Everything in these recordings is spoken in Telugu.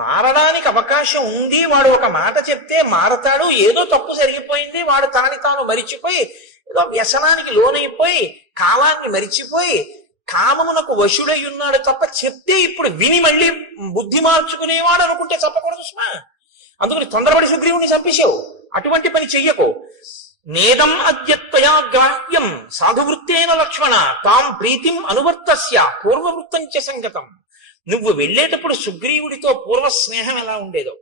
మారడానికి అవకాశం ఉంది. వాడు ఒక మాట చెప్తే మారతాడు. ఏదో తప్పు జరిగిపోయింది, వాడు తనని తాను మరిచిపోయి ఏదో వ్యసనానికి లోనైపోయి కాలాన్ని మరిచిపోయి కామమునకు వశుడై ఉన్నాడు తప్ప చెప్తే ఇప్పుడు విని మళ్ళీ బుద్ధి మార్చుకునేవాడు అనుకుంటే చెప్పకూడదు సుమా. అందుకని తొందరపడి సుగ్రీవుని చంపేశావు. అటువంటి పని చెయ్యకు. నేదం అద్యత్వయా గ్రాహ్యం సాధువృత్తేన లక్ష్మణ తాం ప్రీతిం అనువర్తస్య పూర్వవృత్తం చ సంగతం. నువ్వు వెళ్ళేటప్పుడు సుగ్రీవుడితో పూర్వ స్నేహం ఎలా ఉండేదో,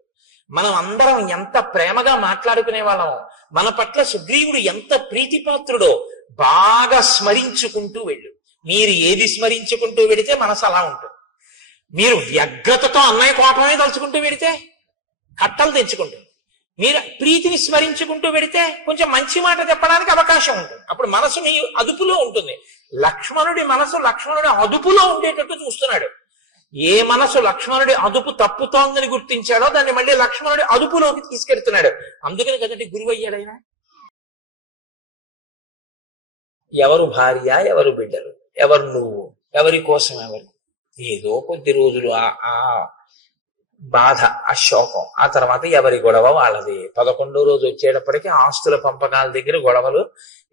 మనం అందరం ఎంత ప్రేమగా మాట్లాడుకునే వాళ్ళం, మన పట్ల సుగ్రీవుడు ఎంత ప్రీతిపాత్రుడో బాగా స్మరించుకుంటూ వెళ్ళు. మీరు ఏది స్మరించుకుంటూ వెడితే మనసు అలా ఉంటుంది. మీరు వ్యగ్రతతో అన్నయ్య కోపమే తలుచుకుంటూ వెడితే కట్టలు తెచ్చుకుంటుంది. మీరు ప్రీతిని స్మరించుకుంటూ వెడితే కొంచెం మంచి మాట చెప్పడానికి అవకాశం ఉంటుంది. అప్పుడు మనసు మీ అదుపులో ఉంటుంది. లక్ష్మణుడి మనసు లక్ష్మణుడి అదుపులో ఉండేటట్టు చూస్తున్నాడు. ఏ మనసు లక్ష్మణుడి అదుపు తప్పుతోందని గుర్తించాడో దాన్ని మళ్ళీ లక్ష్మణుడి అదుపులోకి తీసుకెళ్తున్నాడు. అందుకని కదండి గురువు అయ్యాడైనా. ఎవరు భార్య, ఎవరు బిడ్డలు, ఎవరు నువ్వు, ఎవరి కోసం ఎవరు, ఏదో కొద్ది రోజులు ఆ బాధ, ఆ శోకం, ఆ తర్వాత ఎవరి గొడవ వాళ్ళది. 11వ రోజు వచ్చేటప్పటికి ఆస్తుల పంపకాల దగ్గర గొడవలు,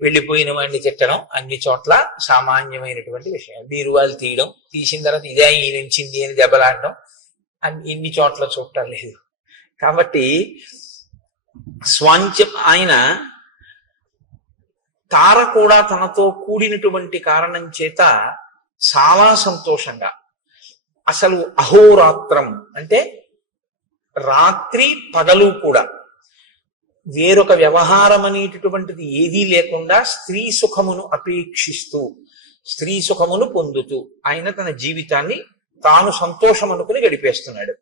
వెళ్ళిపోయిన వాడిని తిట్టడం, అన్ని చోట్ల సామాన్యమైనటువంటి విషయం. బీరువాలు తీయడం, తీసిన తర్వాత ఇదే ఈయనించింది అని దెబ్బలాడడం, ఇన్ని చోట్ల చూడటం లేదు. కాబట్టి ఆయన తార కూడా తనతో కూడినటువంటి కారణం చేత చాలా సంతోషంగా, అసలు అహోరాత్రం అంటే రాత్రి పగలు కూడా వేరొక వ్యవహారం అనేటటువంటిది ఏదీ లేకుండా స్త్రీ సుఖమును అపేక్షిస్తూ, స్త్రీ సుఖమును పొందుతూ ఆయన తన జీవితాన్ని తాను సంతోషం అనుకుని గడిపేస్తున్నాడు.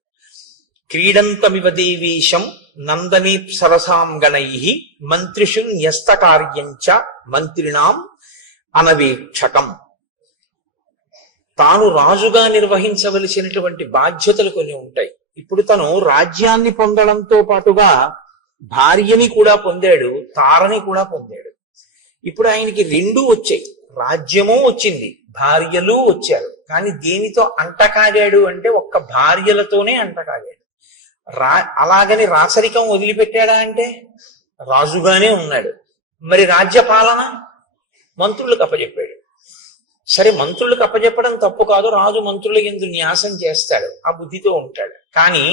క్రీడంతమివ దేవీశం నందనీ సరసాం గణైః మంత్రిషు న్యస్త కార్యంచ మంత్రిణాం అనవేక్షకం. తాను రాజుగా నిర్వహించవలసినటువంటి బాధ్యతలు కొన్ని ఉంటాయి. ఇప్పుడు తను రాజ్యాన్ని పొందడంతో పాటుగా భార్యని కూడా పొందాడు, తారని కూడా పొందాడు. ఇప్పుడు ఆయనకి రెండూ వచ్చాయి. రాజ్యము వచ్చింది, భార్యలు వచ్చారు. కానీ దేనితో అంటకాగాడు అంటే ఒక్క భార్యలతోనే అంటకాగాడు. అలాగని రాచరికం వదిలిపెట్టాడా అంటే రాజుగానే ఉన్నాడు. మరి రాజ్యపాలన మంత్రులకు అప్పచెప్పాడు. సరే, మంత్రులకు అప్పచెప్పడం తప్పు కాదు, రాజు మంత్రుల యందు న్యాసం చేస్తాడు, ఆ బుద్ధితో ఉంటాడు. కానీ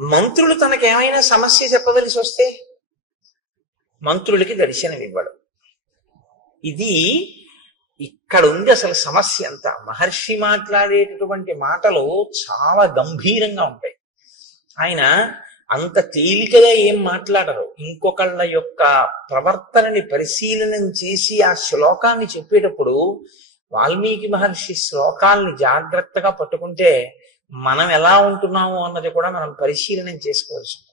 మంత్రులు తనకేమైనా సమస్య చెప్పవలసి వస్తే మంత్రులకి దర్శనం ఇవ్వడు. ఇది ఇక్కడ ఉంది అసలు సమస్య అంతా. మహర్షి మాట్లాడేటటువంటి మాటలు చాలా గంభీరంగా ఉంటాయి. ఆయన అంత తేలికగా ఏం మాట్లాడరు. ఇంకొకళ్ళ యొక్క ప్రవర్తనని పరిశీలనం చేసి ఆ శ్లోకాన్ని చెప్పేటప్పుడు వాల్మీకి మహర్షి శ్లోకాల్ని జాగ్రత్తగా పట్టుకుంటే మనం ఎలా ఉంటున్నాము అన్నది కూడా మనం పరిశీలనం చేసుకోవాల్సి ఉంటుంది.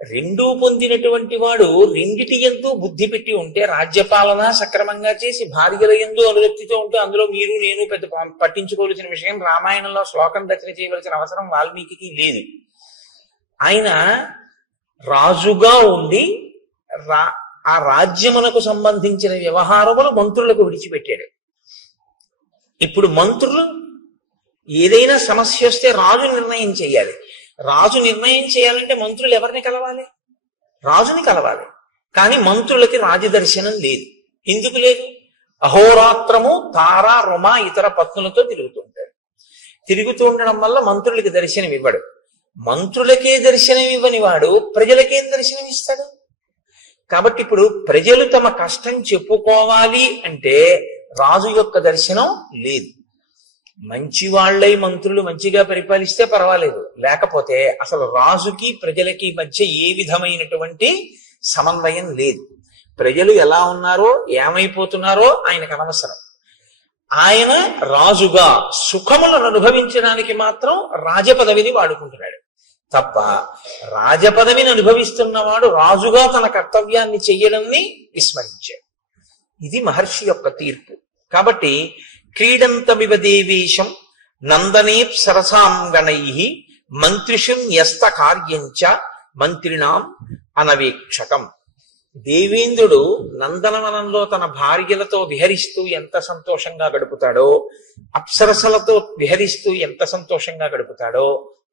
రెండూ పొందినటువంటి వాడు రెండిటి యందు బుద్ధి పెట్టి ఉంటే, రాజ్యపాలన సక్రమంగా చేసి భార్యల యందు అనురక్తితో ఉంటే అందులో మీరు నేను పెద్ద పట్టించుకోవాల్సిన విషయం, రామాయణంలో శ్లోకం రచన చేయవలసిన అవసరం వాల్మీకి లేదు. ఆయన రాజుగా ఉండి ఆ రాజ్యమునకు సంబంధించిన వ్యవహారములు మంత్రులకు విడిచిపెట్టాడు. ఇప్పుడు మంత్రులు ఏదైనా సమస్య వస్తే రాజు నిర్ణయం చేయాలి. రాజు నిర్ణయం చేయాలంటే మంత్రులు ఎవరిని కలవాలి? రాజుని కలవాలి. కానీ మంత్రులకి రాజదర్శనం లేదు. ఎందుకు లేదు? అహోరాత్రము తార రుమ ఇతర పత్నులతో తిరుగుతూ ఉండడం వల్ల మంత్రులకి దర్శనం ఇవ్వడు. మంత్రులకే దర్శనం ఇవ్వని వాడు ప్రజలకేం దర్శనం ఇస్తాడు? కాబట్టి ఇప్పుడు ప్రజలు తమ కష్టం చెప్పుకోవాలి అంటే రాజు యొక్క దర్శనం లేదు. మంచి వాళ్ళై మంత్రులు మంచిగా పరిపాలిస్తే పర్వాలేదు, లేకపోతే అసలు రాజుకి ప్రజలకి మధ్య ఏ విధమైనటువంటి సమన్వయం లేదు. ప్రజలు ఎలా ఉన్నారో ఏమైపోతున్నారో ఆయనకు అనవసరం. ఆయన రాజుగా సుఖములను అనుభవించడానికి మాత్రం రాజపదవిని వాడుకుంటున్నాడు తప్ప, రాజపదవిని అనుభవిస్తున్నవాడు రాజుగా తన కర్తవ్యాన్ని చెయ్యడాన్ని విస్మరించాడు. ఇది మహర్షి యొక్క తీర్పు. కాబట్టి క్రీడంతమివ దేవేశం నందనే సరసాం గణైః మంత్రిషు న్యస్త కార్యంచ మంత్రిణాం అనవేక్షకం. దేవేంద్రుడు నందనవనంలో తన భార్యలతో విహరిస్తూ ఎంత సంతోషంగా గడుపుతాడో, అప్సరసలతో విహరిస్తూ ఎంత సంతోషంగా గడుపుతాడో,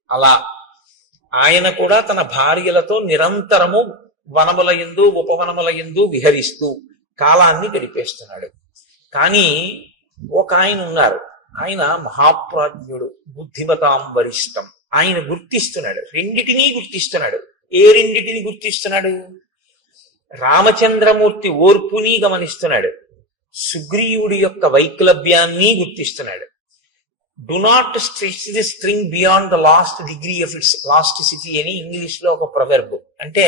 అలా ఆయన కూడా తన భార్యలతో నిరంతరము వనముల యందు ఉపవనముల యందు విహరిస్తూ కాలాన్ని గడిపేస్తున్నాడు. కానీ ఒక ఆయన ఉన్నారు, ఆయన మహాప్రాజ్ఞుడు, బుద్ధిమతాం వరిష్టం. ఆయన గుర్తిస్తున్నాడు, రెండిటినీ గుర్తిస్తున్నాడు. ఏ రెండిటిని గుర్తిస్తున్నాడు? రామచంద్రమూర్తి ఓర్పుని గమనిస్తున్నాడు, సుగ్రీవుడి యొక్క వైక్లభ్యాన్ని గుర్తిస్తున్నాడు. Do not stretch the string beyond the last degree of its elasticity అని ఇంగ్లీష్ లో ఒక ప్రొవెర్బ్. అంటే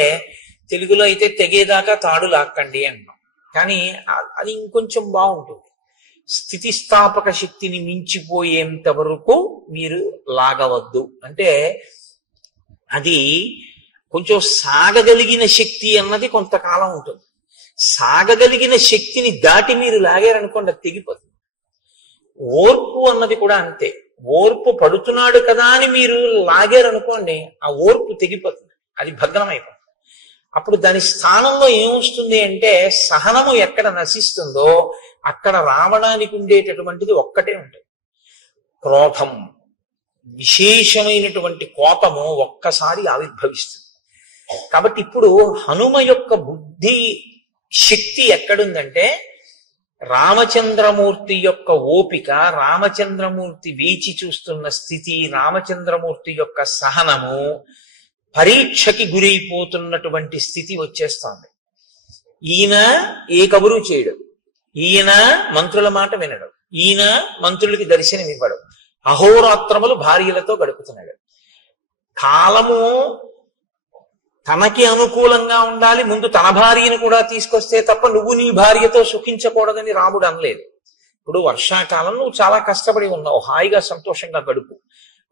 తెలుగులో అయితే తెగేదాకా తాడు లాక్కండి అన్నాం, కానీ అది ఇంకొంచెం బాగుంటుంది. స్థితిస్థాపక శక్తిని మించిపోయేంత వరకు మీరు లాగవద్దు. అంటే అది కొంచెం సాగగలిగిన శక్తి అన్నది కొంతకాలం ఉంటుంది. సాగగలిగిన శక్తిని దాటి మీరు లాగారనుకోండి, అది తెగిపోతుంది. ఓర్పు అన్నది కూడా అంతే. ఓర్పు పడుతున్నాడు కదా అని మీరు లాగారనుకోండి, ఆ ఓర్పు తెగిపోతుంది, అది భగ్నమైపోతుంది. అప్పుడు దాని స్థానంలో ఏమొస్తుంది అంటే, సహనము ఎక్కడ నశిస్తుందో అక్కడ రావడానికి ఉండేటటువంటిది ఒక్కటే ఉంటుంది, క్రోధం. విశేషమైనటువంటి కోపము ఒక్కసారి ఆవిర్భవిస్తుంది. కాబట్టి ఇప్పుడు హనుమ యొక్క బుద్ధి శక్తి ఎక్కడుందంటే, రామచంద్రమూర్తి యొక్క ఓపిక, రామచంద్రమూర్తి వేచి చూస్తున్న స్థితి, రామచంద్రమూర్తి యొక్క సహనము పరీక్షకి గురైపోతున్నటువంటి స్థితి వచ్చేస్తోంది. ఈయన ఏ కబురు చేయడు, ఈయన మంత్రుల మాట వినడు, ఈయన మంత్రులకి దర్శనం ఇవ్వడు, అహోరాత్రములు భార్యలతో గడుపుతున్నాడు. కాలము తనకి అనుకూలంగా ఉండాలి, ముందు తన భార్యను కూడా తీసుకొస్తే తప్ప నువ్వు నీ భార్యతో సుఖించకూడదని రాముడు అనలేదు. ఇప్పుడు వర్షాకాలం నువ్వు చాలా కష్టపడి ఉన్నావు, హాయిగా సంతోషంగా గడుపు.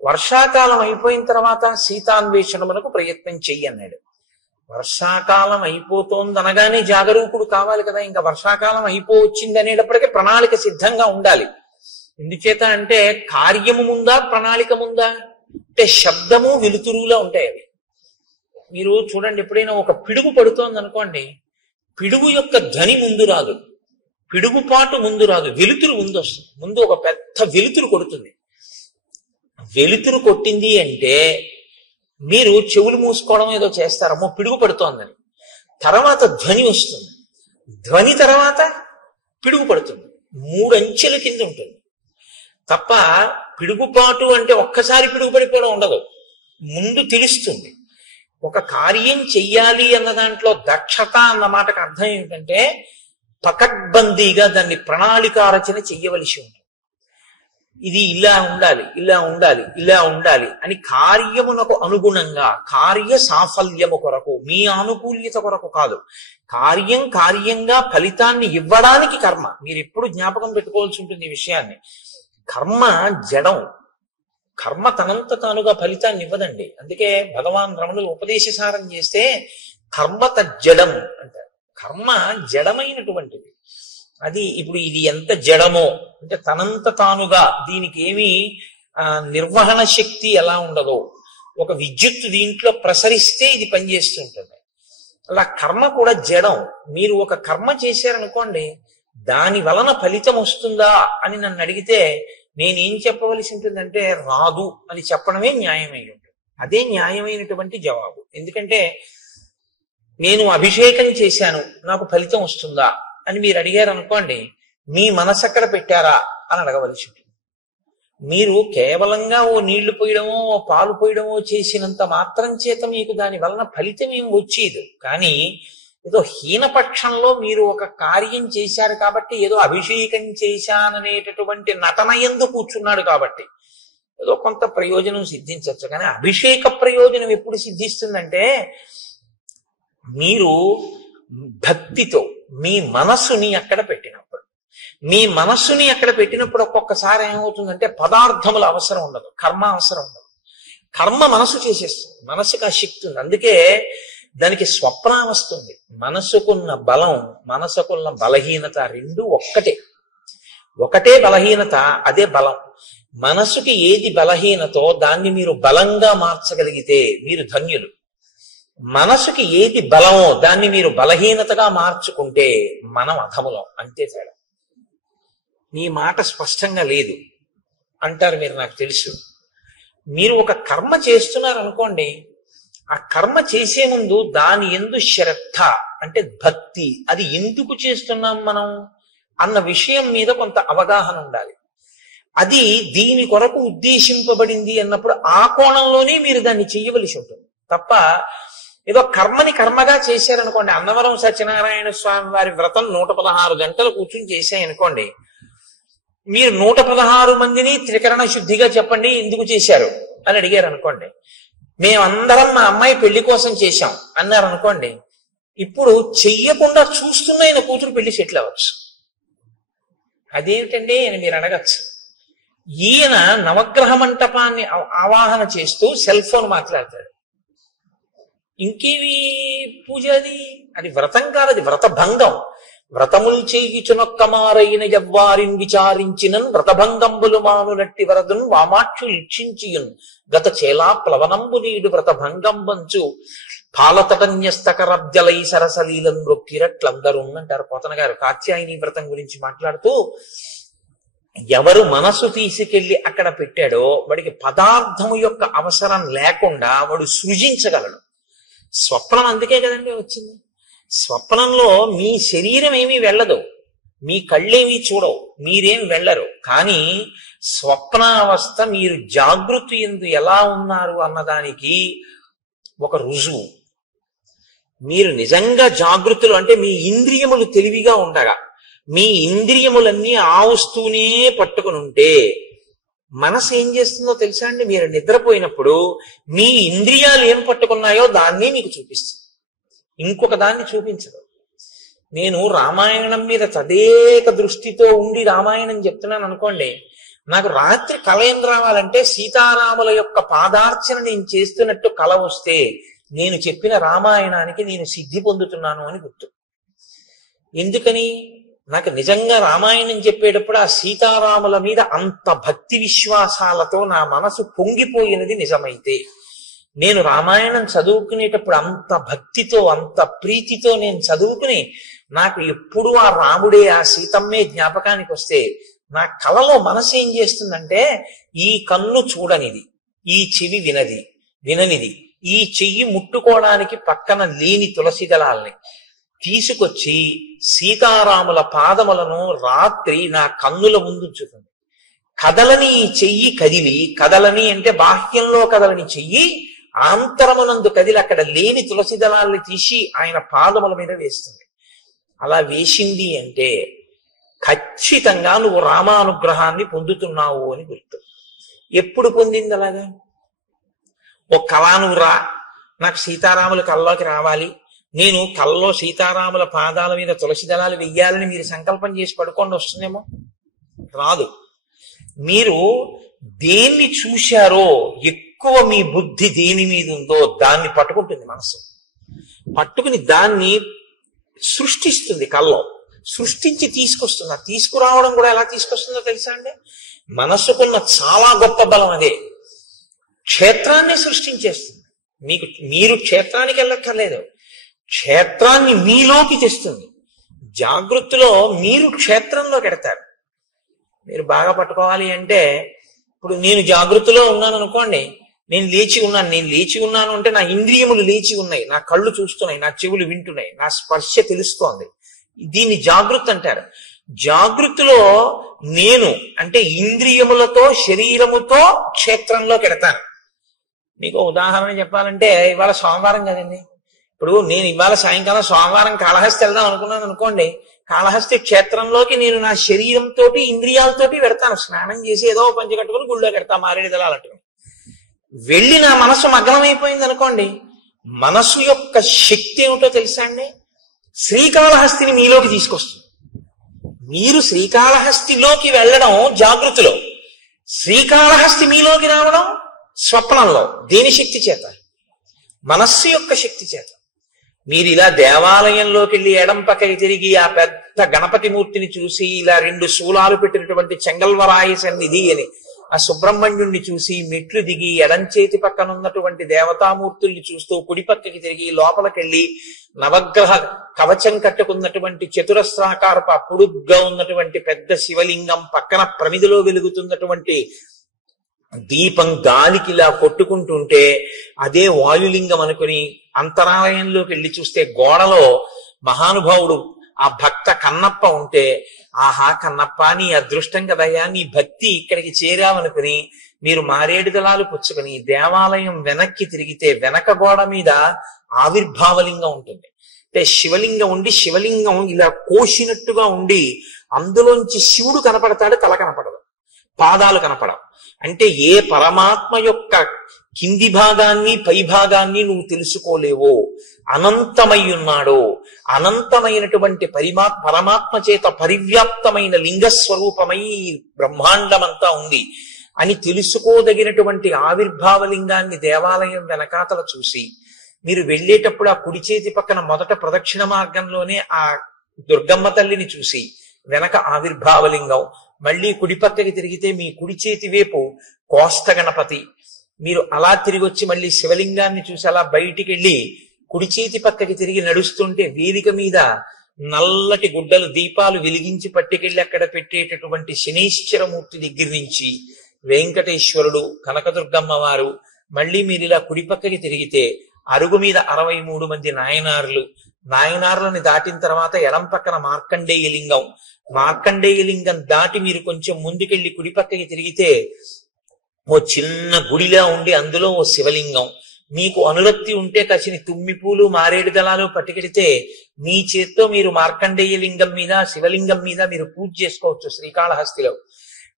వర్షాకాలం అయిపోయిన తర్వాత సీతాన్వేషణమునకు ప్రయత్నం చెయ్యి అన్నాడు. వర్షాకాలం అయిపోతోంది అనగానే జాగరూకుడు కావాలి కదా. ఇంకా వర్షాకాలం అయిపోవచ్చింది అనేటప్పటికీ ప్రణాళిక సిద్ధంగా ఉండాలి. ఎందుచేత అంటే కార్యము ముందా ప్రణాళిక ముందా? అంటే శబ్దము వెలుతురులా ఉంటాయి అవి. మీరు చూడండి, ఎప్పుడైనా ఒక పిడుగు పడుతోంది అనుకోండి, పిడుగు యొక్క ధ్వని ముందు రాదు, పిడుగుపాటు ముందు రాదు, వెలుతురు ముందు వస్తుంది. ముందు ఒక పెద్ద వెలుతురు కొడుతుంది. వెలుతురు కొట్టింది అంటే మీరు చెవులు మూసుకోవడం ఏదో చేస్తారమ్మో పిడుగు పడుతోందని. తర్వాత ధ్వని వస్తుంది, ధ్వని తర్వాత పిడుగు పడుతుంది. 3 అంచెల కింద ఉంటుంది తప్ప పిడుగుపాటు అంటే ఒక్కసారి పిడుగు పడిపోవడం ఉండదు. ముందు తెలుస్తుంది. ఒక కార్యం చెయ్యాలి అన్న దాంట్లో దక్షత అన్న మాటకు అర్థం ఏమిటంటే, పకడ్బందీగా దాన్ని ప్రణాళికా రచన చెయ్యవలసి ఉంటుంది. ఇది ఇలా ఉండాలి, ఇలా ఉండాలి, ఇలా ఉండాలి అని కార్యమునకు అనుగుణంగా, కార్య సాఫల్యము కొరకు, మీ ఆనుకూల్యత కొరకు కాదు, కార్యంగా ఫలితాన్ని ఇవ్వడానికి కర్మ. మీరు ఎప్పుడు జ్ఞాపకం పెట్టుకోవాల్సి ఉంటుంది ఈ విషయాన్ని. కర్మ జడం, కర్మ తనంత తానుగా ఫలితాన్ని ఇవ్వదండి. అందుకే భగవాన్ రమణులు ఉపదేశసారం చేస్తే కర్మ తజ్జడం అంటారు. కర్మ జడమైనటువంటిది. అది ఇప్పుడు ఇది ఎంత జడమో అంటే తనంత తానుగా దీనికి ఏమి నిర్వహణ శక్తి ఎలా ఉండదో, ఒక విద్యుత్ దీంట్లో ప్రసరిస్తే ఇది పనిచేస్తూ ఉంటుంది. అలా కర్మ కూడా జడం. మీరు ఒక కర్మ చేశారనుకోండి, దాని వలన ఫలితం వస్తుందా అని నన్ను అడిగితే నేనేం చెప్పవలసి ఉంటుందంటే రాదు అని చెప్పడమే న్యాయమై ఉంటుంది. అదే న్యాయమైనటువంటి జవాబు. ఎందుకంటే నేను అభిషేకం చేశాను, నాకు ఫలితం వస్తుందా అని మీరు అడిగారు అనుకోండి, మీ మనసు అక్కడ పెట్టారా అని అడగవలసి ఉంటుంది. మీరు కేవలంగా ఓ నీళ్లు పోయడమో ఓ పాలు పోయడమో చేసినంత మాత్రం చేత మీకు దాని వలన ఫలితం ఏం వచ్చేది. కానీ ఏదో హీనపక్షంలో మీరు ఒక కార్యం చేశారు కాబట్టి, ఏదో అభిషేకం చేశాననేటటువంటి నటన యందు కూర్చున్నాడు కాబట్టి ఏదో కొంత ప్రయోజనం సిద్ధించవచ్చు. కానీ అభిషేక ప్రయోజనం ఎప్పుడు సిద్ధిస్తుందంటే, మీరు భక్తితో మీ మనస్సుని అక్కడ పెట్టినప్పుడు. మీ మనస్సుని అక్కడ పెట్టినప్పుడు ఒక్కొక్కసారి ఏమవుతుందంటే పదార్థముల అవసరం ఉండదు, కర్మ అవసరం ఉండదు. కర్మ మనసు చేసేస్తుంది, మనసుకు ఆ శక్తి ఉంది. అందుకే దానికి స్వప్న వస్తుంది. మనసుకున్న బలం, మనసుకున్న బలహీనత రెండు ఒకటే బలహీనత, అదే బలం. మనసుకి ఏది బలహీనతో దాన్ని మీరు బలంగా మార్చగలిగితే మీరు ధన్యులు. మనసుకి ఏది బలమో దాన్ని మీరు బలహీనతగా మార్చుకుంటే మనం అధములం. అంతే తేడా. నీ మాట స్పష్టంగా లేదు అంటారు మీరు, నాకు తెలుసు. మీరు ఒక కర్మ చేస్తున్నారు అనుకోండి, ఆ కర్మ చేసే ముందు దాని యందు శ్రద్ధ అంటే భక్తి, అది ఎందుకు చేస్తున్నాం మనం అన్న విషయం మీద కొంత అవగాహన ఉండాలి. అది దీని కొరకు ఉద్దేశింపబడింది అన్నప్పుడు ఆ కోణంలోనే మీరు దాన్ని చెయ్యవలసి ఉంటుంది తప్ప ఏదో కర్మని కర్మగా చేశారనుకోండి. అన్నవరం సత్యనారాయణ స్వామి వారి వ్రతం 116 గంటలు కూర్చుని చేశాయనుకోండి, మీరు 116 మందిని త్రికరణ శుద్ధిగా చెప్పండి ఎందుకు చేశారు అని అడిగారు అనుకోండి. మేమందరం మా అమ్మాయి పెళ్లి కోసం చేశాం అన్నారు అనుకోండి, ఇప్పుడు చెయ్యకుండా చూస్తున్న ఆయన కూతురు పెళ్లి సెటిల్ అవ్వచ్చు. అదేమిటండి అని మీరు అడగచ్చు. ఈయన నవగ్రహ మంటపాన్ని ఆవాహన చేస్తూ సెల్ ఫోన్ మాట్లాడతాడు. ఇంకేవి పూజ అది వ్రతం కాదు, అది వ్రతభంగం. వ్రతములు చేయుచునొక్కమారైన జవ్వారిని విచారించినన్ వ్రతభంగంబులు మానునట్టి వరదున్ వామాక్షు ఇక్షించియున్ గత చేలా ప్లవనంబు నీడు వ్రతభంగంబంచు పాలతటన్యస్తకరబ్జలై సరసలీలను రొక్కిరట్లందరూ అంటారు పోతన గారు కాత్యాయని వ్రతం గురించి మాట్లాడుతూ. ఎవరు మనసు తీసుకెళ్లి అక్కడ పెట్టాడో వాడికి పదార్థము యొక్క అవసరం లేకుండా వాడు సృజించగలడు. స్వప్నం అందుకే కదండి వచ్చింది. స్వప్నంలో మీ శరీరం ఏమీ వెళ్ళదు, మీ కళ్ళేమీ చూడవు, మీరేం వెళ్ళరు. కానీ స్వప్నావస్థ మీరు జాగృతి యందు ఎలా ఉన్నారు అన్నదానికి ఒక రుజువు. మీరు నిజంగా జాగృతులు అంటే మీ ఇంద్రియములు తెలివిగా ఉండగా మీ ఇంద్రియములన్నీ ఆ వస్తువునే పట్టుకుని ఉంటే మనసు ఏం చేస్తుందో తెలుసా అండి? మీరు నిద్రపోయినప్పుడు మీ ఇంద్రియాలు ఏం పట్టుకున్నాయో దాన్ని మీకు చూపిస్తుంది, ఇంకొక దాన్ని చూపించదు. నేను రామాయణం మీద తదేక దృష్టితో ఉండి రామాయణం చెప్తున్నాను అనుకోండి, నాకు రాత్రి కల ఏం రావాలంటే సీతారాముల యొక్క పాదార్చన నేను చేస్తున్నట్టు కల వస్తే నేను చెప్పిన రామాయణానికి నేను సిద్ధి పొందుతున్నాను అని గుర్తు. ఎందుకని? నాకు నిజంగా రామాయణం చెప్పేటప్పుడు ఆ సీతారాముల మీద అంత భక్తి విశ్వాసాలతో నా మనసు పొంగిపోయినది నిజమైతే, నేను రామాయణం చదువుకునేటప్పుడు అంత భక్తితో అంత ప్రీతితో నేను చదువుకుని నాకు ఎప్పుడు ఆ రాముడే ఆ సీతమ్మే జ్ఞాపకానికి వస్తే నా కలలో మనసు ఏం చేస్తుందంటే, ఈ కన్ను చూడనిది, ఈ చెవి విననిది, ఈ చెయ్యి ముట్టుకోవడానికి పక్కన లేని తులసి దళాల్ని తీసుకొచ్చి సీతారాముల పాదములను రాత్రి నా కన్నుల ముందుంచుతుంది. కదలని ఈ చెయ్యి కదిలి, కదలని అంటే బాహ్యంలో కదలని చెయ్యి ఆంతరమునందు కదిలి అక్కడ లేని తులసి దళాల్ని తీసి ఆయన పాదముల మీద వేస్తుంది. అలా వేసింది అంటే ఖచ్చితంగా నువ్వు రామానుగ్రహాన్ని పొందుతున్నావు అని గుర్తు. ఎప్పుడు పొందింది అలాగా? ఓ కళ నువ్వు రా, నాకు సీతారాముల కల్లోకి రావాలి, నేను కల్లో సీతారాముల పాదాల మీద తులసి దళాలు వెయ్యాలని మీరు సంకల్పం చేసి పడుకోండి, వస్తుందేమో? రాదు. మీరు దేన్ని చూశారో ఎక్కువ మీ బుద్ధి దేని మీద ఉందో దాన్ని పట్టుకుంటుంది మనసు. పట్టుకుని దాన్ని సృష్టిస్తుంది, కల్లో సృష్టించి తీసుకొస్తుంది. ఆ తీసుకురావడం కూడా ఎలా తీసుకొస్తుందో తెలుసా అండి? మనసుకున్న చాలా గొప్ప బలం అదే. క్షేత్రాన్ని సృష్టించేస్తుంది. మీరు క్షేత్రానికి వెళ్ళక్కర్లేదు, క్షేత్రాన్ని మీలోకి తెస్తుంది. జాగృతిలో మీరు క్షేత్రంలోకి ఎడతారు. మీరు బాగా పట్టుకోవాలి అంటే, ఇప్పుడు నేను జాగృతిలో ఉన్నాను అనుకోండి, నేను లేచి ఉన్నాను అంటే నా ఇంద్రియములు లేచి ఉన్నాయి, నా కళ్ళు చూస్తున్నాయి, నా చెవులు వింటున్నాయి, నా స్పర్శ తెలుస్తోంది. దీన్ని జాగృతి అంటారు. జాగృతిలో నేను అంటే ఇంద్రియములతో శరీరముతో క్షేత్రంలోకి ఎడతాను. మీకు ఉదాహరణ చెప్పాలంటే, ఇవాళ సోమవారం కదండి, ఇప్పుడు నేను ఇవాళ సాయంకాలం సోమవారం కాళహస్తి వెళ్దాం అనుకున్నాను అనుకోండి, కాళహస్తి క్షేత్రంలోకి నేను నా శరీరంతో ఇంద్రియాలతోటి వెడతాను. స్నానం చేసి ఏదో పంచి కట్టుకుని గుళ్ళోకి వెడతా, మారేడు దళాలట్టుకుని వెళ్ళి నా మనసు మగ్నమైపోయింది అనుకోండి, మనసు యొక్క శక్తి ఏమిటో తెలుసా అండి? శ్రీకాళహస్తిని మీలోకి తీసుకొస్తుంది. మీరు శ్రీకాళహస్తిలోకి వెళ్ళడం జాగృతిలో, శ్రీకాళహస్తి మీలోకి రావడం స్వప్నంలో. దేని శక్తి చేత? మనస్సు యొక్క శక్తి చేత. మీరు ఇలా దేవాలయంలోకి వెళ్ళి ఎడం పక్కకి తిరిగి ఆ పెద్ద గణపతి మూర్తిని చూసి, ఇలా 2 శూలాలు పెట్టినటువంటి చెంగల్వరాయి సన్నిధి అని ఆ సుబ్రహ్మణ్యుణ్ణి చూసి మెట్లు దిగి ఎడం చేతి పక్కన ఉన్నటువంటి దేవతామూర్తుల్ని చూస్తూ కుడి పక్కకి తిరిగి లోపలికెళ్ళి నవగ్రహ కవచం కట్టుకున్నటువంటి చతురస్రాకారపు పొడుగ్గా ఉన్నటువంటి పెద్ద శివలింగం పక్కన ప్రమిదిలో వెలుగుతున్నటువంటి దీపం గాలికి ఇలా కొట్టుకుంటుంటే అదే వాయులింగం అనుకుని అంతరాలయంలోకి వెళ్ళి చూస్తే గోడలో మహానుభావుడు ఆ భక్త కన్నప్ప ఉంటే, ఆహా కన్నప్ప నీ అదృష్టం కదయ్యా, నీ భక్తి ఇక్కడికి చేరావనుకుని మీరు మారేడు దళాలు పుచ్చుకుని దేవాలయం వెనక్కి తిరిగితే వెనక గోడ మీద ఆవిర్భావలింగం ఉంటుంది. అంటే శివలింగం ఉండి శివలింగం ఇలా కోసినట్టుగా ఉండి అందులోంచి శివుడు కనపడతాడు, తల కనపడదు, పాదాలు కనపడవు. అంటే ఏ పరమాత్మ యొక్క కింది భాగాన్ని పై భాగాన్ని నువ్వు తెలుసుకోలేవో, అనంతమై ఉన్నాడో, అనంతమైనటువంటి పరమాత్మ చేత పరివ్యాప్తమైన లింగస్వరూపమై బ్రహ్మాండమంతా ఉంది అని తెలుసుకోదగినటువంటి ఆవిర్భావలింగాన్ని దేవాలయం వెనకాతల చూసి మీరు వెళ్ళేటప్పుడు ఆ కుడి చేతి పక్కన మొదట ప్రదక్షిణ మార్గంలోనే ఆ దుర్గమ్మ తల్లిని చూసి వెనక ఆవిర్భావలింగం, మళ్ళీ కుడి పక్కకి తిరిగితే మీ కుడి చేతి వైపు కోష్ట గణపతి, మీరు అలా తిరిగి వచ్చి మళ్ళీ శివలింగాన్ని చూసి అలా బయటికి వెళ్ళి కుడి చేతి పక్కకి తిరిగి నడుస్తుంటే వేదిక మీద నల్లటి గుడ్డలు దీపాలు వెలిగించి పట్టుకెళ్ళి అక్కడ పెట్టేటటువంటి శనీశ్వరమూర్తి దగ్గర నుంచి వెంకటేశ్వరుడు, కనకదుర్గమ్మ వారు, మళ్ళీ మీరు ఇలా కుడి పక్కకి తిరిగితే అరుగు మీద 63 మంది నాయనార్లని దాటిన తర్వాత ఎడం పక్కన మార్కండేయ లింగం, మార్కండేయ లింగం దాటి మీరు కొంచెం ముందుకెళ్ళి కుడి పక్కకి తిరిగితే ఓ చిన్న గుడిలా ఉండి అందులో ఓ శివలింగం, మీకు అనురక్తి ఉంటే కసిని తుమ్మి పూలు మారేడు దళాలు పట్టుకెడితే మీ చేత్తో మీరు మార్కండేయ లింగం మీద శివలింగం మీద మీరు పూజ చేసుకోవచ్చు. శ్రీకాళహస్తిలో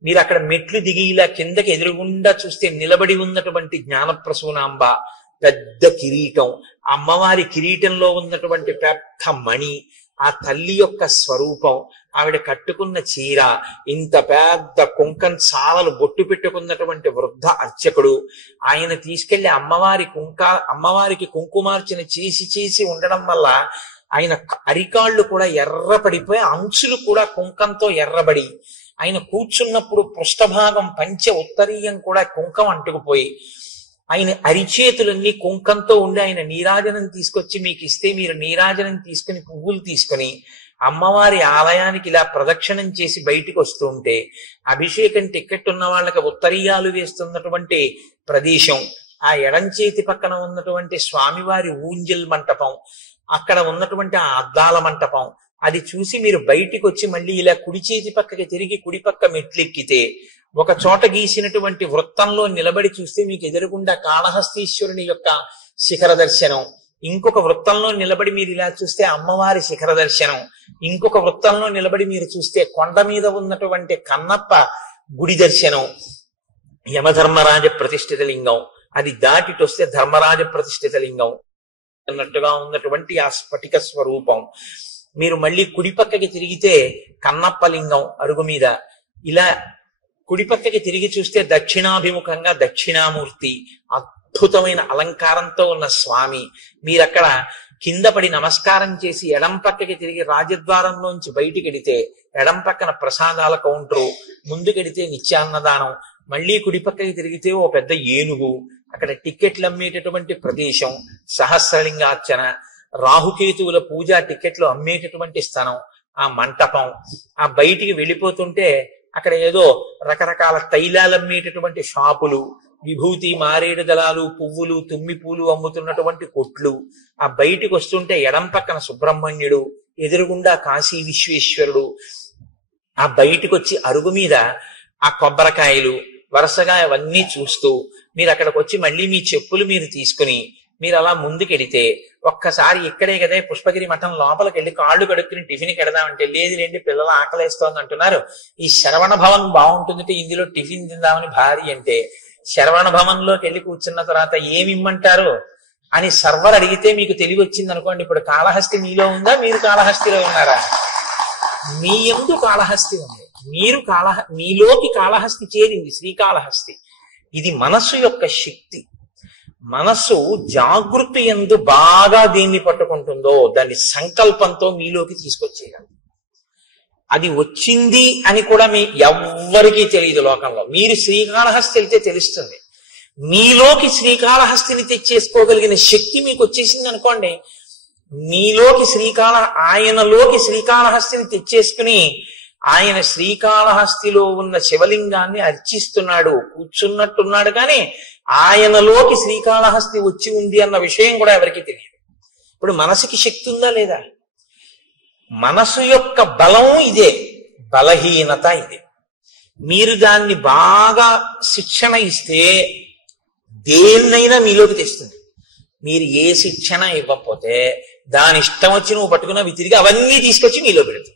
మీరు అక్కడ మెట్లు దిగి ఇలా కిందకి ఎదురుగుండా చూస్తే నిలబడి ఉన్నటువంటి జ్ఞానప్రసూనాంబ, పెద్ద కిరీటం, అమ్మవారి కిరీటంలో ఉన్నటువంటి పెద్ద మణి, ఆ తల్లి యొక్క స్వరూపం, ఆవిడ కట్టుకున్న చీర, ఇంత పెద్ద కుంకం చాలలు బొట్టు పెట్టుకున్నటువంటి వృద్ధ అర్చకుడు, ఆయన తీసుకెళ్లి అమ్మవారికి కుంకుమార్చన చేసి ఉండడం వల్ల ఆయన అరికాళ్ళు కూడా ఎర్రపడిపోయి అంచులు కూడా కుంకంతో ఎర్రబడి, ఆయన కూర్చున్నప్పుడు పృష్ఠభాగం పంచె ఉత్తరీయం కూడా కుంకం అంటుకుపోయి, ఆయన అరిచేతులన్నీ కుంకంతో ఉండి ఆయన నీరాజనం తీసుకొచ్చి మీకు ఇస్తే మీరు నీరాజనం తీసుకుని పువ్వులు తీసుకుని అమ్మవారి ఆలయానికి ఇలా ప్రదక్షిణం చేసి బయటికి వస్తూ ఉంటే అభిషేకం టికెట్ ఉన్న వాళ్ళకి ఉత్తరీయాలు వేస్తున్నటువంటి ప్రదేశం, ఆ ఎడం చేతి పక్కన ఉన్నటువంటి స్వామివారి ఊంజల్ మంటపం, అక్కడ ఉన్నటువంటి ఆ అద్దాల మంటపం, అది చూసి మీరు బయటికి వచ్చి మళ్ళీ ఇలా కుడి చేతి పక్కకి తిరిగి కుడి పక్క మెట్లెక్కితే ఒక చోట గీసినటువంటి వృత్తంలో నిలబడి చూస్తే మీకు ఎదురుగుండా కాళహస్తీశ్వరుని యొక్క శిఖర దర్శనం, ఇంకొక వృత్తంలో నిలబడి మీరు ఇలా చూస్తే అమ్మవారి శిఖర దర్శనం, ఇంకొక వృత్తంలో నిలబడి మీరు చూస్తే కొండ మీద ఉన్నటువంటి కన్నప్ప గుడి దర్శనం, యమధర్మరాజ ప్రతిష్ఠిత లింగం, అది దాటిటొస్తే ధర్మరాజ ప్రతిష్ఠిత లింగం అన్నట్టుగా ఉన్నటువంటి ఆ స్ఫటిక స్వరూపం. మీరు మళ్ళీ కుడి పక్కకి తిరిగితే కన్నప్ప లింగం అరుగు మీద, ఇలా కుడి పక్కకి తిరిగి చూస్తే దక్షిణాభిముఖంగా దక్షిణామూర్తి, అద్భుతమైన అలంకారంతో ఉన్న స్వామి, మీరక్కడ కింద పడి నమస్కారం చేసి ఎడం పక్కకి తిరిగి రాజద్వారంలోంచి బయటికెడితే ఎడం పక్కన ప్రసాదాల కౌంటరు, ముందుకెడితే నిత్యాన్నదానం, మళ్ళీ కుడి పక్కకి తిరిగితే ఓ పెద్ద ఏనుగు, అక్కడ టిక్కెట్లు అమ్మేటటువంటి ప్రదేశం, సహస్రలింగార్చన, రాహుకేతువుల పూజ టిక్కెట్లు అమ్మేటటువంటి స్థలం, ఆ మంటపం, ఆ బయటికి వెళ్ళిపోతుంటే అక్కడ ఏదో రకరకాల తైలాలు అమ్మేటటువంటి షాపులు, విభూతి మారేడు దళాలు పువ్వులు తుమ్మి పూలు అమ్ముతున్నటువంటి కొట్లు, ఆ బయటికి వస్తుంటే ఎడం పక్కన సుబ్రహ్మణ్యుడు, ఎదురుగుండా కాశీ విశ్వేశ్వరుడు, ఆ బయటికి వచ్చి అరుగు మీద ఆ కొబ్బరికాయలు వరుసగా అవన్నీ చూస్తూ మీరు అక్కడికి వచ్చి మళ్ళీ మీ చెప్పులు మీరు తీసుకుని మీరు అలా ముందుకెడితే ఒక్కసారి ఇక్కడే కదా పుష్పగిరి మఠం లోపలికి వెళ్ళి కాళ్ళు కడుక్కుని టిఫిన్ కెడదామంటే లేదు లేండి పిల్లలు ఆకలేస్తోంది అంటున్నారు, ఈ శరవణ భవన్ బాగుంటుందంటే ఇందులో టిఫిన్ తిందామని భార్య అంటే శరవణ భవన్ లోకి వెళ్ళి కూర్చున్న తర్వాత ఏమి ఇమ్మంటారు అని సర్వర్ అడిగితే మీకు తెలివి వచ్చింది అనుకోండి, ఇప్పుడు కాళహస్తి మీలో ఉందా, మీరు కాళహస్తిలో ఉన్నారా? మీ యందు కాళహస్తి ఉంది, మీరు మీలోకి కాళహస్తి చేరింది శ్రీకాళహస్తి. ఇది మనస్సు యొక్క శక్తి. మనస్సు జాగృతి యందు బాగా దేన్ని పట్టుకుంటుందో దాన్ని సంకల్పంతో మీలోకి తీసుకొచ్చేయగలదు. అది వచ్చింది అని కూడా మీ ఎవ్వరికీ తెలియదు లోకంలో. మీరు శ్రీకాళహస్తి వెళ్తే తెలుస్తుంది. మీలోకి శ్రీకాళహస్తిని తెచ్చేసుకోగలిగిన శక్తి మీకు వచ్చేసింది అనుకోండి, మీలోకి ఆయనలోకి శ్రీకాళహస్తిని తెచ్చేసుకుని ఆయన శ్రీకాళహస్తిలో ఉన్న శివలింగాన్ని అర్చిస్తున్నాడు, కూర్చున్నట్టున్నాడు, కానీ ఆయనలోకి శ్రీకాళహస్తి వచ్చి ఉంది అన్న విషయం కూడా ఎవరికీ తెలియదు. ఇప్పుడు మనసుకి శక్తి ఉందా లేదా? మనసు యొక్క బలం ఇదే, బలహీనత ఇదే. మీరు దాన్ని బాగా శిక్షణ ఇస్తే దేన్నైనా మీలోకి తెస్తుంది. మీరు ఏ శిక్షణ ఇవ్వకపోతే దాని ఇష్టం వచ్చి నువ్వు పట్టుకున్న తిరిగి అవన్నీ తీసుకొచ్చి మీలో పెడుతుంది.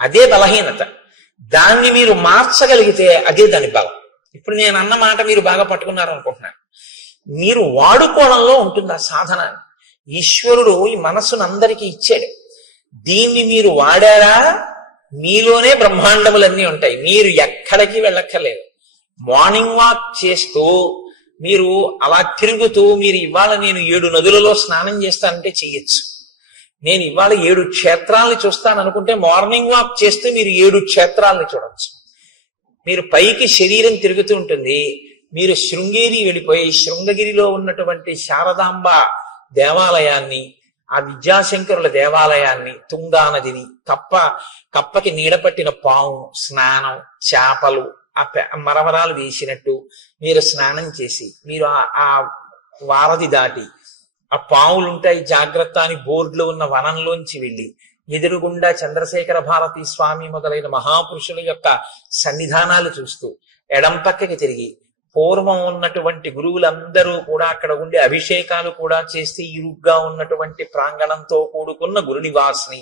అదే బలహీనత. దాన్ని మీరు మార్చగలిగితే అదే దాని బలం. ఇప్పుడు నేను అన్న మాట మీరు బాగా పట్టుకున్నారు అనుకుంటున్నాను. మీరు వాడుకోవడంలో ఉంటుంది ఆ సాధన. ఈశ్వరుడు ఈ మనస్సును అందరికీ ఇచ్చాడు. దీన్ని మీరు వాడారా మీలోనే బ్రహ్మాండములన్నీ ఉంటాయి. మీరు ఎక్కడికి వెళ్ళక్కర్లేదు. మార్నింగ్ వాక్ చేస్తూ మీరు అలా తిరుగుతూ మీరు ఇవాళ నేను 7 నదులలో స్నానం చేస్తానంటే చెయ్యొచ్చు. నేను ఇవాళ 7 క్షేత్రాలని చూస్తాను అనుకుంటే మార్నింగ్ వాక్ చేస్తూ మీరు 7 క్షేత్రాలని చూడొచ్చు. మీరు పైకి శరీరం తిరుగుతూ ఉంటుంది. మీరు శృంగేరి వెళ్ళిపోయి శృంగగిరిలో ఉన్నటువంటి శారదాంబ దేవాలయాన్ని, ఆ విద్యాశంకరుల దేవాలయాన్ని, తుంగా నదిని, కప్పకి నీడపట్టిన పాము, స్నానం, చేపలు, ఆ మరమరాలు వేసినట్టు మీరు స్నానం చేసి మీరు ఆ వారధి దాటి ఆ పావులుంటాయి జాగ్రత్త అని బోర్డులో ఉన్న వనంలోంచి వెళ్ళి ఎదురుగుండా చంద్రశేఖర భారతి స్వామి మొదలైన మహాపురుషుల యొక్క సన్నిధానాలు చూస్తూ ఎడం పక్కకి తిరిగి పూర్వం ఉన్నటువంటి గురువులందరూ కూడా అక్కడ ఉండే అభిషేకాలు కూడా చేసి ఇరుగ్గా ఉన్నటువంటి ప్రాంగణంతో కూడుకున్న గురునివాస్ని,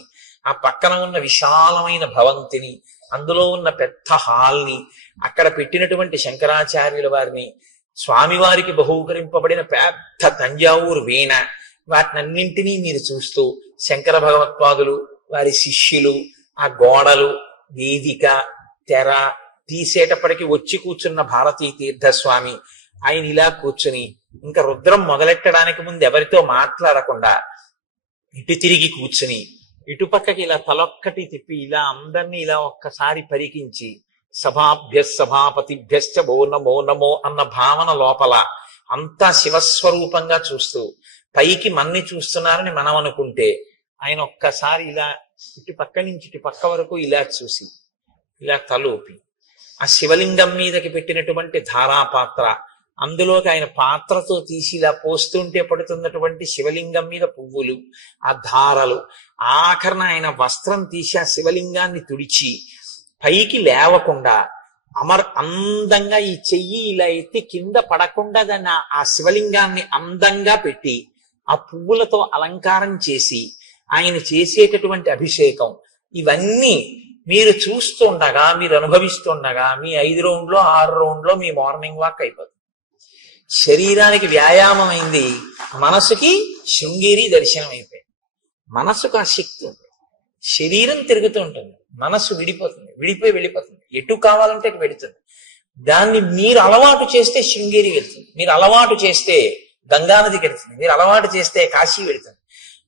ఆ పక్కన ఉన్న విశాలమైన భవంతిని, అందులో ఉన్న పెద్ద హాల్ని, అక్కడ పెట్టినటువంటి శంకరాచార్యుల వారిని, స్వామివారికి బహూకరింపబడిన పెద్ద తంజావూరు వీణ, వాటినన్నింటినీ మీరు చూస్తూ శంకర భగవత్పాదులు, వారి శిష్యులు, ఆ గోడలు, వేదిక, తెర తీసేటప్పటికి వచ్చి కూర్చున్న భారతీ తీర్థస్వామి, ఆయన ఇలా కూర్చుని ఇంకా రుద్రం మొదలెట్టడానికి ముందు ఎవరితో మాట్లాడకుండా ఇటు తిరిగి కూర్చుని ఇటుపక్కకి ఇలా తలొక్కటి తిప్పి ఇలా అందరినీ ఇలా ఒక్కసారి పరికించి సభాభ్య సభాపతిభ్యశ్చ భో నమో నమో అన్న భావన లోపల అంతా శివస్వరూపంగా చూస్తూ పైకి మన్ని చూస్తున్నారని మనం అనుకుంటే ఆయన ఒక్కసారి ఇలా ఇటు పక్క నుంచి ఇటు పక్క వరకు ఇలా చూసి ఇలా తలోపి ఆ శివలింగం మీదకి పెట్టినటువంటి ధారాపాత్ర, అందులోకి ఆయన పాత్రతో తీసి ఇలా పోస్తుంటే పడుతున్నటువంటి శివలింగం మీద పువ్వులు, ఆ ధారలు, ఆఖరణ ఆయన వస్త్రం తీసి ఆ శివలింగాన్ని తుడిచి పైకి లేవకుండా అందంగా ఈ చెయ్యి ఇలా ఎత్తి కింద పడకుండా దాన్ని ఆ శివలింగాన్ని అందంగా పెట్టి ఆ పువ్వులతో అలంకారం చేసి ఆయన చేసేటటువంటి అభిషేకం, ఇవన్నీ మీరు చూస్తుండగా, మీరు అనుభవిస్తుండగా మీ 5 రౌండ్లో 6 రౌండ్లో మీ మార్నింగ్ వాక్ అయిపోతుంది. శరీరానికి వ్యాయామం అయింది, మనసుకి శృంగేరి దర్శనం అయిపోయింది. మనసుకు ఆ శక్తి ఉంది. శరీరం తిరుగుతూ ఉంటుంది, మనస్సు విడిపోయి వెళ్ళిపోతుంది, ఎటు కావాలంటే వెళుతుంది. దాన్ని మీరు అలవాటు చేస్తే శృంగేరి వెళ్తుంది, మీరు అలవాటు చేస్తే గంగానదికి వెళ్తుంది, మీరు అలవాటు చేస్తే కాశీ వెళుతుంది,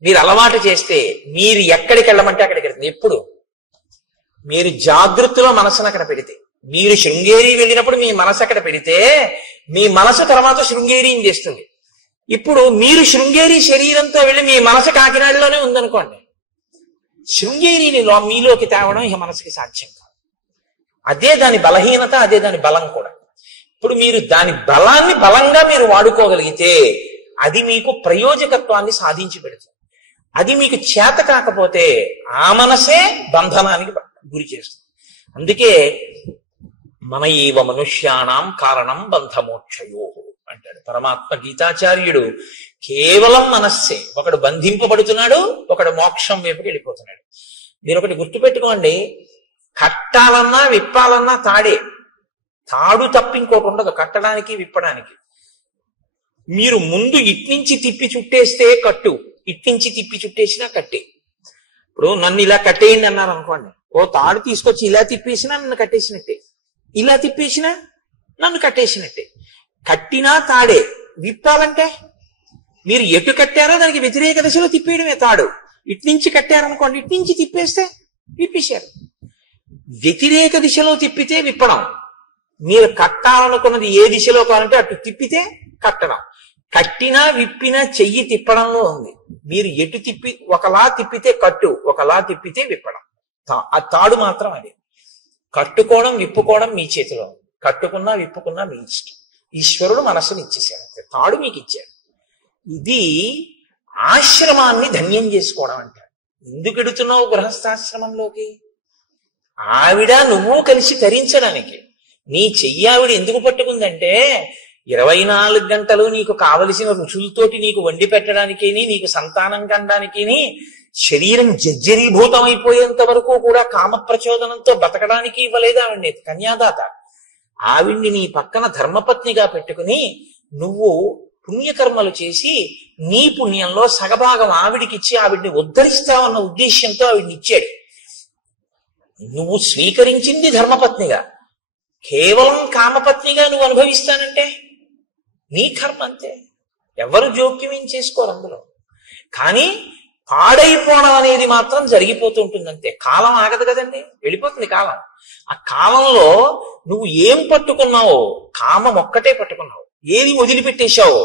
మీరు అలవాటు చేస్తే మీరు ఎక్కడికి వెళ్ళమంటే అక్కడికి వెళ్తుంది. ఎప్పుడు మీరు జాగృతిలో మనసును అక్కడ పెడితే, మీరు శృంగేరి వెళ్ళినప్పుడు మీ మనసు అక్కడ పెడితే మీ మనసు తర్వాత శృంగేరిని చేస్తుంది. ఇప్పుడు మీరు శృంగేరి శరీరంతో వెళ్ళి మీ మనసు కాకినాడలోనే ఉందనుకోండి, శృంగేరిని మీలోకి తేవడం ఇక మనసుకి సాధ్యం కాదు. అదే దాని బలహీనత, అదే దాని బలం కూడా. ఇప్పుడు మీరు దాని బలాన్ని బలంగా మీరు వాడుకోగలిగితే అది మీకు ప్రయోజకత్వాన్ని సాధించి పెడుతుంది. అది మీకు చేత కాకపోతే ఆ మనసే బంధనానికి గురి చేస్తుంది. అందుకే మన ఏవ మనుష్యాణం కారణం బంధమోక్షయో అంటాడు పరమాత్మ గీతాచార్యుడు. కేవలం మనస్సే, ఒకడు బంధింపబడుతున్నాడు, ఒకడు మోక్షం వైపుకి వెళ్ళిపోతున్నాడు. మీరు ఒకటి గుర్తుపెట్టుకోండి, కట్టాలన్నా విప్పాలన్నా తాడు తప్ప ఇంకోటి ఉండదు కట్టడానికి విప్పడానికి. మీరు ముందు ఇట్నుంచి తిప్పి చుట్టేస్తే కట్టు, ఇట్నుంచి తిప్పి చుట్టేసినా కట్టే. ఇప్పుడు నన్ను ఇలా కట్టేయండి అన్నారు అనుకోండి, ఓ తాడు తీసుకొచ్చి ఇలా తిప్పేసినా నన్ను కట్టేసినట్టే, ఇలా తిప్పేసినా నన్ను కట్టేసినట్టే. కట్టినా తాడే. విప్పాలంటే మీరు ఎటు కట్టారో దానికి వ్యతిరేక దిశలో తిప్పేయడమే తాడు. ఇట్నుంచి కట్టారనుకోండి, ఇట్నుంచి తిప్పేస్తే విప్పేశారు. వ్యతిరేక దిశలో తిప్పితే విప్పడం, మీరు కట్టాలనుకున్నది ఏ దిశలో కావాలంటే అటు తిప్పితే కట్టడం. కట్టినా విప్పినా చెయ్యి తిప్పడంలో ఉంది. మీరు ఎటు ఒకలా తిప్పితే కట్టు, ఒకలా తిప్పితే విప్పడం. ఆ తాడు మాత్రం అది. కట్టుకోవడం విప్పుకోవడం మీ చేతిలో, కట్టుకున్నా విప్పుకున్నా మీ ఇష్టం. ఈశ్వరుడు మనస్సుని ఇచ్చేసాడు, తాడు మీకు ఇచ్చాడు. ఇది ఆశ్రమాన్ని ధన్యం చేసుకోవడం అంటారు. ఎందుకు ఎడుతున్నావు గృహస్థాశ్రమంలోకి? ఆవిడ నువ్వు కలిసి తరించడానికి. నీ చెయ్యి ఆవిడ ఎందుకు పట్టుకుందంటే 24 గంటలు నీకు కావలసిన రుచులతోటి నీకు వండి పెట్టడానికి, నీకు సంతానం కనడానికి, శరీరం జర్జరీభూతం అయిపోయేంత వరకు కూడా కామ ప్రచోదనంతో బతకడానికి ఇవ్వలేదు ఆవిడ్ని కన్యాదాత. ఆవిడ్ని నీ పక్కన ధర్మపత్నిగా పెట్టుకుని నువ్వు పుణ్యకర్మలు చేసి నీ పుణ్యంలో సగభాగం ఆవిడికిచ్చి ఆవిడ్ని ఉద్ధరిస్తావన్న ఉద్దేశ్యంతో ఆవిడ్ని ఇచ్చాడు. నువ్వు స్వీకరించింది ధర్మపత్నిగా, కేవలం కామపత్నిగా నువ్వు అనుభవిస్తానంటే నీ కర్మ అంతే. ఎవరు జోక్యం ఏం చేసుకోరు అందులో. కానీ పాడైపోవడం అనేది మాత్రం జరిగిపోతుంటుందంతే. కాలం ఆగదు కదండి, వెళ్ళిపోతుంది కాలం. ఆ కాలంలో నువ్వు ఏం పట్టుకున్నావో, కామం ఒక్కటే పట్టుకున్నావు, ఏది వదిలిపెట్టేశావో,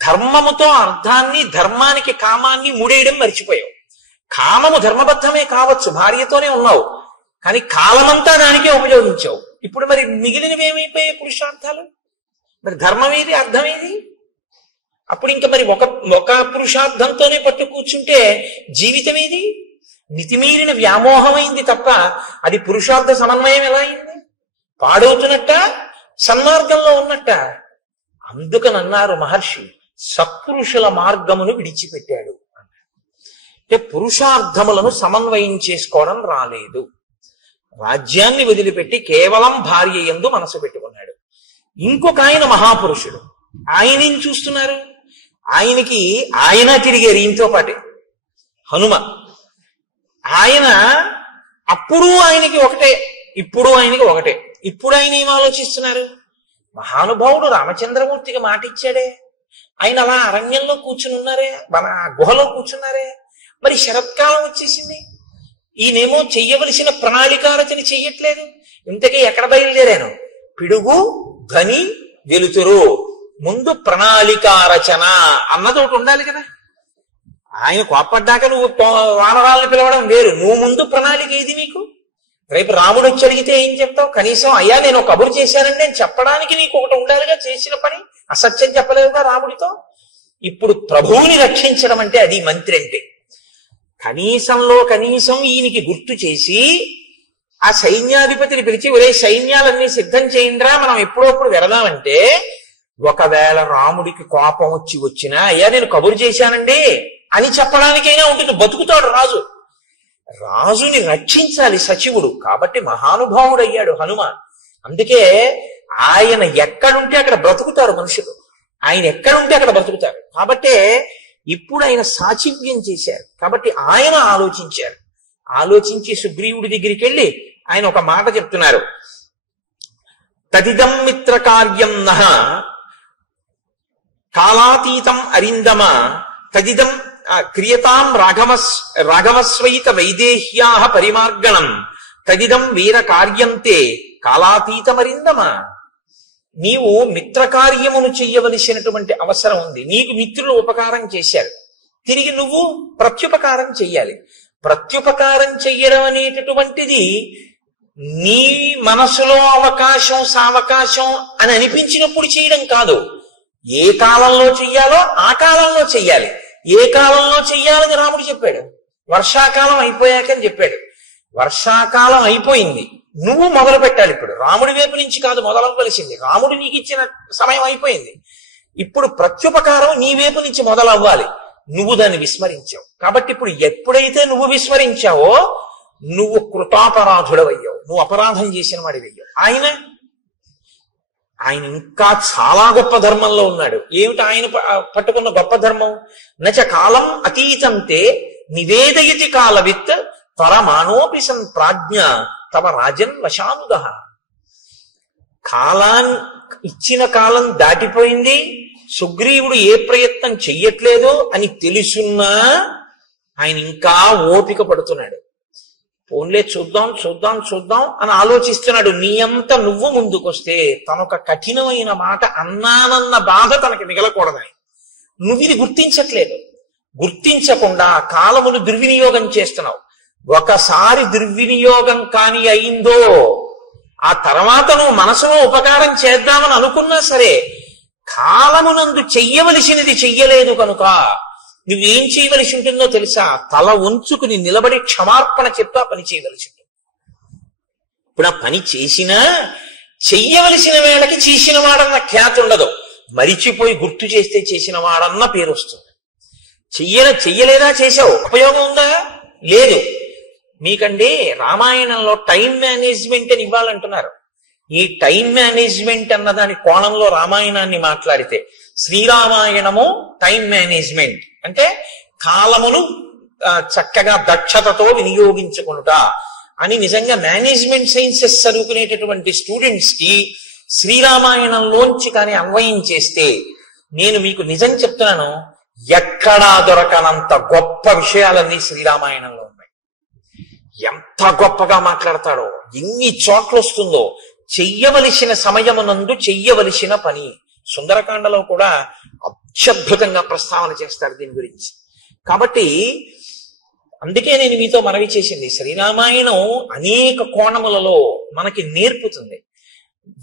ధర్మముతో అర్థాన్ని, ధర్మానికి కామాన్ని ముడేయడం మర్చిపోయావు. కామము ధర్మబద్ధమే కావచ్చు, భార్యతోనే ఉన్నావు, కానీ కాలమంతా దానికే ఉపయోగించావు. ఇప్పుడు మరి మిగిలినవి ఏమైపోయాయి? పురుషార్థాలు. మరి ధర్మం ఏది, అర్థం ఏది? అప్పుడు ఇంకా మరి ఒక పురుషార్థంతోనే పట్టు కూర్చుంటే జీవితం ఏది? మితిమీరిన వ్యామోహమైంది తప్ప అది పురుషార్థ సమన్వయం ఎలా అయింది? పాడవుతున్నట్ట, సన్మార్గంలో ఉన్నట్ట. అందుకనన్నారు మహర్షి, సత్పురుషుల మార్గమును విడిచిపెట్టాడు. అంటే పురుషార్థములను సమన్వయం చేసుకోవడం రాలేదు. రాజ్యాన్ని వదిలిపెట్టి కేవలం భార్య యందు మనసు పెట్టుకున్నాడు. ఇంకొక ఆయన మహాపురుషుడు, ఆయన ఏం చూస్తున్నారు? ఆయన తిరిగారు ఈయనతో పాటే, హనుమ. ఆయన అప్పుడు ఆయనకి ఒకటే, ఇప్పుడు ఆయనకి ఒకటే. ఇప్పుడు ఆయన ఏం ఆలోచిస్తున్నారు? మహానుభావుడు రామచంద్రమూర్తికి మాట ఇచ్చాడే, ఆయన అలా అరణ్యంలో కూర్చుని ఉన్నారే, మన గుహలో కూర్చున్నారే. మరి శరత్కాలం వచ్చేసింది, ఈయనేమో చెయ్యవలసిన ప్రణాళికారచన చెయ్యట్లేదు. ఇంతకీ ఎక్కడ బయలుదేరాను? పిడుగు ధ్వని వెలుతురు, ముందు ప్రణాళికారచన అన్నది ఒకటి ఉండాలి కదా. ఆయన కోపడ్డాక నువ్వు వానరాలను పిలవడం వేరు, నువ్వు ముందు ప్రణాళిక ఏది నీకు? రేపు రాముడు వచ్చి అడిగితే ఏం చెప్తావు? కనీసం అయ్యా నేను కబురు చేశానండి నేను చెప్పడానికి నీకు ఒకటి ఉండాలిగా. చేసిన పని అసత్యం చెప్పలేవుగా రాముడితో. ఇప్పుడు ప్రభువుని రక్షించడం అంటే అది మంత్రి అంటే. కనీసంలో కనీసం ఈయనకి గుర్తు చేసి ఆ సైన్యాధిపతిని పిలిచి, ఒరే సైన్యాలన్నీ సిద్ధం చేయండిరా, మనం ఎప్పుడప్పుడు వెళదామంటే, ఒకవేళ రాముడికి కోపం వచ్చినా అయ్యా నేను కబురు చేశానండి అని చెప్పడానికైనా ఉంటుంది. బతుకుతాడు రాజు. రాజుని రక్షించాలి సచివుడు. కాబట్టి మహానుభావుడు అయ్యాడు హనుమ. అందుకే ఆయన ఎక్కడుంటే అక్కడ బ్రతుకుతారు మనుషులు, ఆయన ఎక్కడుంటే అక్కడ బ్రతుకుతారు. కాబట్టే ఇప్పుడు ఆయన సాచివ్యం చేశారు. కాబట్టి ఆయన ఆలోచించారు. ఆలోచించి సుగ్రీవుడి దగ్గరికి వెళ్ళి ఆయన ఒక మాట చెప్తున్నారు. తదిదం మిత్ర కార్యం నహ కాలాతీతం అరిందమ తదిదం క్రియతాం రాఘవస్వైత వైదేహ్యా పరిమార్గణం తదిదం వీర కార్యంతే కాలాతీతమరిందమ. నీవు మిత్రకార్యమును చెయ్యవలసినటువంటి అవసరం ఉంది. నీకు మిత్రులు ఉపకారం చేశారు, తిరిగి నువ్వు ప్రత్యుపకారం చెయ్యాలి. ప్రత్యుపకారం చెయ్యడం అనేటటువంటిది నీ మనసులో అవకాశం సావకాశం అని అనిపించినప్పుడు చేయడం కాదు. ఏ కాలంలో చెయ్యాలో ఆ కాలంలో చెయ్యాలి. ఏ కాలంలో చెయ్యాలని రాముడు చెప్పాడు? వర్షాకాలం అయిపోయాకని చెప్పాడు. వర్షాకాలం అయిపోయింది, నువ్వు మొదలు పెట్టాలి. ఇప్పుడు రాముడి వైపు నుంచి కాదు మొదలవ్వవలసింది, రాముడు నీకు ఇచ్చిన సమయం అయిపోయింది. ఇప్పుడు ప్రత్యుపకారం నీ వైపు నుంచి మొదలవ్వాలి. నువ్వు దాన్ని విస్మరించావు. కాబట్టి ఇప్పుడు ఎప్పుడైతే నువ్వు విస్మరించావో నువ్వు కృతాపరాధుడవయ్యావు, నువ్వు అపరాధం చేసిన వాడివయ్యావు. ఆయన ఇంకా చాలా గొప్ప ధర్మంలో ఉన్నాడు. ఏమిటి ఆయన పట్టుకున్న గొప్ప ధర్మం? నచ కాలం అతీతంతే నివేదయతి కాలవిత్ త్వరమాణోపి సన్ ప్రాజ్ఞ తమ రాజన్ వశానుద. ఇచ్చిన కాలం దాటిపోయింది, సుగ్రీవుడు ఏ ప్రయత్నం చెయ్యట్లేదు అని తెలుసున్నా ఆయన ఇంకా ఓపిక పడుతున్నాడు. పోన్లే చూద్దాం చూద్దాం చూద్దాం అని ఆలోచిస్తున్నాడు. నీ అంత నువ్వు ముందుకొస్తే తనొక కఠినమైన మాట అన్నానన్న బాధ తనకి మిగలకూడదని నువ్వు ఇది గుర్తించట్లేదు. గుర్తించకుండా కాలమును దుర్వినియోగం చేస్తున్నావు. ఒకసారి దుర్వినియోగం కాని అయిందో ఆ తర్వాత నువ్వు మనసులో ఉపకారం చేద్దామని అనుకున్నా సరే కాలమునందు చెయ్యవలసినది చెయ్యలేదు కనుక నువ్వేం చేయవలసి ఉంటుందో తెలుసా? తల వంచుకుని నిలబడి క్షమార్పణ చెప్పి ఆ పని చేయవలసి ఉంటుంది. ఇప్పుడు ఆ పని చేసినా చెయ్యవలసిన వేళకి చేసిన వాడన్న ఖ్యాతి ఉండదు, మరిచిపోయి గుర్తు చేస్తే చేసిన వాడన్న పేరు వస్తుంది. చెయ్యలేదా చేశావు, ఉపయోగం ఉందా? లేదు. మీకండి రామాయణంలో టైం మేనేజ్మెంట్ అని ఇవ్వాలంటున్నారు. ఈ టైం మేనేజ్మెంట్ అన్న దాని కోణంలో రామాయణాన్ని మాట్లాడితే శ్రీరామాయణము టైం మేనేజ్మెంట్ అంటే కాలమును చక్కగా దక్షతతో వినియోగించుకునుట అని నిజంగా మేనేజ్మెంట్ సైన్సెస్ చదువుకునేటటువంటి స్టూడెంట్స్ కి శ్రీరామాయణంలోంచి కానీ అన్వయం చేస్తే నేను మీకు నిజం చెప్తున్నాను, ఎక్కడా దొరకనంత గొప్ప విషయాలన్నీ శ్రీరామాయణంలో ఉన్నాయి. ఎంత గొప్పగా మాట్లాడతాడో, ఎన్ని చోట్ల వస్తుందో. చెయ్యవలసిన సమయమునందు చెయ్యవలసిన పని. సుందరకాండలో కూడా అత్యద్భుతంగా ప్రస్తావన చేస్తాడు దీని గురించి. కాబట్టి అందుకే నేను మీతో మనవి చేసింది, శ్రీరామాయణం అనేక కోణములలో మనకి నేర్పుతుంది.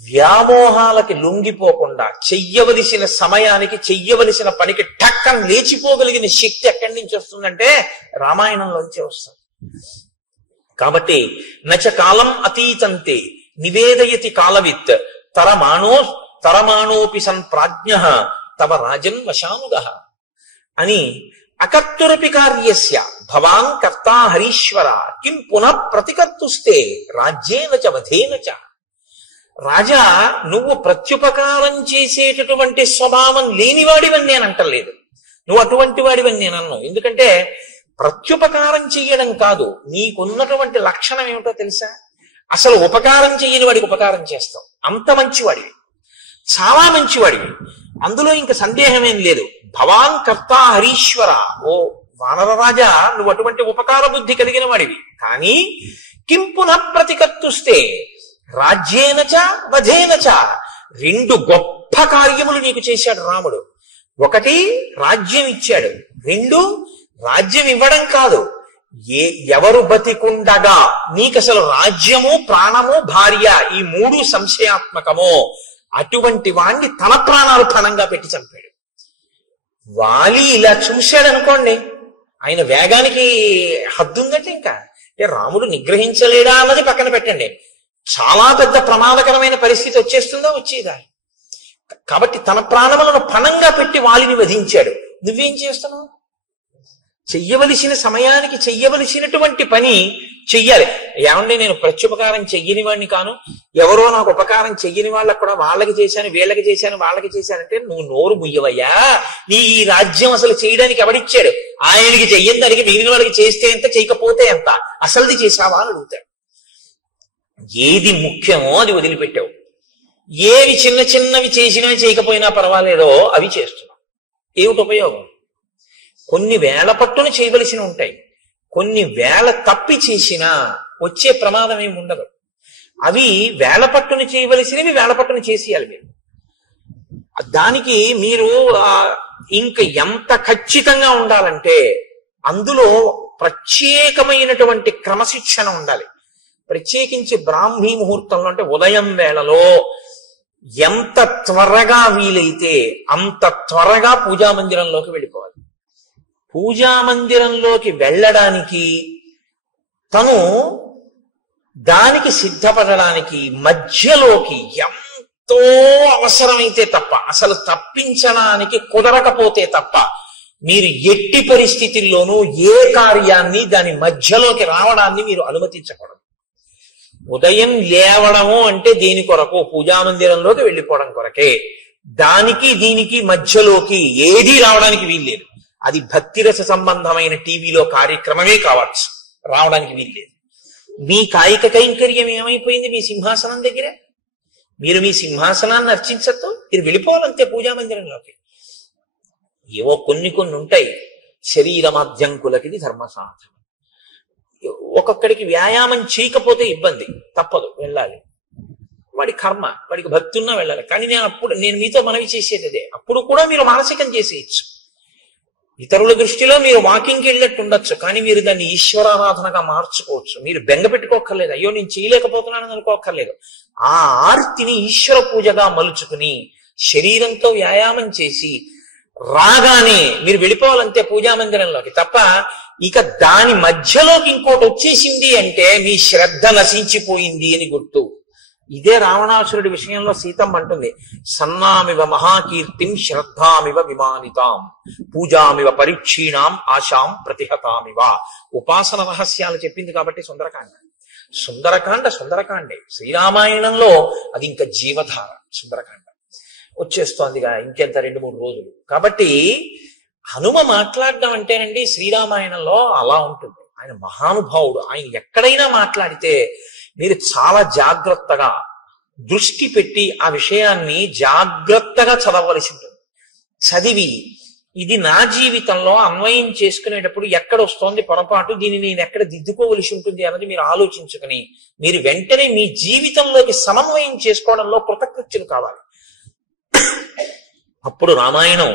వ్యామోహాలకి లొంగిపోకుండా చెయ్యవలసిన సమయానికి చెయ్యవలసిన పనికి టక్కని లేచిపోగలిగిన శక్తి ఎక్కడి నుంచి వస్తుందంటే రామాయణంలోంచి వస్తుంది. కాబట్టి నచ కాలం అతీతంతే నివేదయతి కాలవిత్ తరమాణోపి సన్ ప్రాజ్ఞ తవ రాజన్ వశానుగః అని అకర్తురపి కార్యస్య భవాన్ కర్తా హరీశ్వర కిం పునః ప్రతికర్తుస్తే రాజ్యేన చ వధేన చ. రాజా, నువ్వు ప్రత్యుపకారం చేసేటటువంటి స్వభావం లేనివాడివని నేను అంటలేదు, నువ్వు అటువంటి వాడివని నేను అన్నాను. ఎందుకంటే ప్రత్యుపకారం చెయ్యడం కాదు, నీకున్నటువంటి లక్షణం ఏమిటో తెలుసా? అసలు ఉపకారం చెయ్యని వాడికి ఉపకారం చేస్తావు. అంత మంచివాడివి, చాలా మంచివాడివి, అందులో ఇంక సందేహమేం లేదు. భవాన్ కర్త హరీశ్వర, ఓ వానర రాజా, నువ్వు అటువంటి ఉపకార బుద్ధి కలిగిన వాడివి. కానీ కిం పునః ప్రతికర్తుస్తే రాజ్యేనచ వధేనచ, రెండు గొప్ప కార్యములు నీకు చేశాడు రాముడు. ఒకటి రాజ్యం ఇచ్చాడు, రెండు రాజ్యం ఇవ్వడం కాదు, ఎవరు బతికుండగా నీకు అసలు రాజ్యము ప్రాణము భార్య ఈ మూడు సంశయాత్మకమో అటువంటి వాణ్ణి తన ప్రాణాలు పణంగా పెట్టి చంపాడు. వాలి ఇలా చూశాడు అనుకోండి, ఆయన వేగానికి హద్దు ఉందంటే ఇంకా రాముడు నిగ్రహించలేడా అన్నది పక్కన పెట్టండి, చాలా పెద్ద ప్రమాదకరమైన పరిస్థితి వచ్చేస్తుందా, వచ్చేదా. కాబట్టి తన ప్రాణములను పణంగా పెట్టి వాలిని వధించాడు. నువ్వేం చేస్తున్నావు? చెయ్యవలసిన సమయానికి చెయ్యవలసినటువంటి పని చెయ్యాలి. ఏమండి, నేను ప్రత్యుపకారం చెయ్యని వాడిని కాను, ఎవరో నాకు ఉపకారం చెయ్యని వాళ్ళకు కూడా వాళ్ళకి చేశాను, వీళ్ళకి చేశాను, వాళ్ళకి చేశానంటే నువ్వు నోరు ముయ్యవయ్యా. నీ ఈ రాజ్యం అసలు చేయడానికి ఎవడిచ్చాడు? ఆయనకి చెయ్యని దానికి మిగిలిన వాళ్ళకి చేస్తే ఎంత, చేయకపోతే ఎంత, అసలుది చేశావా అని అడుగుతాడు. ఏది ముఖ్యమో అది వదిలిపెట్టావు, ఏవి చిన్న చిన్నవి చేసినా చేయకపోయినా పర్వాలేదో అవి చేస్తున్నావు. ఏమిటి ఉపయోగం? కొన్ని వేల పట్టున చేయవలసి ఉంటాయి, కొన్ని వేల తప్పి చేసినా వచ్చే ప్రమాదం ఏమి ఉండదు. అవి వేల పట్టున చేయవలసినవి వేల పట్టున చేసేయాలి మీరు. దానికి మీరు ఇంక ఎంత ఖచ్చితంగా ఉండాలంటే అందులో ప్రత్యేకమైనటువంటి క్రమశిక్షణ ఉండాలి. ప్రత్యేకించి బ్రాహ్మీ ముహూర్తంలో అంటే ఉదయం వేళలో ఎంత త్వరగా వీలైతే అంత త్వరగా పూజామందిరంలోకి వెళ్ళిపోవాలి. పూజామందిరంలోకి వెళ్ళడానికి తను దానికి సిద్ధపడడానికి మధ్యలోకి ఎంతో అవసరమైతే తప్ప, అసలు తప్పించడానికి కుదరకపోతే తప్ప మీరు ఎట్టి పరిస్థితుల్లోనూ ఏ కార్యాన్ని దాని మధ్యలోకి రావడాన్ని మీరు అనుమతించకూడదు. ఉదయం లేవడము అంటే దేని కొరకు? పూజామందిరంలోకి వెళ్ళిపోవడం కొరకే. దానికి దీనికి మధ్యలోకి ఏదీ రావడానికి వీల్లేదు. అది భక్తిరస సంబంధమైన టీవీలో కార్యక్రమమే కావచ్చు, రావడానికి వీల్లేదు. మీ కాయిక కైంకర్యం ఏమైపోయింది మీ సింహాసనం దగ్గర? మీరు మీ సింహాసనాన్ని అర్చించద్దు, మీరు వెళ్ళిపోవాలంతే పూజామందిరంలోకి. ఏవో కొన్ని ఉంటాయి శరీర మాధ్యంకులకి ధర్మ సాధన. ఒక్కొక్కడికి వ్యాయామం చేయకపోతే ఇబ్బంది, తప్పదు, వెళ్ళాలి. వాడి కర్మ, వాడికి భక్తి ఉన్నా వెళ్ళాలి. కానీ నేను మీతో మనవి చేసేది అదే, అప్పుడు కూడా మీరు మానసికం చేసేయచ్చు. ఇతరుల దృష్టిలో మీరు వాకింగ్కి వెళ్ళినట్టు ఉండొచ్చు, కానీ మీరు దాన్ని ఈశ్వరారాధనగా మార్చుకోవచ్చు. మీరు బెంగ పెట్టుకోక్కర్లేదు, అయ్యో నేను చేయలేకపోతున్నానని అనుకోక్కర్లేదు. ఆ ఆర్తిని ఈశ్వర పూజగా మలుచుకుని శరీరంతో వ్యాయామం చేసి రాగానే మీరు వెళ్ళిపోవాలంతే పూజా మందిరంలోకి. తప్ప ఇక దాని మధ్యలోకి ఇంకోటి వచ్చేసింది అంటే మీ శ్రద్ధ నశించిపోయింది అని గుర్తు. ఇదే రావణాసురుడి విషయంలో సీతమ్మ అంటుంది, సన్నామివ మహాకీర్తిం శ్రద్ధామివ విమానితాం పూజామివ పరీక్షీణాం ఆశాం ప్రతిహతామివ. ఉపాసన రహస్యాలు చెప్పింది కాబట్టి సుందరకాండే. శ్రీరామాయణంలో అది ఇంకా జీవధార. సుందరకాండ వచ్చేస్తోందిగా ఇంకెంత 2-3 రోజులు. కాబట్టి హనుమ మాట్లాడడం అంటేనండి శ్రీరామాయణంలో అలా ఉంటుంది. ఆయన మహానుభావుడు. ఆయన ఎక్కడైనా మాట్లాడితే మీరు చాలా జాగ్రత్తగా దృష్టి పెట్టి ఆ విషయాన్ని జాగ్రత్తగా చదవవలసి ఉంటుంది. చదివి ఇది నా జీవితంలో అన్వయం చేసుకునేటప్పుడు ఎక్కడ వస్తోంది పొరపాటు, దీన్ని నేను ఎక్కడ దిద్దుకోవలసి ఉంటుంది అన్నది మీరు ఆలోచించుకుని మీరు వెంటనే మీ జీవితంలోకి సమన్వయం చేసుకోవడంలో కృతకృత్యులు కావాలి. అప్పుడు రామాయణం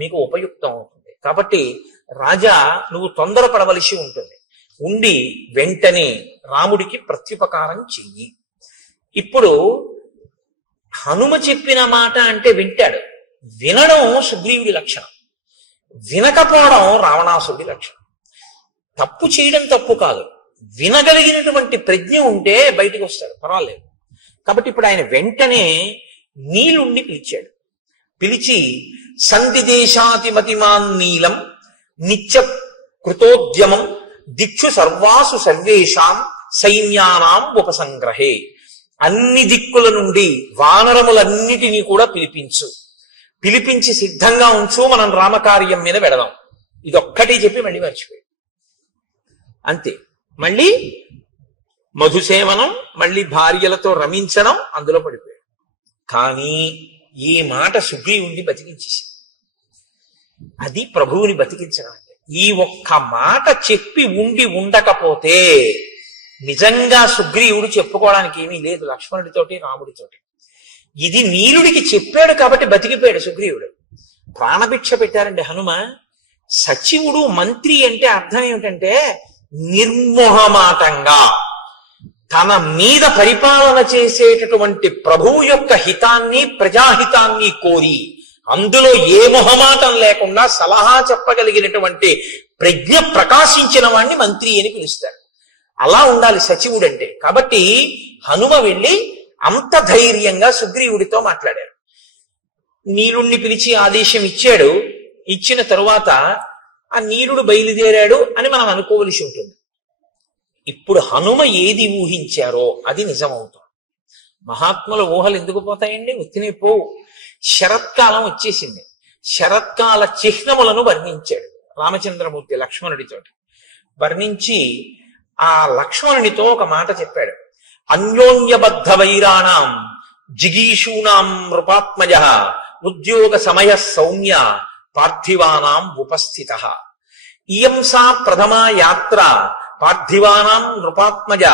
మీకు ఉపయుక్తం అవుతుంది. కాబట్టి రాజా నువ్వు తొందరపడవలసి ఉంటుంది. ఉండి వెంటనే రాముడికి ప్రత్యుపకారం చెయ్యి. ఇప్పుడు హనుమ చెప్పిన మాట అంటే వింటాడు. వినడం సుగ్రీవుడి లక్షణం, వినకపోవడం రావణాసుడి లక్షణం. తప్పు చేయడం తప్పు కాదు, వినగలిగినటువంటి ప్రజ్ఞ ఉంటే బయటికి వస్తాడు, పర్వాలేదు. కాబట్టి ఇప్పుడు ఆయన వెంటనే నీలుండి పిలిచాడు. పిలిచి సంధిదేశాతిమతిమాన్ నీలం నిత్య కృతోద్యమం దిక్షు సర్వాసు సర్వేషాం సైన్యానాం ఉపసంగ్రహే. అన్ని దిక్కుల నుండి వానరములన్నిటినీ కూడా పిలిపించి సిద్ధంగా ఉంచు, మనం రామకార్యం మీద వెడదాం. ఇదొక్కటి చెప్పి మళ్ళీ మర్చిపోయాడు. అంతే. మళ్ళీ మధుసేవనం, మళ్ళీ భార్యలతో రమించడం, అందులో పడిపోయాడు. కానీ ఈ మాట సుగ్రీవుణ్ణి బతికించేసి, అది ప్రభువుని బతికించడం అంటే. ఈ ఒక్క మాట చెప్పి ఉండకపోతే నిజంగా సుగ్రీవుడు చెప్పుకోవడానికి ఏమీ లేదు లక్ష్మణుడితోటి రాముడితోటి. ఇది నీలుడికి చెప్పాడు కాబట్టి బతికిపోయాడు సుగ్రీవుడు. ప్రాణభిక్ష పెట్టారండి హనుమ. సచివుడు మంత్రి అంటే అర్థం ఏమిటంటే నిర్మోహమాటంగా తన మీద పరిపాలన చేసేటటువంటి ప్రభువు యొక్క హితాన్ని ప్రజాహితాన్ని కోరి అందులో ఏ మొహమాటం లేకుండా సలహా చెప్పగలిగినటువంటి ప్రజ్ఞ ప్రకాశించిన వాణ్ణి మంత్రి అని పిలుస్తారు. అలా ఉండాలి సచివుడు అంటే. కాబట్టి హనుమ వెళ్ళి అంత ధైర్యంగా సుగ్రీవుడితో మాట్లాడారు. నీలుణ్ణి పిలిచి ఆదేశం ఇచ్చాడు. ఇచ్చిన తరువాత ఆ నీలుడు బయలుదేరాడు అని మనం అనుకోవలసి ఉంటుంది. ఇప్పుడు హనుమ ఏది ఊహించారో అది నిజమవుతుంది. మహాత్ముల ఊహలు ఎందుకు పోతాయండి? ఉత్తినే పోవు. శరత్కాలం వచ్చేసింది. శరత్కాల చిహ్నములను వర్ణించాడు రామచంద్రమూర్తి లక్ష్మణుడితోటి. వర్ణించి ఆ లక్ష్మణునితో ఒక మాట చెప్పాడు. అన్యోన్యబద్ధ వైరాణం జిగీషూణాం నృపాత్మజ ఉద్యోగ సమయ సౌమ్య పార్థివానాం ఉపస్థిత. ఇయం సా ప్రథమా యాత్ర పార్థివానాం నృపాత్మజ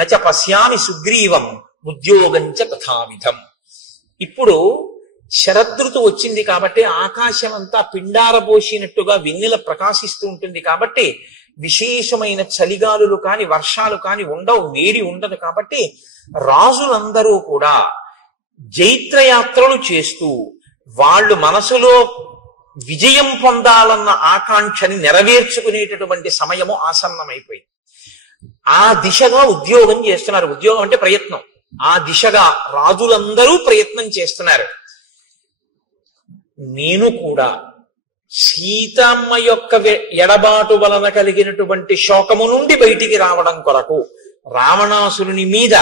నచ పశ్యామి సుగ్రీవం ఉద్యోగంచ తథావిధం. ఇప్పుడు శరదృతు వచ్చింది కాబట్టి ఆకాశం అంతా పిండారబోసినట్టుగా వెన్నెల ప్రకాశిస్తూ ఉంటుంది. కాబట్టి విశేషమైన చలిగాలులు కాని వర్షాలు కాని ఉండవు, వేడి ఉండదు. కాబట్టి రాజులందరూ కూడా జైత్రయాత్రలు చేస్తూ వాళ్ళు మనసులో విజయం పొందాలన్న ఆకాంక్షని నెరవేర్చుకునేటటువంటి సమయము ఆసన్నమైపోయింది. ఆ దిశగా ఉద్యోగం చేస్తున్నారు. ఉద్యోగం అంటే ప్రయత్నం. ఆ దిశగా రాజులందరూ ప్రయత్నం చేస్తున్నారు. నేను కూడా సీతమ్మ యొక్క ఎడబాటు వలన కలిగినటువంటి శోకము నుండి బయటికి రావడం కొరకు రావణాసురుని మీద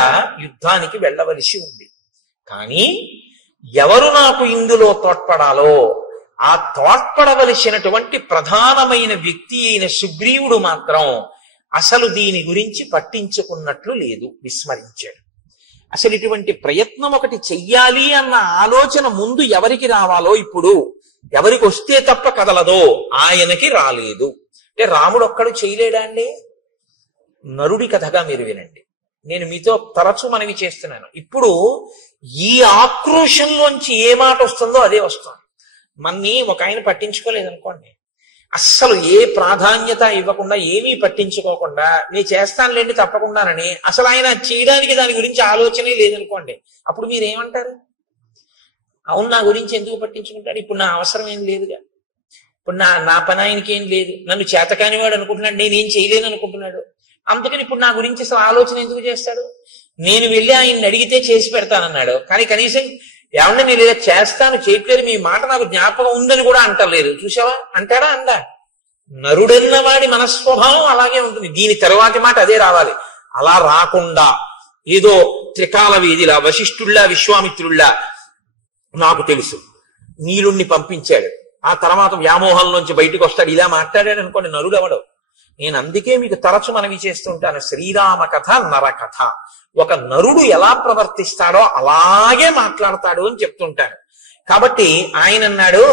యుద్ధానికి వెళ్ళవలసి ఉంది. కానీ ఎవరు నాకు ఇందులో తోడ్పడాలో ఆ తోడ్పడవలసినటువంటి ప్రధానమైన వ్యక్తి అయిన సుగ్రీవుడు మాత్రం అసలు దీని గురించి పట్టించుకున్నట్లు లేదు, విస్మరించాడు. అసలు ఇటువంటి ప్రయత్నం ఒకటి చెయ్యాలి అన్న ఆలోచన ముందు ఎవరికి రావాలో, ఇప్పుడు ఎవరికి వస్తే తప్ప కదలదో ఆయనకి రాలేదు. అంటే రాముడు ఒక్కడు చేయలేడా అండి? నరుడి కథగా మీరు వినండి. నేను మీతో తరచూ మనవి చేస్తున్నాను. ఇప్పుడు ఈ ఆక్రోశంలోంచి ఏ మాట వస్తుందో అదే వస్తుంది. మన్ని ఒక ఆయన పట్టించుకోలేదనుకోండి, అస్సలు ఏ ప్రాధాన్యత ఇవ్వకుండా ఏమీ పట్టించుకోకుండా నేను చేస్తానులేండి తప్పకుండానని అసలు ఆయన చేయడానికి దాని గురించి ఆలోచనే లేదనుకోండి, అప్పుడు మీరేమంటారు? అవును, నా గురించి ఎందుకు పట్టించుకుంటాడు, ఇప్పుడు నా అవసరం ఏం లేదుగా, ఇప్పుడు నా పని ఆయనకి ఏం లేదు, నన్ను చేతకాని వాడు అనుకుంటున్నాడు, నేనేం చేయలేను అనుకుంటున్నాడు, అందుకని ఇప్పుడు నా గురించి అసలు ఆలోచన ఎందుకు చేస్తాడు? నేను వెళ్ళి ఆయన్ని అడిగితే చేసి పెడతానన్నాడు, కానీ కనీసం ఏమన్నా నేను ఇలా చేస్తాను చేయట్లేదు, మీ మాట నాకు జ్ఞాపకం ఉందని కూడా అంటలేదు. చూసావా, అంటాడా? అందా? నరుడన్న వాడి మనస్వభావం అలాగే ఉంటుంది. దీని తరువాతి మాట అదే రావాలి. అలా రాకుండా ఏదో త్రికాల వీధిలా వశిష్ఠుల్లా విశ్వామిత్రుల్లా నాకు తెలుసు నీలుణ్ణి పంపించాడు, ఆ తర్వాత వ్యామోహంలోంచి బయటకు వస్తాడు, ఇలా మాట్లాడాడు అనుకోండి, నరుడు అవడం. నేను అందుకే మీకు తరచు మనవి చేస్తుంటాను, శ్రీరామ కథ నరకథ. ఒక నరుడు ఎలా ప్రవర్తిస్తాడో అలాగే మాట్లాడతాడు అని చెప్తుంటాను. కాబట్టి ఆయన అన్నాడు,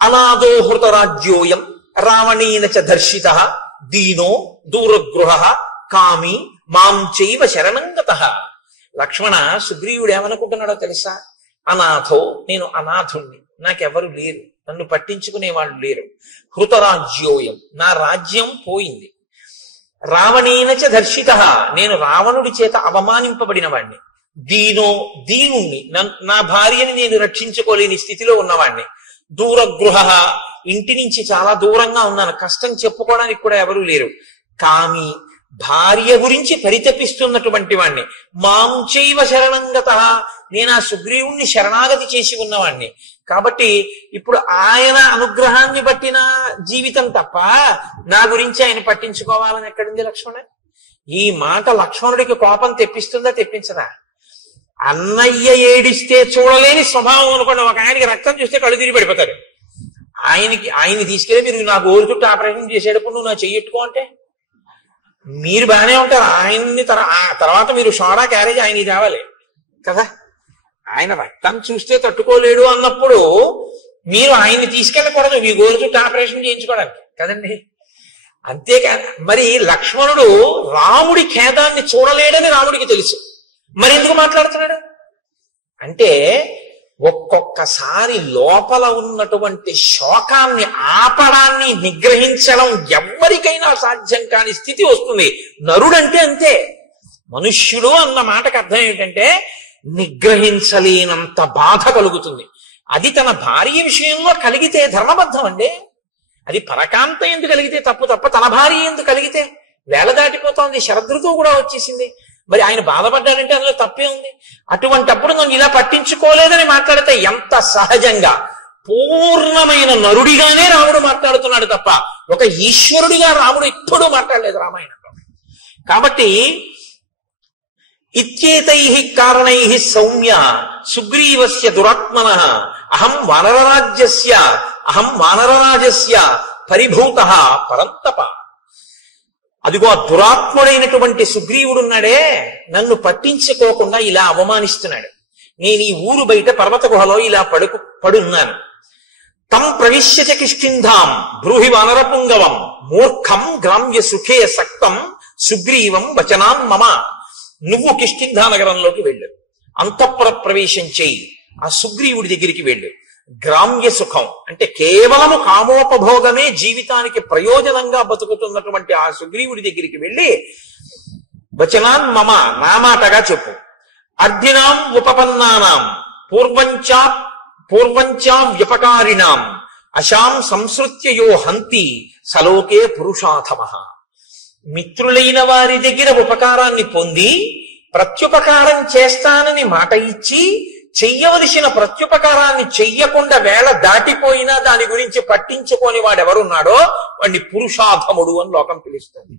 అనాదో హృతరాజ్యోయం రావణేన చ దర్శిత దీనో దూరగృహ కామి మాం చైవ శరణంగతః. లక్ష్మణ, సుగ్రీవుడు ఏమనుకుంటున్నాడో తెలుసా? అనాథో, నేను అనాథుణ్ణి, నాకెవరు లేరు, నన్ను పట్టించుకునే వాళ్ళు లేరు. హృతరాజ్యోయం, నా రాజ్యం పోయింది. రావణేన చ దర్శిత, నేను రావణుడి చేత అవమానింపబడిన వాణ్ణి. దీనో, దీనుణ్ణి, నా భార్యని నేను రక్షించుకోలేని స్థితిలో ఉన్నవాణ్ణి. దూరగృహ, ఇంటి నుంచి చాలా దూరంగా ఉన్నాను, కష్టం చెప్పుకోవడానికి కూడా ఎవరూ లేరు. కామి, భార్య గురించి పరితపిస్తున్నటువంటి వాణ్ణి. మాం చైవ శరణంగతః, నేను ఆ సుగ్రీవుణ్ణి శరణాగతి చేసి ఉన్నవాణ్ణి. కాబట్టి ఇప్పుడు ఆయన అనుగ్రహాన్ని బట్టిన జీవితం తప్ప నా గురించి ఆయన పట్టించుకోవాలని ఎక్కడుంది లక్ష్మణ? ఈ మాట లక్ష్మణుడికి కోపం తెప్పిస్తుందా తెప్పించదా? అన్నయ్య ఏడిస్తే చూడలేని స్వభావం అనుకోండి. ఒక ఆయనకి రక్తం చూస్తే కళ్ళు తిరిగి పడిపోతాడు. ఆయన్ని తీసుకెళ్ళి మీరు నా గోరు చుట్టూ ఆపరేషన్ చేసేటప్పుడు నువ్వు నా చెయ్యట్టుకో అంటే మీరు బాగానే ఉంటారు. ఆయన్ని తర్వాత మీరు సోడా క్యారేజ్ ఆయనకి తేవాలి కదా. ఆయన రక్తం చూస్తే తట్టుకోలేడు అన్నప్పుడు మీరు ఆయన్ని తీసుకెళ్ళకూడదు మీ గోరు చుట్టూ ఆపరేషన్ చేయించుకోవడానికి కదండి. అంతేకాదు, మరి లక్ష్మణుడు రాముడి ఖేదాన్ని చూడలేడని రాముడికి తెలుసు, మరి ఎందుకు మాట్లాడుతున్నాడు అంటే ఒక్కొక్కసారి లోపల ఉన్నటువంటి శోకాన్ని ఆపడాన్ని నిగ్రహించడం ఎవ్వరికైనా సాధ్యం కాని స్థితి వస్తుంది. నరుడంటే అంతే. మనుష్యుడు అన్న మాటకు అర్థం ఏమిటంటే నిగ్రహించలేనంత బాధ కలుగుతుంది. అది తన భార్య విషయంలో కలిగితే ధర్మబద్ధం అండి. అది పరకాంత ఎందుకు కలిగితే తప్పు తప్ప తన భార్య ఎందుకు కలిగితే వేళ దాటిపోతోంది, శరదృతువు కూడా వచ్చేసింది. మరి ఆయన బాధపడ్డాడంటే అందులో తప్పే ఉంది. అటువంటప్పుడు నన్ను ఇలా పట్టించుకోలేదని మాట్లాడితే ఎంత సహజంగా పూర్ణమైన నరుడిగానే రాముడు మాట్లాడుతున్నాడు తప్ప ఒక ఈశ్వరుడిగా రాముడు ఎప్పుడూ మాట్లాడలేదు రామాయణంలో. కాబట్టి ఇత్యేతై కారణై సౌమ్య సుగ్రీవస్య దురాత్మనః అహం వానరరాజస్య పరిభూత పరంతప. అదిగో ఆ దురాత్ముడైనటువంటి సుగ్రీవుడున్నాడే, నన్ను పట్టించుకోకుండా ఇలా అవమానిస్తున్నాడు. నేను ఈ ఊరు బయట పర్వత గుహలో ఇలా పడున్నాను. తం ప్రవిశ్యచ కిష్కింధాం బ్రూహి వానరపుంగవం మూర్ఖం గ్రామ్య సుఖే సక్తం సుగ్రీవం వచనాన్ మమ. నువ్వు కిష్కింధా నగరంలోకి వెళ్ళు, అంతఃపుర ప్రవేశం చేయి, ఆ సుగ్రీవుడి దగ్గరికి వెళ్ళు. గ్రామ్య సుఖం అంటే కేవలము కామోపభోగమే జీవితానికి ప్రయోజనంగా బతుకుతున్నటువంటి ఆ సుగ్రీవుడి దగ్గరికి వెళ్ళి వచనాన్ మమ, నా మాటగా చెప్పు. అర్ధినాం ఉపపన్నానాం పూర్వంచా వ్యపకారిణాం అశాం సంసృత్య యో హంతి సలోకే పురుషాథమః. మిత్రులైన వారి దగ్గర ఉపకారాన్ని పొంది ప్రత్యుపకారం చేస్తానని మాట ఇచ్చి చెయ్యవలసిన ప్రత్యుపకారాన్ని చెయ్యకుండా వేళ దాటిపోయినా దాని గురించి పట్టించుకొని వాడెవరున్నాడో వాడిని పురుషాధముడు అని లోకం పిలుస్తుంది.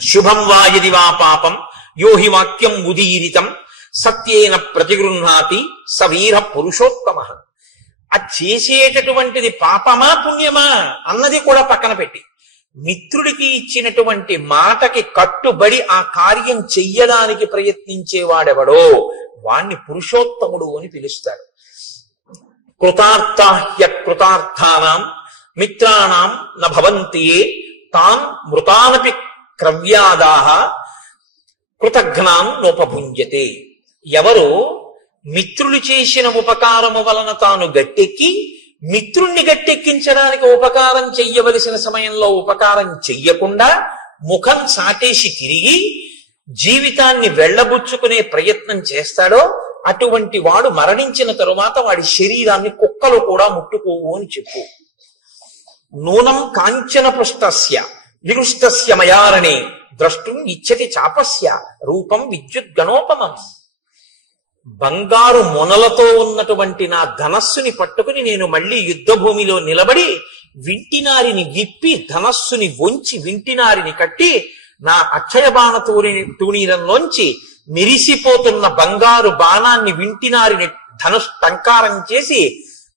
శుభం వా యది వా పాపం యోహి వాక్యం ఉదీరితం సత్యేన ప్రతిగృహ్ణాతి సవీర పురుషోత్తమః. ఆ చేసేటటువంటిది పాపమా పుణ్యమా అన్నది కూడా పక్కన పెట్టి మిత్రుడికి ఇచ్చినటువంటి మాటకి కట్టుబడి ఆ కార్యం చెయ్యడానికి ప్రయత్నించేవాడెవడో వాణ్ణి పురుషోత్తముడు అని పిలుస్తారు. కృతార్థాహ్యకృతార్థానాం మిత్రాణం నభవంతి తాన్ మృతానపి క్రవ్యాదాహ కృతఘ్నాన్ నోపభుంజతే. ఎవరు మిత్రులు చేసిన ఉపకారము వలన తాను గట్టెక్కి మిత్రుణ్ణి గట్టెక్కించడానికి ఉపకారం చెయ్యవలసిన సమయంలో ఉపకారం చెయ్యకుండా ముఖం చాటేసి తిరిగి జీవితాన్ని వెళ్ళబుచ్చుకునే ప్రయత్నం చేస్తాడో అటువంటి వాడు మరణించిన తరువాత వాడి శరీరాన్ని కుక్కలు కూడా ముట్టుకోవు అని చెప్పు. నూనం కాంచన పృష్టస్య విరుష్టస్య మయారణే ద్రష్టుం ఇచ్చతి చాపస్య రూపం విద్యుద్గణోపమం. బంగారు మొనలతో ఉన్నటువంటి నా ధనస్సుని పట్టుకుని నేను మళ్ళీ యుద్ధ భూమిలో నిలబడి వింటినారిని విప్పి ధనస్సుని వంచి వింటినారిని కట్టి నా అక్షయ బాణ తూణీరంలోంచి మెరిసిపోతున్న బంగారు బాణాన్ని వింటినారిని టంకారం చేసి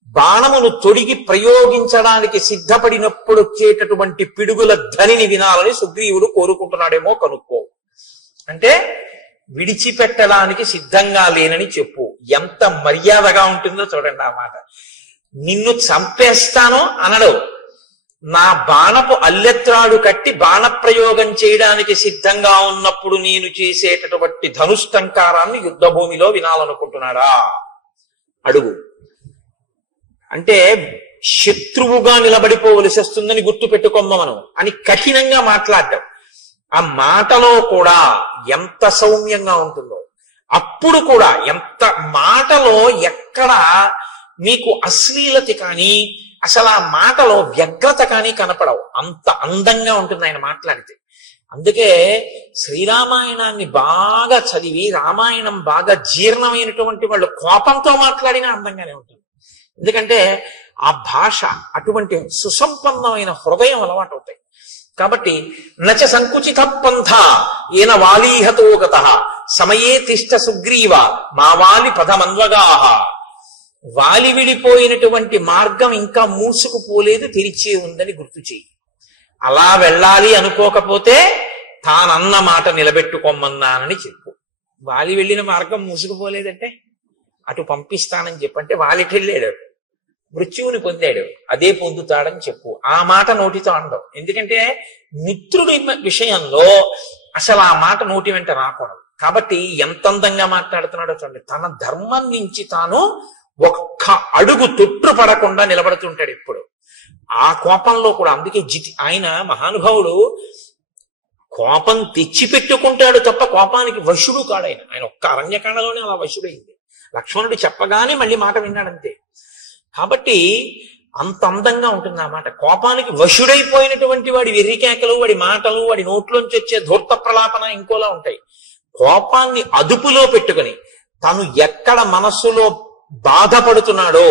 బాణమును తొడిగి ప్రయోగించడానికి సిద్ధపడినప్పుడు వచ్చేటటువంటి పిడుగుల ధ్వనిని వినాలని సుగ్రీవుడు కోరుకుంటున్నాడేమో కనుక్కో. అంటే విడిచిపెట్టడానికి సిద్ధంగా లేనని చెప్పు. ఎంత మర్యాదగా ఉంటుందో చూడండి ఆ మాట. నిన్ను చంపేస్తానో అనడు, నా బాణపు అల్లెత్రాడు కట్టి బాణప్రయోగం చేయడానికి సిద్ధంగా ఉన్నప్పుడు నేను చేసేటటువంటి ధనుష్టంకారాన్ని యుద్ధ భూమిలో వినాలనుకుంటున్నాడా అడుగు. అంటే శత్రువుగా నిలబడిపోవలసి వస్తుందని గుర్తు పెట్టుకోమ్మ మనం అని కఠినంగా మాట్లాడడం. ఆ మాటలో కూడా ఎంత సౌమ్యంగా ఉంటుందో, అప్పుడు కూడా ఎంత మాటలో ఎక్కడ మీకు అశ్లీలత కానీ అసలు ఆ మాటలో వ్యగ్రత కానీ కనపడవు. అంత అందంగా ఉంటుంది ఆయన మాట్లాడితే. అందుకే శ్రీరామాయణాన్ని బాగా చదివి రామాయణం బాగా జీర్ణమైనటువంటి వాళ్ళు కోపంతో మాట్లాడినా అందంగానే ఉంటుంది. ఎందుకంటే ఆ భాష అటువంటి సుసంపన్నమైన హృదయం అలవాటు అవుతాయి. కాబట్టి నచ సంకుచిత పంథ ఏన వాలీహతో గత సమయే తిష్ట సుగ్రీవ మా వాలి పదమన్వగాహ. వాలి విడిపోయినటువంటి మార్గం ఇంకా మూసుకుపోలేదు, తెరిచే ఉందని గుర్తు చేయి. అలా వెళ్ళాలి అనుకోకపోతే తానన్న మాట నిలబెట్టుకోమన్నానని చెప్పు. వాలి వెళ్ళిన మార్గం మూసుకుపోలేదంటే అటు పంపిస్తానని చెప్పంటే వాలికి వెళ్ళాడు, మృత్యువుని పొందాడు, అదే పొందుతాడని చెప్పు. ఆ మాట నోటితో అనడం. ఎందుకంటే మిత్రుడి విషయంలో అసలు ఆ మాట నోటి వెంట రాకూడదు. కాబట్టి ఎంత అందంగా మాట్లాడుతున్నాడో చూడండి. తన ధర్మం నుంచి తాను ఒక్క అడుగు తొట్టు పడకుండా నిలబడుతుంటాడు ఎప్పుడు. ఆ కోపంలో కూడా. అందుకే ఆయన మహానుభావుడు కోపం తెచ్చిపెట్టుకుంటాడు తప్ప కోపానికి వశుడు కాడాయన. ఆయన ఒక్క అరణ్యకాండలోనే అలా వశుడైంది. లక్ష్మణుడు చెప్పగానే మళ్ళీ మాట విన్నాడంతే. కాబట్టి అంత అందంగా ఉంటుంది ఆ మాట. కోపానికి వశుడైపోయినటువంటి వాడి వెర్రికేకలు, వాడి మాటలు, వాడి నోట్లోంచి వచ్చే ధూర్త ప్రలాపన ఇంకోలా ఉంటాయి. కోపాన్ని అదుపులో పెట్టుకుని తను ఎక్కడ మనస్సులో బాధపడుతున్నాడో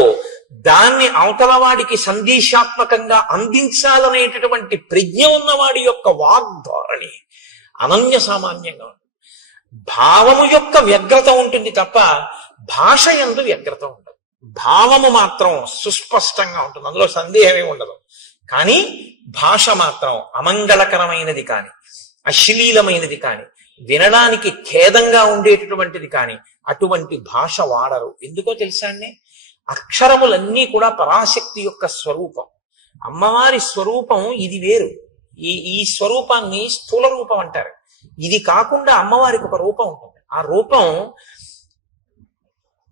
దాన్ని అవతల వాడికి సందేశాత్మకంగా అందించాలనేటటువంటి ప్రజ్ఞ ఉన్నవాడి యొక్క వాగ్ధారణి అనన్య సామాన్యంగా ఉంటుంది. భావము యొక్క వ్యగ్రత ఉంటుంది తప్ప భాష యందు వ్యగ్రత ఉండదు. భావము మాత్రం సుస్పష్టంగా ఉంటుంది, అందులో సందేహమే ఉండదు. కానీ భాష మాత్రం అమంగళకరమైనది కాని అశ్లీలమైనది కాని వినడానికి ఖేదంగా ఉండేటటువంటిది కాని అటువంటి భాష వాడరు. ఎందుకో తెలుసా అండి? అక్షరములన్నీ కూడా పరాశక్తి యొక్క స్వరూపం. అమ్మవారి స్వరూపం ఇది వేరు. ఈ స్వరూపాన్ని స్థూల రూపం అంటారు. ఇది కాకుండా అమ్మవారికి ఒక రూపం ఉంటుంది. ఆ రూపం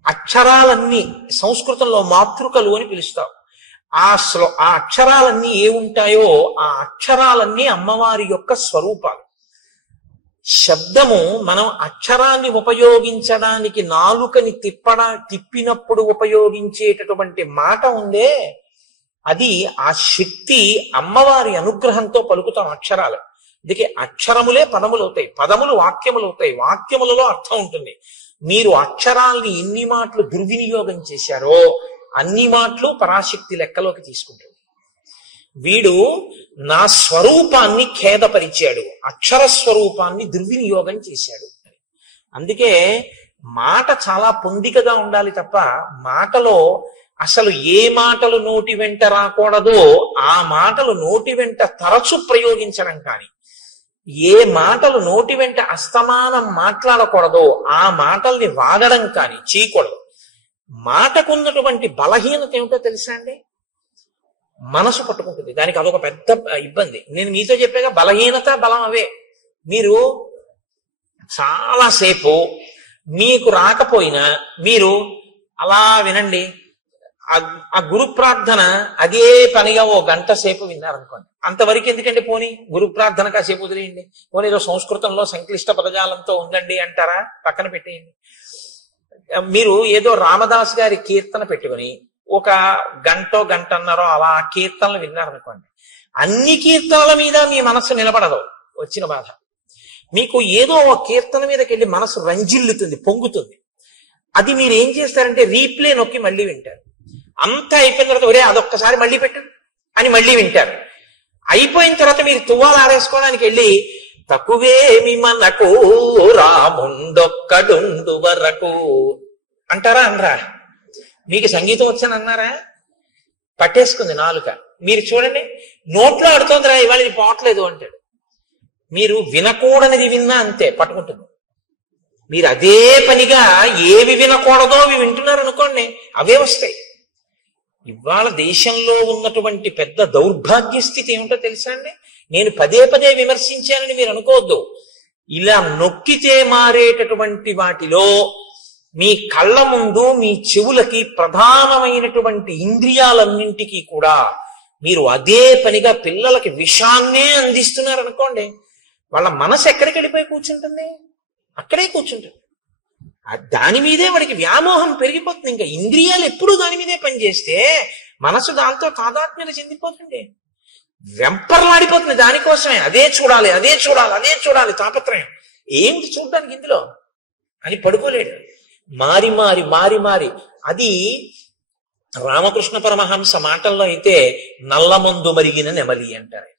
అక్షరాలన్నీ సంస్కృతంలో మాతృకలు అని పిలుస్తారు. ఆ అక్షరాలన్నీ ఏముంటాయో ఆ అక్షరాలన్నీ అమ్మవారి యొక్క స్వరూపాలు. శబ్దము మనం అక్షరాన్ని ఉపయోగించడానికి నాలుకని తిప్పినప్పుడు ఉపయోగించేటటువంటి మాట ఉందే, అది ఆ శక్తి అమ్మవారి అనుగ్రహంతో పలుకుతాం అక్షరాలు. అందుకే అక్షరములే పదములవుతాయి, పదములు వాక్యములవుతాయి, వాక్యములలో అర్థం ఉంటుంది. మీరు అక్షరాల్ని ఎన్ని మాటలు దుర్వినియోగం చేశారో అన్ని మాటలు పరాశక్తి లెక్కలోకి తీసుకుంటుంది. వీడు నా స్వరూపాన్ని ఖేదపరిచాడు, అక్షర స్వరూపాన్ని దుర్వినియోగం చేశాడు. అందుకే మాట చాలా పొందికగా ఉండాలి తప్ప మాటలో అసలు ఏ మాటలు నోటి వెంట రాకూడదో ఆ మాటలు నోటి వెంట తరచు ప్రయోగించడం కానీ, ఏ మాటలు నోటి వెంట అస్తమానం మాట్లాడకూడదో ఆ మాటల్ని వాడడం కానీ చేయకూడదు. మాటకున్నటువంటి బలహీనత ఏమిటో తెలుసా అండి? మనసు పట్టుకుంటుంది. దానికి అదొక పెద్ద ఇబ్బంది. నేను మీతో చెప్పాక బలహీనత బలం అవే. మీరు చాలాసేపు మీకు రాకపోయినా మీరు అలా వినండి, ఆ గురు ప్రార్థన అదే పనిగా ఓ గంట సేపు విన్నారనుకోండి. అంతవరకు ఎందుకంటే పోనీ గురు ప్రార్థన కాసేపు వదిలేయండి, పోనీ ఏదో సంస్కృతంలో సంక్లిష్ట పదజాలంతో ఉండండి అంటారా, పక్కన పెట్టేయండి. మీరు ఏదో రామదాస్ గారి కీర్తన పెట్టుకుని ఒక గంటన్నరో అలా కీర్తనలు విన్నారనుకోండి, అన్ని కీర్తనల మీద మీ మనస్సు నిలబడదు. వచ్చిన బాధ మీకు ఏదో ఒక కీర్తన మీదకి వెళ్ళి మనసు రంజిల్లుతుంది, పొంగుతుంది. అది మీరు ఏం చేస్తారంటే రీప్లే నొక్కి మళ్ళీ వింటారు. అంతా అయిపోయిన తర్వాత ఒరే అదొక్కసారి మళ్ళీ పెట్టు అని మళ్ళీ వింటారు. అయిపోయిన తర్వాత మీరు తువ్వాలు ఆరేసుకోవడానికి వెళ్ళి తక్కువేమి మనకు రాముండొక్కడుండు వరకు అంటారా అనరా? మీకు సంగీతం వచ్చని అన్నారా? పట్టేసుకుంది నాలుక. మీరు చూడండి, నోట్లో ఆడుతోందిరా ఇవాళ ఇది పోవట్లేదు అంటాడు. మీరు వినకూడనిది విన్నా అంతే పట్టుకుంటుంది. మీరు అదే పనిగా ఏవి వినకూడదో అవి వింటున్నారు అనుకోండి, అవే వస్తాయి. ఇవాళ దేశంలో ఉన్నటువంటి పెద్ద దౌర్భాగ్య స్థితి ఏమిటో తెలుసా అండి? నేను పదే పదే విమర్శించానని మీరు అనుకోవద్దు. ఇలా నొక్కితే మారేటటువంటి వాటిలో మీ కళ్ళ ముందు మీ చెవులకి ప్రధానమైనటువంటి ఇంద్రియాలన్నింటికీ కూడా మీరు అదే పనిగా పిల్లలకి విషాన్నే అందిస్తున్నారు అనుకోండి, వాళ్ళ మనసు ఎక్కడికి వెళ్ళిపోయి కూర్చుంటుంది? అక్కడే కూర్చుంటుంది. దాని మీదే వాడికి వ్యామోహం పెరిగిపోతుంది. ఇంకా ఇంద్రియాలు ఎప్పుడూ దాని మీదే పనిచేస్తే మనసు దాంతో తాదాత్మ్యత చెందిపోతుంది, వెంపర్లాడిపోతుంది దానికోసమే. అదే చూడాలి, అదే చూడాలి, అదే చూడాలి తాపత్రయం. ఏమిటి చూడడానికి ఇందులో అని పడుకోలేడు. మారి మారి మారి మారి అది రామకృష్ణ పరమహంస మాటల్లో అయితే నల్లమందు మరిగిన నెమలి అంటారు.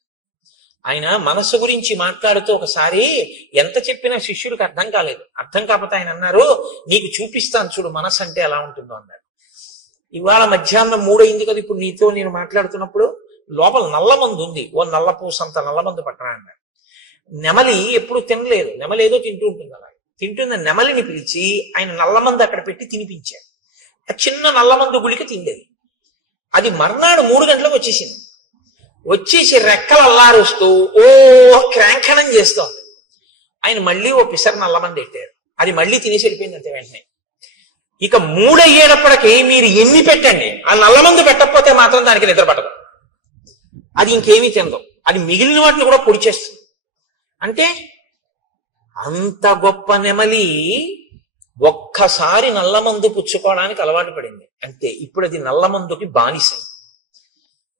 ఆయన మనస్సు గురించి మాట్లాడుతూ ఒకసారి ఎంత చెప్పినా శిష్యుడికి అర్థం కాలేదు. అర్థం కాకపోతే ఆయన అన్నారు, నీకు చూపిస్తాను చూడు మనస్సు అంటే ఎలా ఉంటుందో అన్నారు. ఇవాళ మధ్యాహ్నం 3 అయింది కదా, ఇప్పుడు నీతో నేను మాట్లాడుతున్నప్పుడు లోపల నల్లమందు ఉంది, ఓ నల్లపూసంత నల్లమందు పట్టరా అన్నారు. నెమలి ఎప్పుడు తినలేదు, నెమలి ఏదో తింటూ ఉంటుంది. అలా తింటున్న నెమలిని పిలిచి ఆయన నల్లమందు అక్కడ పెట్టి తినిపించారు. ఆ చిన్న నల్లమందు గుళిక తిండేది. అది మర్నాడు 3 గంటలకు వచ్చేసింది. వచ్చేసి రెక్కలు అల్లారుస్తూ ఓ క్రాంఖణం చేస్తోంది. ఆయన మళ్ళీ ఓ పిసర్ నల్లమంది పెట్టారు. అది మళ్ళీ తినేసి వెళ్ళిపోయింది అంతే వెంటనే. ఇక 3 అయ్యేటప్పటికి మీరు ఎన్ని పెట్టండి, ఆ నల్లమందు పెట్టకపోతే మాత్రం దానికి నిద్ర పట్టదు. అది ఇంకేమీ తినదు. అది మిగిలిన వాటిని కూడా పొడి చేస్తుంది. అంటే అంత గొప్ప నెమలి ఒక్కసారి నల్లమందు పుచ్చుకోవడానికి అలవాటు పడింది అంతే. ఇప్పుడు అది నల్లమందుకి బానిసైంది.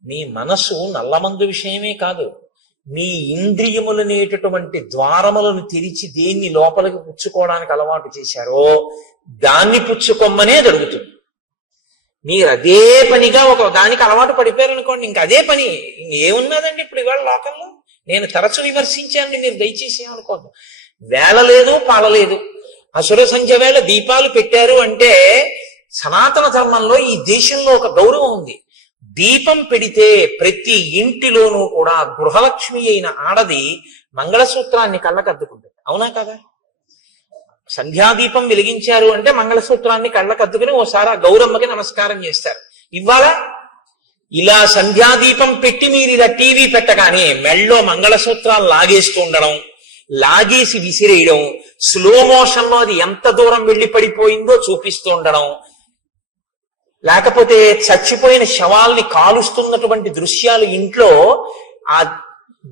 మీ మనసు నల్లమందు విషయమే కాదు, మీ ఇంద్రియములనేటటువంటి ద్వారములను తెరిచి దేన్ని లోపలికి పుచ్చుకోవడానికి అలవాటు చేశారో దాన్ని పుచ్చుకొమ్మనే జరుగుతుంది. మీరు అదే పనిగా ఒక దానికి అలవాటు పడిపోయారనుకోండి, ఇంకా అదే పని. ఏమున్నదండి ఇప్పుడు ఇవాళ లోకంలో? నేను తరచు విమర్శించాను, మీరు దయచేసి ఏమనుకోద్దు. వేళ లేదు, పాలలేదు. అసుర సంధ్య వేళ దీపాలు పెట్టారు అంటే సనాతన ధర్మంలో ఈ దేశంలో ఒక గౌరవం ఉంది. దీపం పెడితే ప్రతి ఇంటిలోనూ కూడా గృహలక్ష్మి అయిన ఆడది మంగళసూత్రాన్ని కళ్ళకద్దుకుంటుంది. అవునా కదా? సంధ్యాదీపం వెలిగించారు అంటే మంగళసూత్రాన్ని కళ్ళకద్దుకుని ఓసారి ఆ గౌరమ్మకి నమస్కారం చేస్తారు. ఇవాళ ఇలా సంధ్యాదీపం పెట్టి మీరు ఇలా టీవీ పెట్టగానే మెళ్ళో మంగళసూత్రాలు లాగేస్తూ ఉండడం, లాగేసి విసిరేయడం, స్లో మోషన్ లో అది ఎంత దూరం వెళ్లి పడిపోయిందో చూపిస్తూ ఉండడం, లేకపోతే చచ్చిపోయిన శవాల్ని కాలుస్తున్నటువంటి దృశ్యాలు ఇంట్లో ఆ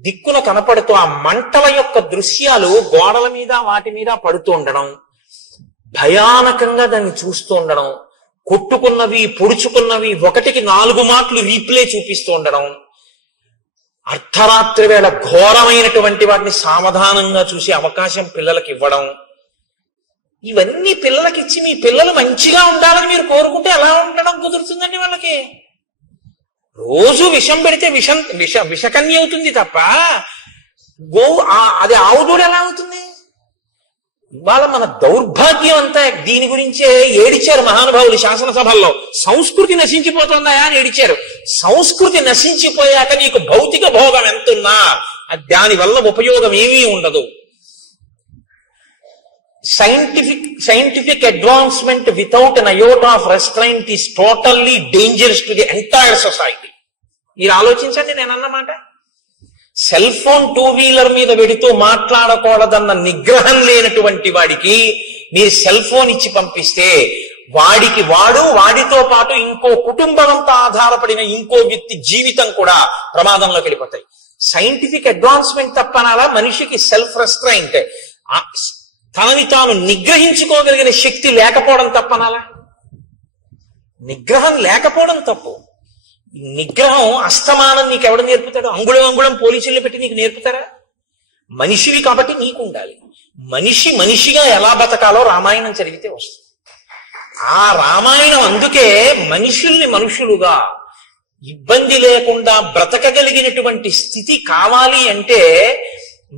దిక్కున కనపడుతూ ఆ మంటల యొక్క దృశ్యాలు గోడల మీద వాటి మీద పడుతూ ఉండడం, భయానకంగా దాన్ని చూస్తూ ఉండడం, కొట్టుకున్నవి పొడుచుకున్నవి 1కి 4 మాటలు రీప్లే చూపిస్తూ ఉండడం, అర్ధరాత్రి వేళ ఘోరమైనటువంటి వాటిని సావధానంగా చూసే అవకాశం పిల్లలకి ఇవ్వడం, ఇవన్నీ పిల్లలకి ఇచ్చి మీ పిల్లలు మంచిగా ఉండాలని మీరు కోరుకుంటే ఎలా ఉండడం కుదురుతుందండి వాళ్ళకి? రోజు విషం పెడితే విషకన్య అవుతుంది తప్ప అది ఆవుదూడ ఎలా అవుతుంది? ఇవాళ మన దౌర్భాగ్యం అంతా దీని గురించే ఏడిచారు మహానుభావులు శాసనసభల్లో. సంస్కృతి నశించిపోతుందా అని ఏడిచారు. సంస్కృతి నశించిపోయాక నీకు భౌతిక భోగం ఎంతున్నా దాని వల్ల ఉపయోగం ఏమీ ఉండదు. Scientific advancement without an iota of restraint is totally dangerous to the entire society. మీరు ఆలోచించండి నేనన్నమాట. సెల్ ఫోన్ 2-వీలర్ మీద పెడుతూ మాట్లాడకూడదన్న నిగ్రహం లేనటువంటి వాడికి మీరు సెల్ ఫోన్ ఇచ్చి పంపిస్తే వాడికి వాడితో పాటు ఇంకో కుటుంబం అంతా ఆధారపడిన ఇంకో వ్యక్తి జీవితం కూడా ప్రమాదంలోకి వెళ్ళిపోతాయి. సైంటిఫిక్ అడ్వాన్స్మెంట్ తప్పనాలా మనిషికి సెల్ఫ్ రెస్ట్రైంట్, తనని తాను నిగ్రహించుకోగలిగిన శక్తి లేకపోవడం తప్పనాలా? నిగ్రహం లేకపోవడం తప్పు. నిగ్రహం అస్తమానం నీకు ఎవడు నేర్పుతాడు? అంగుళం పోలీసులు పెట్టి నీకు నేర్పుతారా? మనిషివి కాబట్టి నీకు ఉండాలి. మనిషిగా ఎలా బతకాలో రామాయణం చదివితే వస్తుంది. ఆ రామాయణం అందుకే మనుషుల్ని మనుషులుగా ఇబ్బంది లేకుండా బ్రతకగలిగినటువంటి స్థితి కావాలి అంటే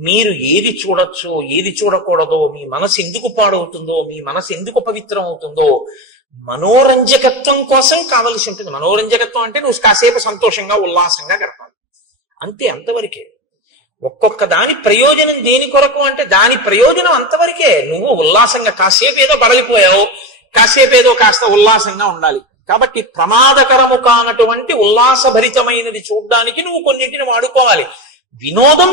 మీరు ఏది చూడొచ్చో ఏది చూడకూడదో, మీ మనసు ఎందుకు పాడవుతుందో, మీ మనసు ఎందుకు పవిత్రం అవుతుందో మనోరంజకత్వం కోసం కావలసి ఉంటుంది. మనోరంజకత్వం అంటే నువ్వు కాసేపు సంతోషంగా ఉల్లాసంగా గడపాలి అంతే, అంతవరకే. ఒక్కొక్క దాని ప్రయోజనం దేని కొరకు అంటే దాని ప్రయోజనం అంతవరకే. నువ్వు ఉల్లాసంగా కాసేపు ఏదో బడలిపోయావు, కాసేపు ఏదో కాస్త ఉల్లాసంగా ఉండాలి. కాబట్టి ప్రమాదకరము కానటువంటి ఉల్లాసభరితమైనది చూడ్డానికి నువ్వు కొన్నింటిని వాడుకోవాలి. వినోదం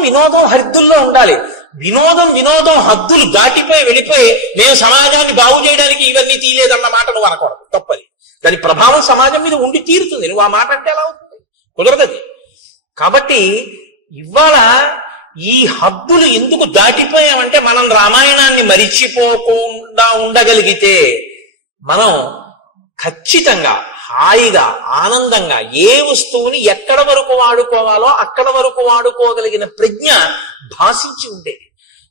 హద్దుల్లో ఉండాలి. వినోదం హద్దులు దాటిపోయి వెళ్ళిపోయి నేను సమాజాన్ని బాగు చేయడానికి ఇవన్నీ తీయలేదన్న మాట నువ్వు అనకూడదు, తప్పది. దాని ప్రభావం సమాజం మీద ఉండి తీరుతుంది. నువ్వు ఆ మాట అంటే ఎలా అవుతుంది? కుదరదది. కాబట్టి ఇవాళ ఈ హద్దులు ఎందుకు దాటిపోయామంటే మనం రామాయణాన్ని మరిచిపోకుండా ఉండగలిగితే మనం ఖచ్చితంగా హాయిగా ఆనందంగా ఏ వస్తువుని ఎక్కడ వరకు వాడుకోవాలో అక్కడ వరకు వాడుకోగలిగిన ప్రజ్ఞ భాషించి ఉండేది.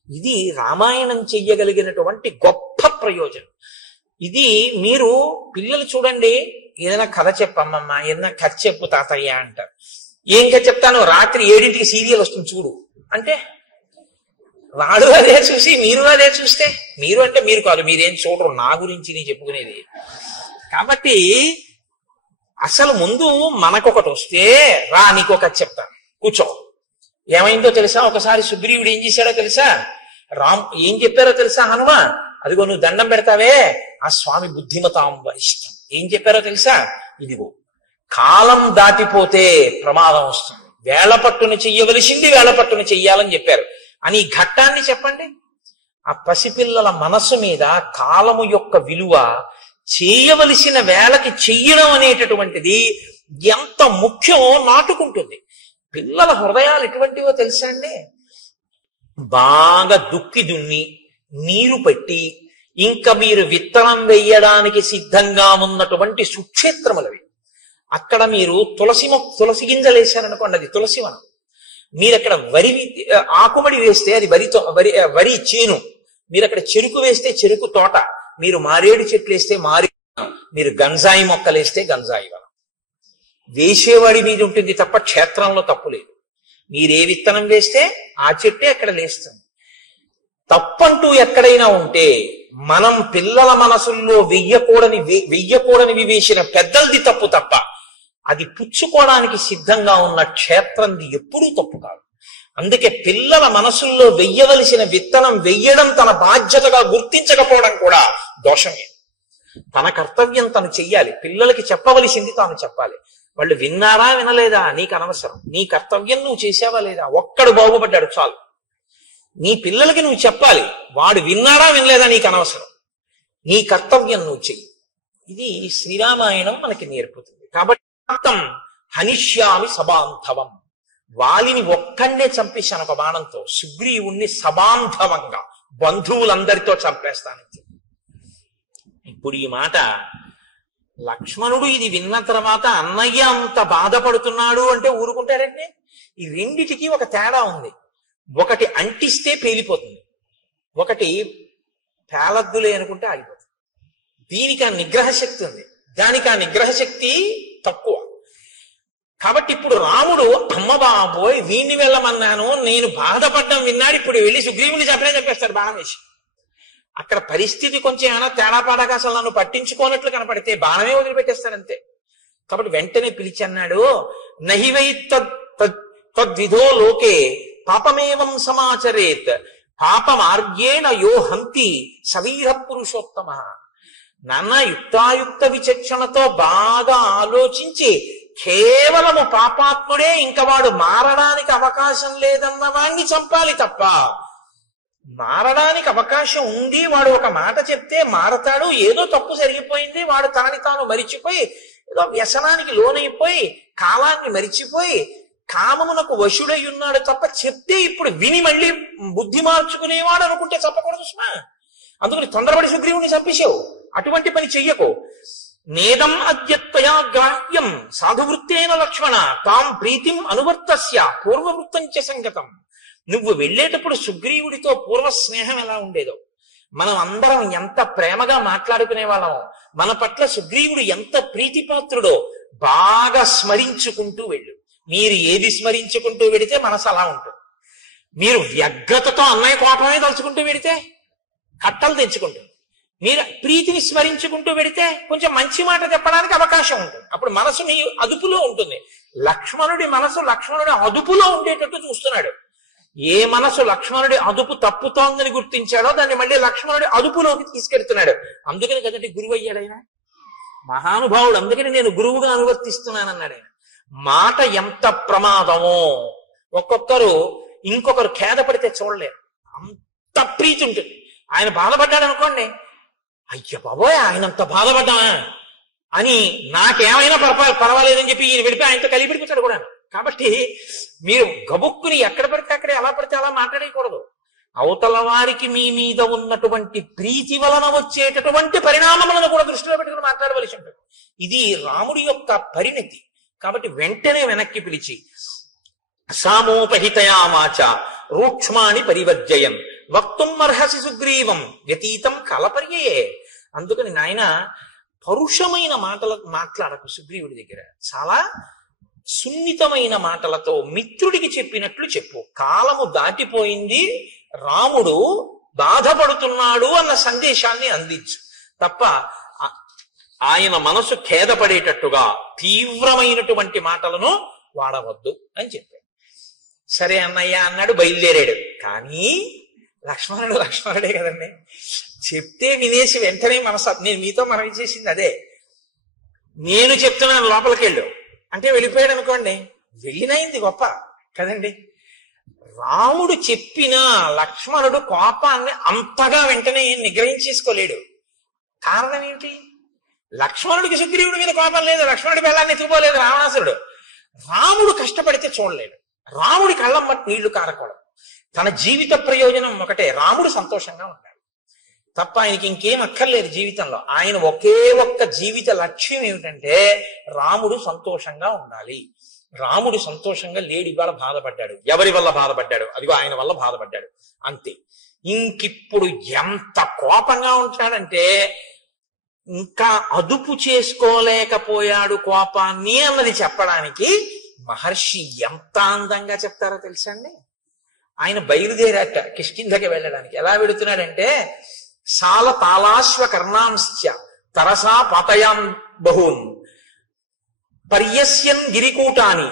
ఇది రామాయణం చెయ్యగలిగినటువంటి గొప్ప ప్రయోజనం. ఇది మీరు పిల్లలు చూడండి, ఏదైనా కథ చెప్పమ్మమ్మా, ఏదైనా కథ చెప్పు తాతయ్య అంటారు. ఏం కథ చెప్తాను? రాత్రి 7ంటికి సీరియల్ వస్తుంది చూడు అంటే వాడు అదే చూసి మీరు అదే చూస్తే, మీరు అంటే మీరు కాదు, మీరేం చూడరు, నా గురించి నేను చెప్పుకునేది. కాబట్టి అసలు ముందు మనకొకటి వస్తే రా నీకొక చెప్తాను, కూర్చో. ఏమైందో తెలుసా? ఒకసారి సుగ్రీవుడు ఏం చేశాడో తెలుసా? ఏం చెప్పారో తెలుసా? హనుమ, అదిగో నువ్వు దండం పెడతావే ఆ స్వామి బుద్ధిమతాం వరిష్టం. ఏం చెప్పారో తెలుసా? ఇదిగో కాలం దాటిపోతే ప్రమాదం వస్తుంది, వేళపట్టును చెయ్యవలసింది వేళపట్టును చెయ్యాలని చెప్పారు అని ఈ ఘట్టాన్ని చెప్పండి. ఆ పసిపిల్లల మనస్సు మీద కాలము యొక్క విలువ, చేయవలసిన వేళకి చెయ్యడం అనేటటువంటిది ఎంత ముఖ్యమో నాటుకుంటుంది. పిల్లల హృదయాలు ఎటువంటివో తెలుసా అండి? బాగా దుక్కి దున్ని నీరు పెట్టి ఇంకా మీరు విత్తనం వేయడానికి సిద్ధంగా ఉన్నటువంటి సుక్షేత్రములవి. అక్కడ మీరు తులసి గింజలు వేశారనుకోండి, అది తులసివనం. మీరు అక్కడ ఆకుమడి వేస్తే అది వరి చేను, మీరు అక్కడ చెరుకు వేస్తే చెరుకు తోట, మీరు మారేడు చెట్లు వేస్తే మారేడు, మీరు గంజాయి మొక్కలు వేస్తే గంజాయి వనం. వేసేవాడి మీద ఉంటుంది తప్ప క్షేత్రంలో తప్పు లేదు. మీరే విత్తనం వేస్తే ఆ చెట్టే అక్కడ లేస్తుంది. తప్పంటూ ఎక్కడైనా ఉంటే మనం పిల్లల మనసుల్లో వెయ్యకూడనివి వేసిన పెద్దలది తప్పు తప్ప అది పుచ్చుకోవడానికి సిద్ధంగా ఉన్న క్షేత్రంది ఎప్పుడూ తప్పు కాదు. అందుకే పిల్లల మనసుల్లో వెయ్యవలసిన విత్తనం వెయ్యడం తన బాధ్యతగా గుర్తించకపోవడం కూడా దోషమే. తన కర్తవ్యం తను చెయ్యాలి, పిల్లలకి చెప్పవలసింది తాను చెప్పాలి. వాళ్ళు విన్నారా వినలేదా నీకు అనవసరం, నీ కర్తవ్యం నువ్వు చేసావా లేదా, ఒక్కడు బాగుపడ్డాడు చాలు. నీ పిల్లలకి నువ్వు చెప్పాలి, వాడు విన్నారా వినలేదా నీకు అనవసరం, నీ కర్తవ్యం నువ్వు చెయ్యి. ఇది శ్రీరామాయణం మనకి నేర్పుతుంది. కాబట్టి హనిష్యామి సబాంధవం, వాలిని ఒక్కడే చంపేశాను ఒక బాణంతో, సుగ్రీవుణ్ణి సబాంధవంగా బంధువులందరితో చంపేస్తానని చెప్పి. ఇప్పుడు ఈ మాట లక్ష్మణుడు ఇది విన్న తర్వాత అన్నయ్య అంత బాధపడుతున్నాడు అంటే ఊరుకుంటాడండి. ఈ రెండిటికి ఒక తేడా ఉంది. ఒకటి అంటిస్తే పేలిపోతుంది, ఒకటి పేలద్దులే అనుకుంటే ఆగిపోతుంది. దీనికి ఆ నిగ్రహ శక్తి ఉంది, దానికి ఆ నిగ్రహ శక్తి తక్కువ. కాబట్టి ఇప్పుడు రాముడు అమ్మ బాబోయ్ వీణ్ణి వెళ్ళమన్నాను, నేను బాధపడ్డం విన్నాడు, ఇప్పుడు వెళ్ళి సుగ్రీవుని చెప్పేస్తాడు బాణం వేసి. అక్కడ పరిస్థితి కొంచెం ఏమైనా తేడాపాడాగా అసలు నన్ను పట్టించుకోనట్లు కనపడితే బాణమే వదిలిపెట్టేస్తాడంతే. కాబట్టి వెంటనే పిలిచి అన్నాడు, నహివై తద్విధో లోకే పాపమేవం సమాచరేత్ పాపమార్గేణ యో హంతి సవీర పురుషోత్తమ. నాన్న యుక్తాయుక్త విచక్షణతో బాగా ఆలోచించి కేవలము పాపాత్ముడే, ఇంకా వాడు మారడానికి అవకాశం లేదన్న వాణ్ణి చంపాలి తప్ప మారడానికి అవకాశం ఉంది. వాడు ఒక మాట చెప్తే మారతాడు. ఏదో తప్పు జరిగిపోయింది, వాడు తనని తాను మరిచిపోయి ఏదో వ్యసనానికి లోనైపోయి కాలాన్ని మరిచిపోయి కామమునకు వశుడై ఉన్నాడు తప్ప చెప్తే ఇప్పుడు విని మళ్ళీ బుద్ధి మార్చుకునేవాడు అనుకుంటే చెప్పకూడదు సుమా. అందుకని తొందరపడి సుగ్రీవుని చంపేశావు. అటువంటి పని చెయ్యకు. నేదం అద్యత్వయా గ్రాహ్యం సాధువృత్తేన లక్ష్మణ తాం ప్రీతిం అనువర్తస్య పూర్వవృత్తం చ సంగతం. నువ్వు వెళ్ళేటప్పుడు సుగ్రీవుడితో పూర్వ స్నేహం ఎలా ఉండేదో, మనం అందరం ఎంత ప్రేమగా మాట్లాడుకునే వాళ్ళం, మన పట్ల సుగ్రీవుడు ఎంత ప్రీతిపాత్రుడో బాగా స్మరించుకుంటూ వెళ్ళు. మీరు ఏది స్మరించుకుంటూ వెడితే మనసు అలా ఉంటుంది. మీరు వ్యగ్రతతో అన్నయ్య కోపమే తలుచుకుంటూ వెడితే కట్టలు తెచ్చుకుంటుంది. మీరు ప్రీతిని స్మరించుకుంటూ వెడితే కొంచెం మంచి మాట చెప్పడానికి అవకాశం ఉంటుంది. అప్పుడు మనసు మీ అదుపులో ఉంటుంది. లక్ష్మణుడి మనసు లక్ష్మణుడి అదుపులో ఉండేటట్టు చూస్తున్నాడు. ఏ మనసు లక్ష్మణుడి అదుపు తప్పుతోందని గుర్తించాడో దాన్ని మళ్ళీ లక్ష్మణుడి అదుపులోకి తీసుకెడుతున్నాడు. అందుకని కదండి గురువు అయ్యాడు ఆయన, మహానుభావుడు. అందుకని నేను గురువుగా అనువర్తిస్తున్నానన్నాడు ఆయన. మాట ఎంత ప్రమాదమో ఒక్కొక్కరు ఇంకొకరు ఖేదపడితే చూడలేరు. అంత ప్రీతి ఉంటుంది. ఆయన బాధపడ్డాడు అనుకోండి, అయ్య బాబోయ్ ఆయనంత బాధపడ్డామా అని నాకేమైనా పర్వాలేదని చెప్పి ఈయన వెళ్ళిపోయి ఆయనతో కలిపిడిపోతాడు కూడా. కాబట్టి మీరు గబుక్కుని ఎక్కడ పడితే అక్కడే ఎలా పడితే అలా మాట్లాడకూడదు. అవతల వారికి మీ మీద ఉన్నటువంటి ప్రీతి వలన వచ్చేటటువంటి పరిణామములను కూడా దృష్టిలో పెట్టుకుని మాట్లాడవలసి ఉంటుంది. ఇది రాముడి యొక్క పరిణతి. కాబట్టి వెంటనే వెనక్కి పిలిచి సామోపహితయామాచ రూక్ష్మాణి పరివర్జయన్ వక్తుం అర్హసి సుగ్రీవం వ్యతీతం కలపర్యయే. అందుకని నాయన పరుషమైన మాటలు మాట్లాడకు సుగ్రీవుడి దగ్గర. చాలా సున్నితమైన మాటలతో మిత్రుడికి చెప్పినట్లు చెప్పు. కాలము దాటిపోయింది, రాముడు బాధపడుతున్నాడు అన్న సందేశాన్ని అందించు తప్ప ఆయన మనసు ఖేదపడేటట్టుగా తీవ్రమైనటువంటి మాటలను వాడవద్దు అని చెప్పాడు. సరే అన్నయ్య అన్నాడు, బయలుదేరాడు. కానీ లక్ష్మణుడే కదండి, చెప్తే వినేసి వెంటనే నేను మీతో మనవి చేసింది అదే. నేను చెప్తున్నాను లోపలికి వెళ్ళు అంటే వెళ్ళిపోయాడు అనుకోండి, వెళ్ళినైంది గొప్ప కదండి. రాముడు చెప్పిన లక్ష్మణుడు కోపాన్ని అంతగా వెంటనే నిగ్రహించేసుకోలేడు. కారణం ఏమిటి? లక్ష్మణుడికి సుగ్రీవుడి మీద కోపం లేదు, లక్ష్మణుడి బెల్లాన్ని ఎత్తుకోలేదు రావణాసురుడు. రాముడు కష్టపడితే చూడలేడు, రాముడి కళ్ళం బట్టి నీళ్లు కారకూడదు. తన జీవిత ప్రయోజనం ఒకటే, రాముడు సంతోషంగా ఉండాలి తప్ప ఆయనకి ఇంకేం అక్కర్లేదు జీవితంలో. ఆయన ఒకే ఒక్క జీవిత లక్ష్యం ఏమిటంటే రాముడు సంతోషంగా ఉండాలి. రాముడు సంతోషంగా లేడి ఇవాళ బాధపడ్డాడు, ఎవరి వల్ల బాధపడ్డాడు? అదిగో ఆయన వల్ల బాధపడ్డాడు అంతే. ఇంకిప్పుడు ఎంత కోపంగా ఉంటాడంటే ఇంకా అదుపు చేసుకోలేకపోయాడు కోపాన్ని అన్నది చెప్పడానికి మహర్షి ఎంత అందంగా చెప్తారో తెలుసా అండి. ఆయన బయలుదేరాట కిష్కింధకి వెళ్ళడానికి. ఎలా వెడుతున్నాడంటే సాల తాళాశ్వ కర్ణాంశ్చ తరసా పాతయాం బహూన్ పర్యస్యన్ గిరికూటాని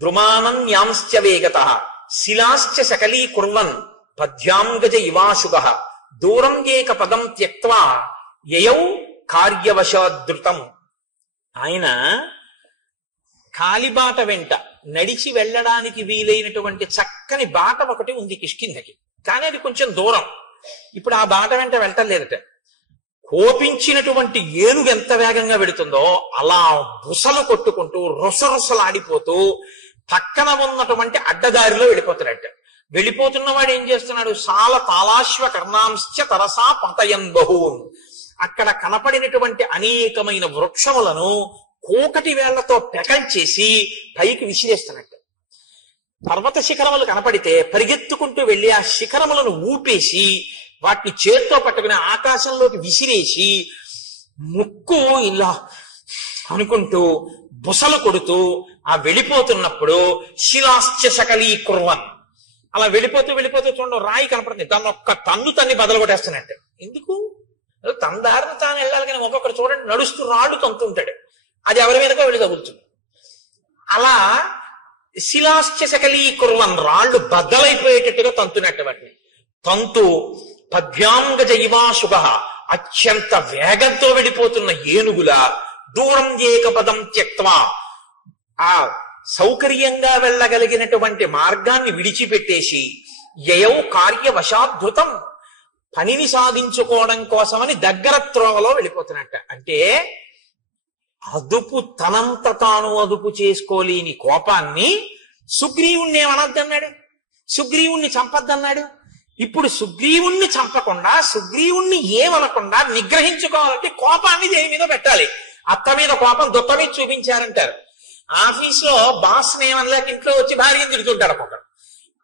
ద్రుమానన్యాంశ్చ వేగతః శిలాశ్చ సకలీకుర్వన్ పద్భ్యాం గజ ఇవాశుభః దూరం ఏక పదం త్యక్త్వా యయౌ కార్యవశాదృతం. ఆయన కాలిబాట వెంట నడిచి వెళ్ళడానికి వీలైనటువంటి చక్కని బాట ఒకటి ఉంది కిష్కింధకి, కానీ అది కొంచెం దూరం. ఇప్పుడు ఆ బాట వెంట వెళ్ళలేదట. కోపించినటువంటి ఏనుగు ఎంత వేగంగా వెడుతుందో అలా బుసలు కొట్టుకుంటూ రుసరుసలాడిపోతూ పక్కన ఉన్నటువంటి అడ్డదారిలో వెళ్ళిపోతాడట. వెళ్ళిపోతున్నవాడు ఏం చేస్తున్నాడు? సాల తాళాశ్వ కర్ణాంశ్చ తరసా పతయన్ బహూన్. అక్కడ కనపడినటువంటి అనేకమైన వృక్షములను కోకటి వేళ్లతో పెకంచేసి పైకి విసిరేస్తున్నట్టు. పర్వత శిఖరములు కనపడితే పరిగెత్తుకుంటూ వెళ్ళి ఆ శిఖరములను ఊపేసి వాటిని చేత్తో పట్టుకుని ఆకాశంలోకి విసిరేసి ముక్కు ఇలా అనుకుంటూ బుసలు కొడుతూ ఆ వెళ్ళిపోతున్నప్పుడు శిలాశ్చ సకలీకుర్వన్ అలా వెళ్ళిపోతూ చూడండి రాయి కనపడుతుంది, దాన్ని ఒక్క తన్ను తన్ని బదలు కొట్టేస్తున్నట్టు. ఎందుకు? తన దారిని తాను వెళ్ళాలి. కానీ ఒక్కొక్కడు చూడండి నడుస్తూ రాళ్ళు తంతుంటాడు, అది ఎవరి మీదకో వెళ్ళి తగులుతుంది. అలా శిలాశ్చ సకలీకుర్వన్ రాళ్ళు బద్దలైపోయేటట్టుగా తంతున్నట్టు వాటిని తంతు పద్భ్యాంగజ ఇవాశుభః అత్యంత వేగంతో వెళ్ళిపోతున్న ఏనుగుల దూరం ఏక పదం త్యక్త్వా ఆ సౌకర్యంగా వెళ్ళగలిగినటువంటి మార్గాన్ని విడిచిపెట్టేసి యయౌ కార్యవశాధృతం, పనిని సాధించుకోవడం కోసమని దగ్గర త్రోవలో వెళ్ళిపోతున్నట్ట. అంటే తనంత తాను అదుపు చేసుకోలేని కోపాన్ని సుగ్రీవుణ్ణి ఏమనద్దన్నాడు, సుగ్రీవుణ్ణి చంపద్దన్నాడు. ఇప్పుడు సుగ్రీవుణ్ణి చంపకుండా, సుగ్రీవుణ్ణి ఏమనకుండా నిగ్రహించుకోవాలంటే కోపాన్ని దేని మీద పెట్టాలి. అత్త మీద కోపం దుత్త మీద చూపించారంటారు. ఆఫీస్లో బాస్ ఏమనలేక ఇంట్లో వచ్చి భార్యను తిడుతుంటాడు ఒక్కొక్కడు.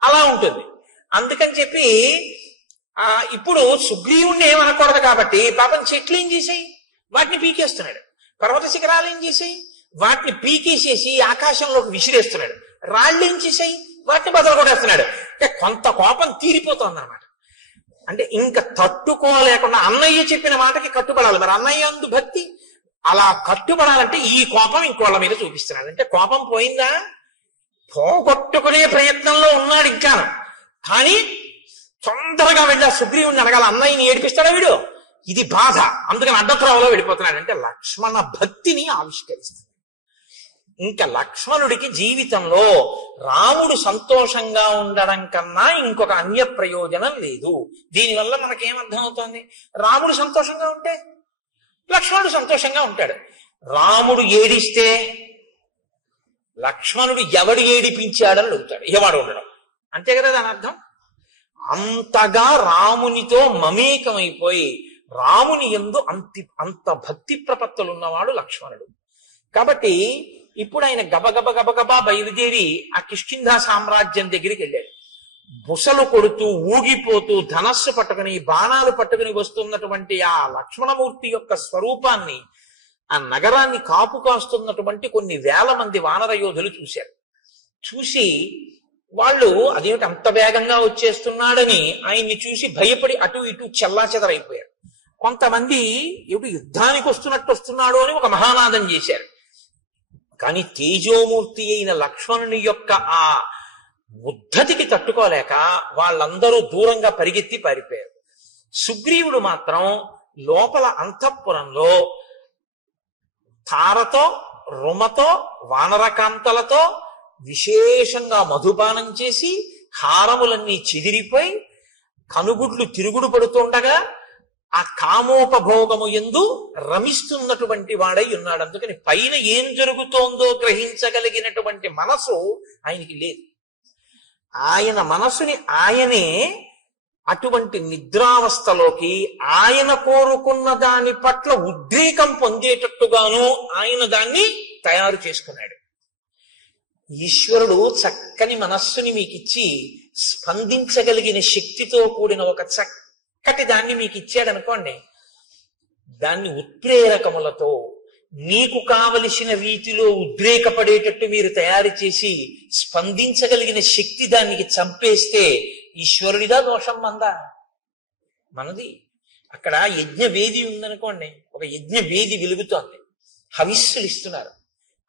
అలా ఉంటుంది. అందుకని చెప్పి ఇప్పుడు సుగ్రీవుణ్ణి ఏమనకూడదు కాబట్టి పాపం చెట్లు ఏం చేసాయి, వాటిని పీకేస్తున్నాడు. పర్వత శిఖరాలు ఏం చేసాయి, వాటిని పీకేసేసి ఆకాశంలోకి విసిరేస్తున్నాడు. రాళ్ళు ఏం చేసాయి, వాటిని బదలు కొట్టేస్తున్నాడు. అంటే కొంత కోపం తీరిపోతుంది అన్నమాట. అంటే ఇంకా తట్టుకోలేకుండా అన్నయ్య చెప్పిన మాటకి కట్టుబడాలి. మరి అన్నయ్య అందు భక్తి, అలా కట్టుబడాలంటే ఈ కోపం ఇంకోళ్ళ మీద చూపిస్తున్నాడు. అంటే కోపం పోయిందా, పోగొట్టుకునే ప్రయత్నంలో ఉన్నాడు ఇంకా. కానీ తొందరగా వెళ్ళి సుగ్రీవుని అడగాల, అన్నయ్యని ఏడిపిస్తాడా వీడు, ఇది బాధ, అందుకని అడ్డత్రోవలో వెళ్ళిపోతున్నాడు. అంటే లక్ష్మణ భక్తిని ఆవిష్కరిస్తుంది. ఇంకా లక్ష్మణుడికి జీవితంలో రాముడు సంతోషంగా ఉండడం కన్నా ఇంకొక అన్య ప్రయోజనం లేదు. దీనివల్ల మనకేమర్థం అవుతోంది, రాముడు సంతోషంగా ఉంటే లక్ష్మణుడు సంతోషంగా ఉంటాడు. రాముడు ఏడిస్తే లక్ష్మణుడు ఎవడు ఏడిపించాడని అడుగుతాడు, ఎవడు ఉండడం. అంతే కదా దాని అర్థం. అంతగా రామునితో మమేకమైపోయి రాముని యందు అంత భక్తి ప్రపత్తులు ఉన్నవాడు లక్ష్మణుడు. కాబట్టి ఇప్పుడు ఆయన గబగబా బయలుదేరి ఆ కిష్కింధా సామ్రాజ్యం దగ్గరికి వెళ్ళాడు. బుసలు కొడుతూ ఊగిపోతూ ధనస్సు పట్టుకుని బాణాలు పట్టుకుని వస్తున్నటువంటి ఆ లక్ష్మణమూర్తి యొక్క స్వరూపాన్ని, ఆ నగరాన్ని కాపు కాస్తున్నటువంటి కొన్ని వేల మంది వానర యోధులు చూశారు. చూసి వాళ్ళు అదేమిటి అంత వేగంగా వచ్చేస్తున్నాడని ఆయన్ని చూసి భయపడి అటు ఇటు చెల్లాచెదరైపోయారు. కొంతమంది ఏమిటి యుద్ధానికి వస్తున్నాడు అని ఒక మహానాదం చేశారు. కానీ తేజోమూర్తి అయిన లక్ష్మణుని యొక్క ఆ ఉద్ధతికి తట్టుకోలేక వాళ్ళందరూ దూరంగా పరిగెత్తి పారిపోయారు. సుగ్రీవుడు మాత్రం లోపల అంతఃపురంలో తారతో రుమతో వానరకాంతలతో విశేషంగా మధుపానం చేసి హారములన్నీ చెదిరిపోయి కనుగుడ్లు తిరుగుడు పడుతుండగా ఆ కామోపభోగము యందు రమిస్తున్నటువంటి వాడై ఉన్నాడు. అందుకని పైన ఏం జరుగుతోందో గ్రహించగలిగినటువంటి మనసు ఆయనకి లేదు. ఆయన మనసుని ఆయనే అటువంటి నిద్రావస్థలోకి ఆయన కోరుకున్న దాని పట్ల ఉద్రేకం పొందేటట్టుగాను ఆయన దాన్ని తయారు చేసుకున్నాడు. ఈశ్వరుడు చక్కని మనస్సుని మీకు ఇచ్చి స్పందించగలిగిన శక్తితో కూడిన ఒక చక్కటి దాన్ని మీకు ఇచ్చాడు అనుకోండి, దాన్ని ఉత్ప్రేరకములతో మీకు కావలసిన రీతిలో ఉద్రేకపడేటట్టు మీరు తయారు చేసి స్పందించగలిగిన శక్తి దానికి చంపేస్తే ఈశ్వరుడిదా దోషం మందా? మనది. అక్కడ యజ్ఞవేది ఉందనుకోండి, ఒక యజ్ఞవేది వెలుగుతోంది, హవిస్సులు ఇస్తున్నారు,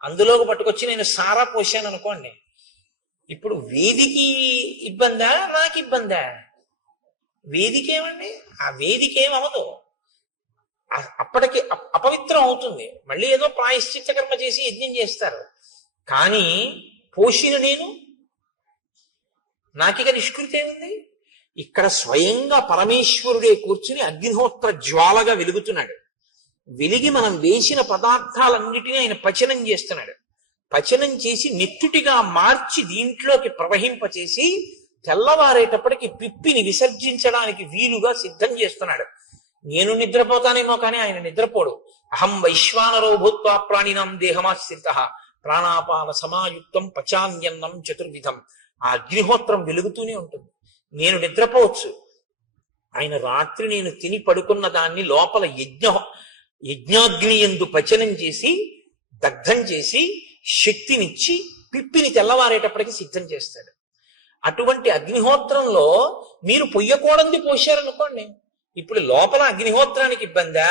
అందులోకి పట్టుకొచ్చి నేను సారా పోసాను అనుకోండి, ఇప్పుడు వేదికి ఇబ్బందా నాకు ఇబ్బందా? వేదికేమండి, ఆ వేదికేమవదు, అప్పటికి అపవిత్రం అవుతుంది. మళ్ళీ ఏదో ప్రాయశ్చిత్త కర్మ చేసి యజ్ఞం చేస్తారు. కానీ పోషిన నేను, నాకిక నిష్కృతి ఏముంది? ఇక్కడ స్వయంగా పరమేశ్వరుడే కూర్చుని అగ్నిహోత్ర జ్వాలగా వెలుగుతున్నాడు. వెలిగి మనం వేసిన పదార్థాలన్నిటినీ ఆయన పచనం చేస్తున్నాడు. పచనం చేసి నెత్తుటిగా మార్చి దీంట్లోకి ప్రవహింపచేసి తెల్లవారేటప్పటికి పిప్పిని విసర్జించడానికి వీలుగా సిద్ధం చేస్తున్నాడు. నేను నిద్రపోతానేమో కానీ ఆయన నిద్రపోడు. అహం వైశ్వానరో భూత్వా ప్రాణినాం దేహమాశ్రిత ప్రాణాపాన సమాయుక్తం పచాన్యన్నం చతుర్విధం. ఆ అగ్నిహోత్రం వెలుగుతూనే ఉంటుంది. నేను నిద్రపోవచ్చు, ఆయన రాత్రి నేను తిని పడుకున్న దాన్ని లోపల యజ్ఞాగ్ని యందు పచనం చేసి దగ్ధం చేసి శక్తినిచ్చి పిప్పిని తెల్లవారేటప్పటికి సిద్ధం చేస్తాడు. అటువంటి అగ్నిహోత్రంలో మీరు పొయ్యకూడంది పోశారనుకోండి, ఇప్పుడు లోపల అగ్నిహోత్రానికి ఇబ్బందా,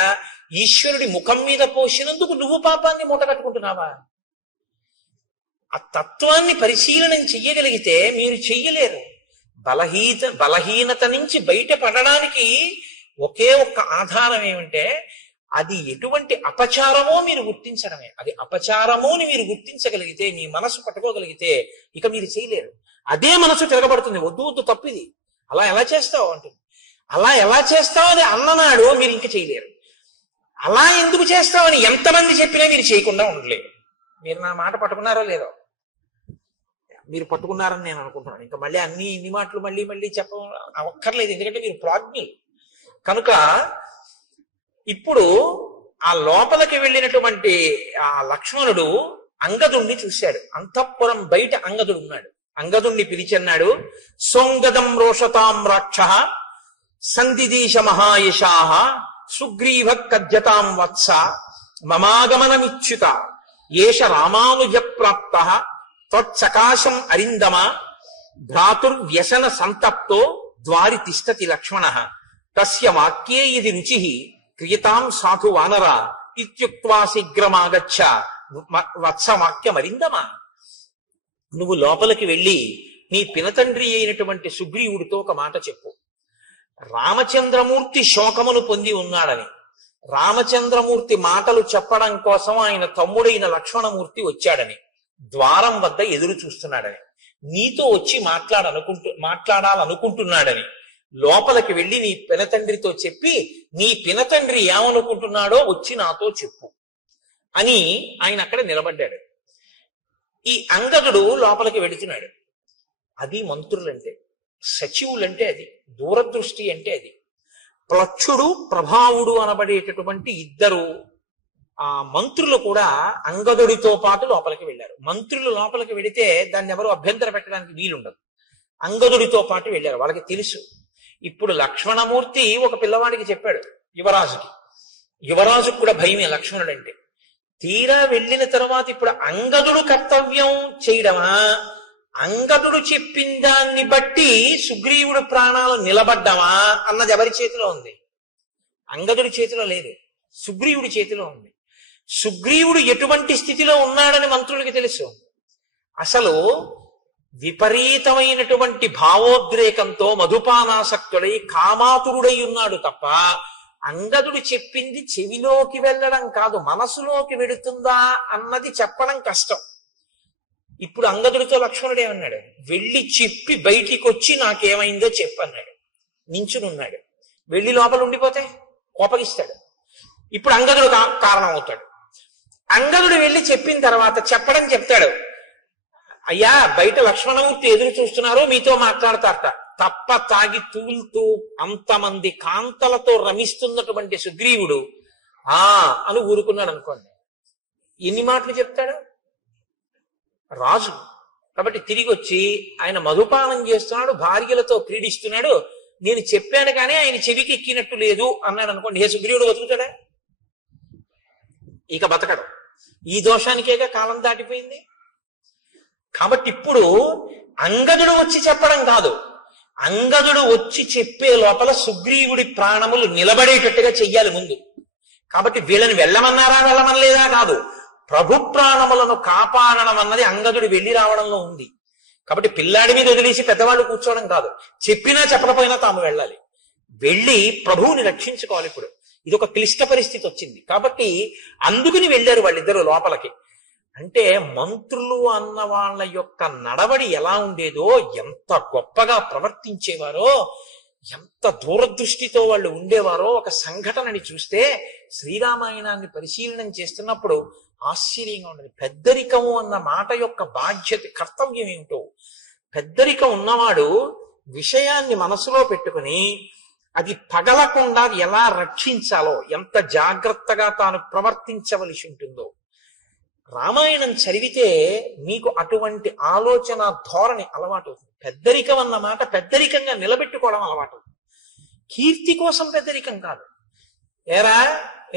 ఈశ్వరుడి ముఖం మీద పోసినందుకు నువ్వు పాపాన్ని మూట కట్టుకుంటున్నావా? ఆ తత్వాన్ని పరిశీలనం చెయ్యగలిగితే మీరు చెయ్యలేరు. బలహీనత నుంచి బయటపడడానికి ఒకే ఒక్క ఆధారం ఏమంటే అది ఎటువంటి అపచారమో మీరు గుర్తించడమే. అది అపచారమో అని మీరు గుర్తించగలిగితే, మీ మనసు పట్టుకోగలిగితే ఇక మీరు చేయలేరు. అదే మనసు తిరగబడుతుంది, వద్దు వద్దు తప్పిది, అలా ఎలా చేస్తావు అంటుంది. అలా ఎలా చేస్తావు అని అన్ననాడు మీరు ఇంక చేయలేరు. అలా ఎందుకు చేస్తావని ఎంతమంది చెప్పినా మీరు చేయకుండా ఉండలేరు. మీరు నా మాట పట్టుకున్నారో లేదో? మీరు పట్టుకున్నారని నేను అనుకుంటున్నాను. ఇంకా మళ్ళీ ఇన్ని మాటలు మళ్ళీ మళ్ళీ ఒక్కర్లేదు, ఎందుకంటే మీరు ప్రాజ్ఞులు కనుక. ఇప్పుడు ఆ లోపలికి వెళ్ళినటువంటి ఆ లక్ష్మణుడు అంగదుణ్ణి చూశాడు. అంతఃపురం బయట అంగదుడు ఉన్నాడు. అంగదుణ్ణి పిలిచన్నాడు. సోంగదం రోషతాం రాక్ష సందిదీశ మహాయశాహ సుగ్రీవ కద్యతాం వత్స మమాగమనమిచ్యుత ఏష రామానుజ ప్రాప్త త్వత్సకాశం అరిందమ భ్రాతుర్వ్యసన సంతప్తో ద్వారి తిష్టతి లక్ష్మణ తస్య వాక్యే ఇది రుచి క్రియతాం సాధు వానర ఇత్యుక్త్వా శీఘ్రమాగచ్చ వత్సవాక్యమరిందమ. నువ్వు లోపలికి వెళ్ళి నీ పినతండ్రి అయినటువంటి సుగ్రీవుడితో ఒక మాట చెప్పు. రామచంద్రమూర్తి శోకమును పొంది ఉన్నాడని, రామచంద్రమూర్తి మాటలు చెప్పడం కోసం ఆయన తమ్ముడైన లక్ష్మణమూర్తి వచ్చాడని, ద్వారం వద్ద ఎదురు చూస్తున్నాడని, నీతో వచ్చి మాట్లాడాలనుకుంటున్నాడని లోపలికి వెళ్ళి నీ పినతండ్రితో చెప్పి నీ పినతండ్రి ఏమనుకుంటున్నాడో వచ్చి నాతో చెప్పు అని ఆయన అక్కడ నిలబడ్డాడు. ఈ అంగదుడు లోపలికి వెళుతున్నాడు. అది మంత్రులంటే, సచివులంటే అది, దూరదృష్టి అంటే అది. ప్లక్షుడు ప్రభావుడు అనబడేటటువంటి ఇద్దరు ఆ మంత్రులు కూడా అంగదుడితో పాటు లోపలికి వెళ్ళారు. మంత్రులు లోపలికి వెళితే దాన్ని ఎవరు అభ్యంతర పెట్టడానికి వీలుండదు. అంగదుడితో పాటు వెళ్ళారు. వాళ్ళకి తెలుసు. ఇప్పుడు లక్ష్మణమూర్తి ఒక పిల్లవాడికి చెప్పాడు, యువరాజుకి. యువరాజుకు కూడా భయమే లక్ష్మణుడు అంటే. తీరా వెళ్ళిన తర్వాత ఇప్పుడు అంగదుడు కర్తవ్యం చేయడమా, అంగదుడు చెప్పిన దాన్ని బట్టి సుగ్రీవుడు ప్రాణాలు నిలబడ్డమా అన్నది ఎవరి చేతిలో ఉంది? అంగదుడి చేతిలో లేదు, సుగ్రీవుడి చేతిలో ఉంది. సుగ్రీవుడు ఎటువంటి స్థితిలో ఉన్నాడని మంత్రులకి తెలుసు. అసలు విపరీతమైనటువంటి భావోద్రేకంతో మధుపానాసక్తుడై కామాతురుడై ఉన్నాడు తప్ప అంగదుడు చెప్పింది చెవిలోకి వెళ్ళడం కాదు, మనసులోకి వెడుతుందా అన్నది చెప్పడం కష్టం. ఇప్పుడు అంగదుడితో లక్ష్మణుడు ఏమన్నాడు? వెళ్ళి చెప్పి బయటికి వచ్చి నాకేమైందో చెప్పన్నాడు. నించునున్నాడు. వెళ్ళి లోపల ఉండిపోతే కోపగిస్తాడు. ఇప్పుడు అంగదుడు కారణం అవుతాడు. అంగదుడు వెళ్ళి చెప్పిన తర్వాత చెప్తాడు, అయ్యా బయట లక్ష్మణమూర్తి ఎదురు చూస్తున్నారు, మీతో మాట్లాడతారట. తప్ప తాగి తూలుతూ అంతమంది కాంతలతో రమిస్తున్నటువంటి సుగ్రీవుడు అని ఊరుకున్నాడు అనుకోండి. ఎన్ని మాటలు చెప్తాడు? రాజు కాబట్టి తిరిగి వచ్చి ఆయన మధుపానం చేస్తున్నాడు, భార్యలతో క్రీడిస్తున్నాడు, నేను చెప్పాను కానీ ఆయన చెవికి ఎక్కినట్టు లేదు అన్నాడు అనుకోండి. ఏ సుగ్రీవుడు బతుకుతాడా? ఇక బతకడు. ఈ దోషానికేగా కాలం దాటిపోయింది. కాబట్టి ఇప్పుడు అంగదుడు వచ్చి చెప్పడం కాదు, అంగదుడు వచ్చి చెప్పే లోపల సుగ్రీవుడి ప్రాణములు నిలబడేటట్టుగా చెయ్యాలి ముందు. కాబట్టి వీళ్ళని వెళ్ళమనలేదా కాదు, ప్రభు ప్రాణములను కాపాడడం అన్నది అంగదుడు వెళ్ళి రావడంలో ఉంది. కాబట్టి పిల్లాడి మీద వదిలేసి పెద్దవాళ్ళు కూర్చోవడం కాదు, చెప్పినా చెప్పకపోయినా తాము వెళ్ళాలి, వెళ్ళి ప్రభువుని రక్షించుకోవాలి. ఇప్పుడు ఇది ఒక క్లిష్ట పరిస్థితి వచ్చింది కాబట్టి అందుకుని వెళ్ళారు వాళ్ళిద్దరు లోపలికి. అంటే మంత్రులు అన్న వాళ్ళ యొక్క నడవడి ఎలా ఉండేదో, ఎంత గొప్పగా ప్రవర్తించేవారో, ఎంత దూరదృష్టితో వాళ్ళు ఉండేవారో ఒక సంఘటనని చూస్తే శ్రీరామాయణాన్ని పరిశీలనం చేస్తున్నప్పుడు ఆశ్చర్యంగా ఉండదు. పెద్దరికము అన్న మాట యొక్క బాధ్యత, కర్తవ్యం ఏమిటో. పెద్దరికం ఉన్నవాడు విషయాన్ని మనసులో పెట్టుకుని అది పగలకుండా ఎలా రక్షించాలో, ఎంత జాగ్రత్తగా తాను ప్రవర్తించవలసి ఉంటుందో. రామాయణం చదివితే మీకు అటువంటి ఆలోచన ధోరణి అలవాటు అవుతుంది. పెద్దరికం అన్న మాట పెద్దరికంగా నిలబెట్టుకోవడం అలవాటు అవుతుంది. కీర్తి కోసం పెద్దరికం కాదు. ఏరా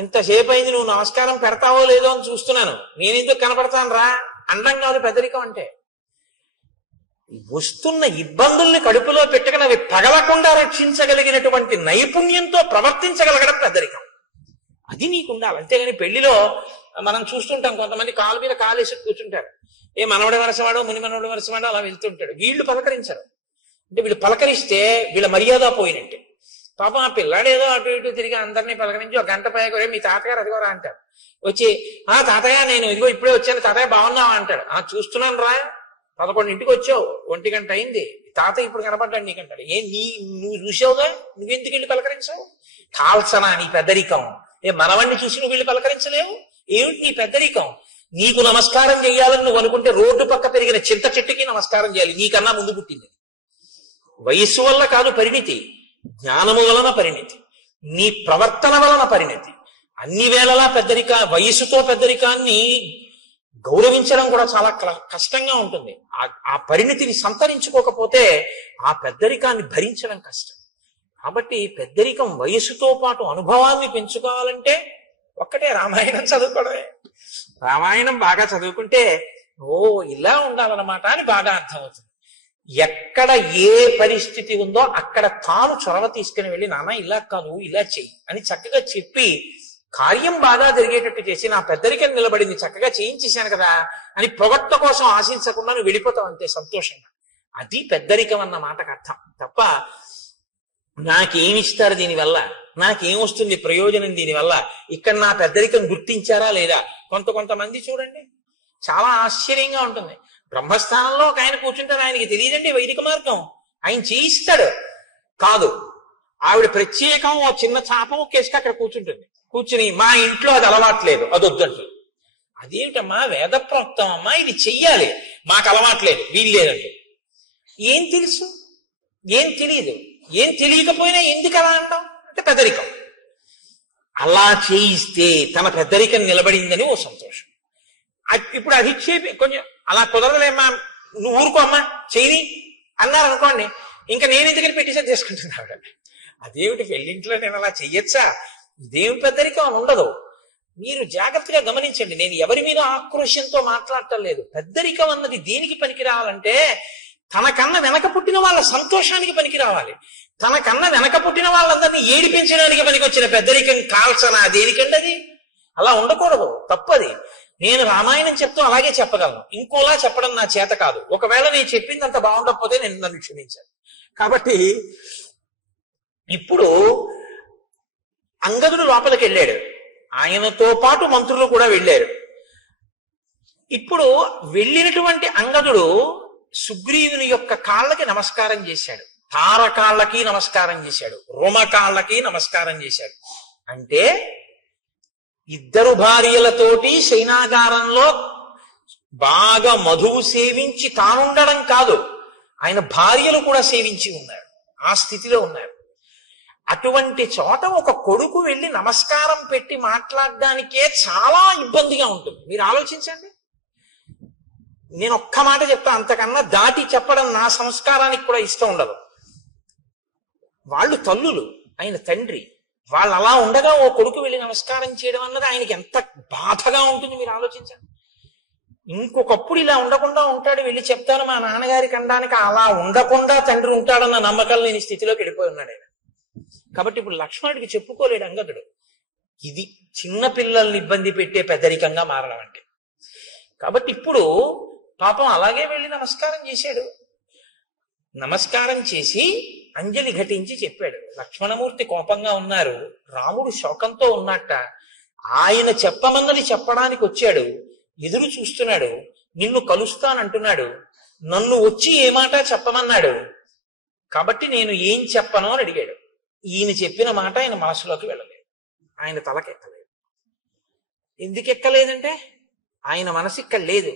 ఇంతసేపు అయింది, నువ్వు నమస్కారం పెడతావో లేదో అని చూస్తున్నాను, నేనెందుకు కనపడతాను రా అండం కాదు పెద్దరికం అంటే. వస్తున్న ఇబ్బందుల్ని కడుపులో పెట్టుకుని అవి పగలకుండా రక్షించగలిగినటువంటి నైపుణ్యంతో ప్రవర్తించగలగడం పెద్దరికం. అది నీకు ఉండాలి. అంతేగాని పెళ్లిలో మనం చూస్తుంటాం, కొంతమంది కాలు మీద కాలేసి కూర్చుంటారు. ఏ మనవడి వరసవాడో ముని మనవడి వరసవాడో అలా వెళ్తుంటాడు. వీళ్ళు పలకరించరు. అంటే వీళ్ళు పలకరిస్తే వీళ్ళ మర్యాద పోయినట్టే. పాపం ఆ పిల్లాడేదో అటు ఇటు తిరిగి అందరినీ పలకరించి ఒక గంట పైకి మీ తాతగారు అదిగోరా అంటారు. వచ్చి తాతయ్య నేను ఇదిగో ఇప్పుడే వచ్చాను, తాతయ్య బాగున్నావా అంటాడు. చూస్తున్నాను రా 11ంటికి వచ్చావు, 1 గంట అయింది, తాత ఇప్పుడు కనపడ్డాడు నీకంటాడు. నువ్వు చూసావుగా, నువ్వెందుకు వెళ్ళి పలకరించావు? కాల్సనా నీ పెద్దరికం? మనవణ్ణి చూసి నువ్వు వెళ్ళి పలకరించలేవు? ఏమిటి నీ పెద్దరికం? నీకు నమస్కారం చేయాలని నువ్వు అనుకుంటే రోడ్డు పక్క పెరిగిన చింత చెట్టుకి నమస్కారం చేయాలి, నీకన్నా ముందు పుట్టింది. వయస్సు వల్ల కాదు పరిణితి, జ్ఞానము వలన పరిణితి, నీ ప్రవర్తన వలన పరిణితి. అన్ని వేళలా వయస్సుతో పెద్దరికాన్ని గౌరవించడం కూడా చాలా కష్టంగా ఉంటుంది. ఆ పరిణితిని సంతరించుకోకపోతే ఆ పెద్దరికాన్ని భరించడం కష్టం. కాబట్టి పెద్దరికం వయస్సుతో పాటు అనుభవాన్ని పెంచుకోవాలంటే ఒక్కటే రామాయణం చదువుకోవడమే. రామాయణం బాగా చదువుకుంటే ఇలా ఉండాలన్నమాట అని బాగా అర్థమవుతుంది. ఎక్కడ ఏ పరిస్థితి ఉందో అక్కడ తాను చొరవ తీసుకుని వెళ్ళి, నాన్న ఇలా కాదు ఇలా చెయ్యి అని చక్కగా చెప్పి కార్యం బాగా జరిగేటట్టు చేసి, నా పెద్దరికం నిలబడింది చక్కగా చేయించేశాను కదా అని పొగట్ట కోసం ఆశించకుండా నువ్వు వెళ్ళిపోతావు అంతే సంతోషంగా. అది పెద్దరికం అన్న మాటకు అర్థం. తప్ప నాకేమిస్తారు దీనివల్ల, నాకేమొస్తుంది ప్రయోజనం దీనివల్ల, ఇక్కడ నా పెద్దరికం గుర్తించారా లేదా? కొంతమంది చూడండి, చాలా ఆశ్చర్యంగా ఉంటుంది. బ్రహ్మస్థానంలో ఒక ఆయన కూర్చుంటారు, ఆయనకి తెలియదండి వైదిక మార్గం, ఆయన చేయిస్తాడు. కాదు, ఆవిడ ప్రత్యేకం ఓ చిన్న చాపం కేసుక అక్కడ కూర్చుంటుంది. కూర్చుని మా ఇంట్లో అది అలవాట్లేదు, అది వద్దంటుంది. అదేమిటమ్మా, వేద ప్రోక్తం అమ్మా, ఇది చెయ్యాలి, మాకు అలవాట్లేదు, వీల్లేదండి. ఏం తెలుసు, ఏం తెలియదు, ఏం తెలియకపోయినా ఎందుకు అలా అంటాం అంటే పెద్దరికం. అలా చేయిస్తే తన పెద్దరికం నిలబడిందని ఓ సంతోషం. ఇప్పుడు అది చెప్పి కొంచెం అలా కుదరలేమ్మా, నువ్వు ఊరుకో అమ్మా చెయ్యి అన్నారు అనుకోండి, ఇంకా నేను ఎందుకని పెట్టేసారి చేసుకుంటున్నాడు. అదేమిటి పెళ్ళింట్లో నేను అలా చెయ్యొచ్చా, ఇదేమి పెద్దరికం అని ఉండదు. మీరు జాగ్రత్తగా గమనించండి, నేను ఎవరి మీద ఆక్రోశంతో మాట్లాడటం లేదు. పెద్దరికం అన్నది దేనికి పనికి రావాలంటే తనకన్నా వెనక పుట్టిన వాళ్ళ సంతోషానికి పనికి రావాలి. తనకన్నా వెనక పుట్టిన వాళ్ళందరినీ ఏడిపించడానికి పనికి వచ్చిన పెద్దరికం కాల్సనా దేనికండి? అది అలా ఉండకూడదు, తప్పది. నేను రామాయణం చెప్తూ అలాగే చెప్పగలను, ఇంకోలా చెప్పడం నా చేత కాదు. ఒకవేళ నేను చెప్పింది అంత బాగుండకపోతే నేను నన్ను క్షమించాను. కాబట్టి ఇప్పుడు అంగదుడు లోపలికి వెళ్ళాడు, ఆయనతో పాటు మంత్రులు కూడా వెళ్ళారు. ఇప్పుడు వెళ్ళినటువంటి అంగదుడు సుగ్రీవుని యొక్క కాళ్ళకి నమస్కారం చేశాడు, తారకాళ్ళకి నమస్కారం చేశాడు, రుమకాళ్ళకి నమస్కారం చేశాడు. అంటే ఇద్దరు భార్యలతోటి శయనాగారంలో బాగా మధువు సేవించి తానుండడం కాదు, ఆయన భార్యలు కూడా సేవించి ఉన్నారు, ఆ స్థితిలో ఉన్నారు. అటువంటి చోట ఒక కొడుకు వెళ్ళి నమస్కారం పెట్టి మాట్లాడడానికే చాలా ఇబ్బందిగా ఉంటుంది. మీరు ఆలోచించండి. నేను ఒక్క మాట చెప్తా, అంతకన్నా దాటి చెప్పడం నా సంస్కారానికి కూడా ఇష్టం ఉండదు. వాళ్ళు తల్లులు, ఆయన తండ్రి, వాళ్ళు అలా ఉండగా ఓ కొడుకు వెళ్ళి నమస్కారం చేయడం అన్నది ఆయనకి ఎంత బాధగా ఉంటుంది మీరు ఆలోచించండి. ఇంకొకప్పుడు ఇలా ఉండకుండా ఉంటాడు, వెళ్ళి చెప్తాను మా నాన్నగారికి అనడానికి. అలా ఉండకుండా తండ్రి ఉంటాడన్న నమ్మకం లేని స్థితిలోకి వెళ్ళిపోయి ఉన్నాడు ఆయన. కాబట్టి ఇప్పుడు లక్ష్మణుడికి చెప్పుకోలేడు అంగదుడు. ఇది చిన్న పిల్లల్ని ఇబ్బంది పెట్టే పెద్దరికంగా మారడం అంటే. కాబట్టి ఇప్పుడు పాపం అలాగే వెళ్ళి నమస్కారం చేశాడు. నమస్కారం చేసి అంజలి ఘటించి చెప్పాడు. లక్ష్మణమూర్తి కోపంగా ఉన్నారు, రాముడు శోకంతో ఉన్నట్ట. ఆయన చెప్పమన్నది చెప్పడానికి వచ్చాడు, ఎదురు చూస్తున్నాడు, నిన్ను కలుస్తానంటున్నాడు, నన్ను వచ్చి ఏ మాట చెప్పమన్నాడు, కాబట్టి నేను ఏం చెప్పను అని అడిగాడు. ఈయన చెప్పిన మాట ఆయన మనసులోకి వెళ్ళలేదు, ఆయన తలకెక్కలేదు. ఎందుకు ఎక్కలేదంటే ఆయన మనసు ఇక్కడ లేదు,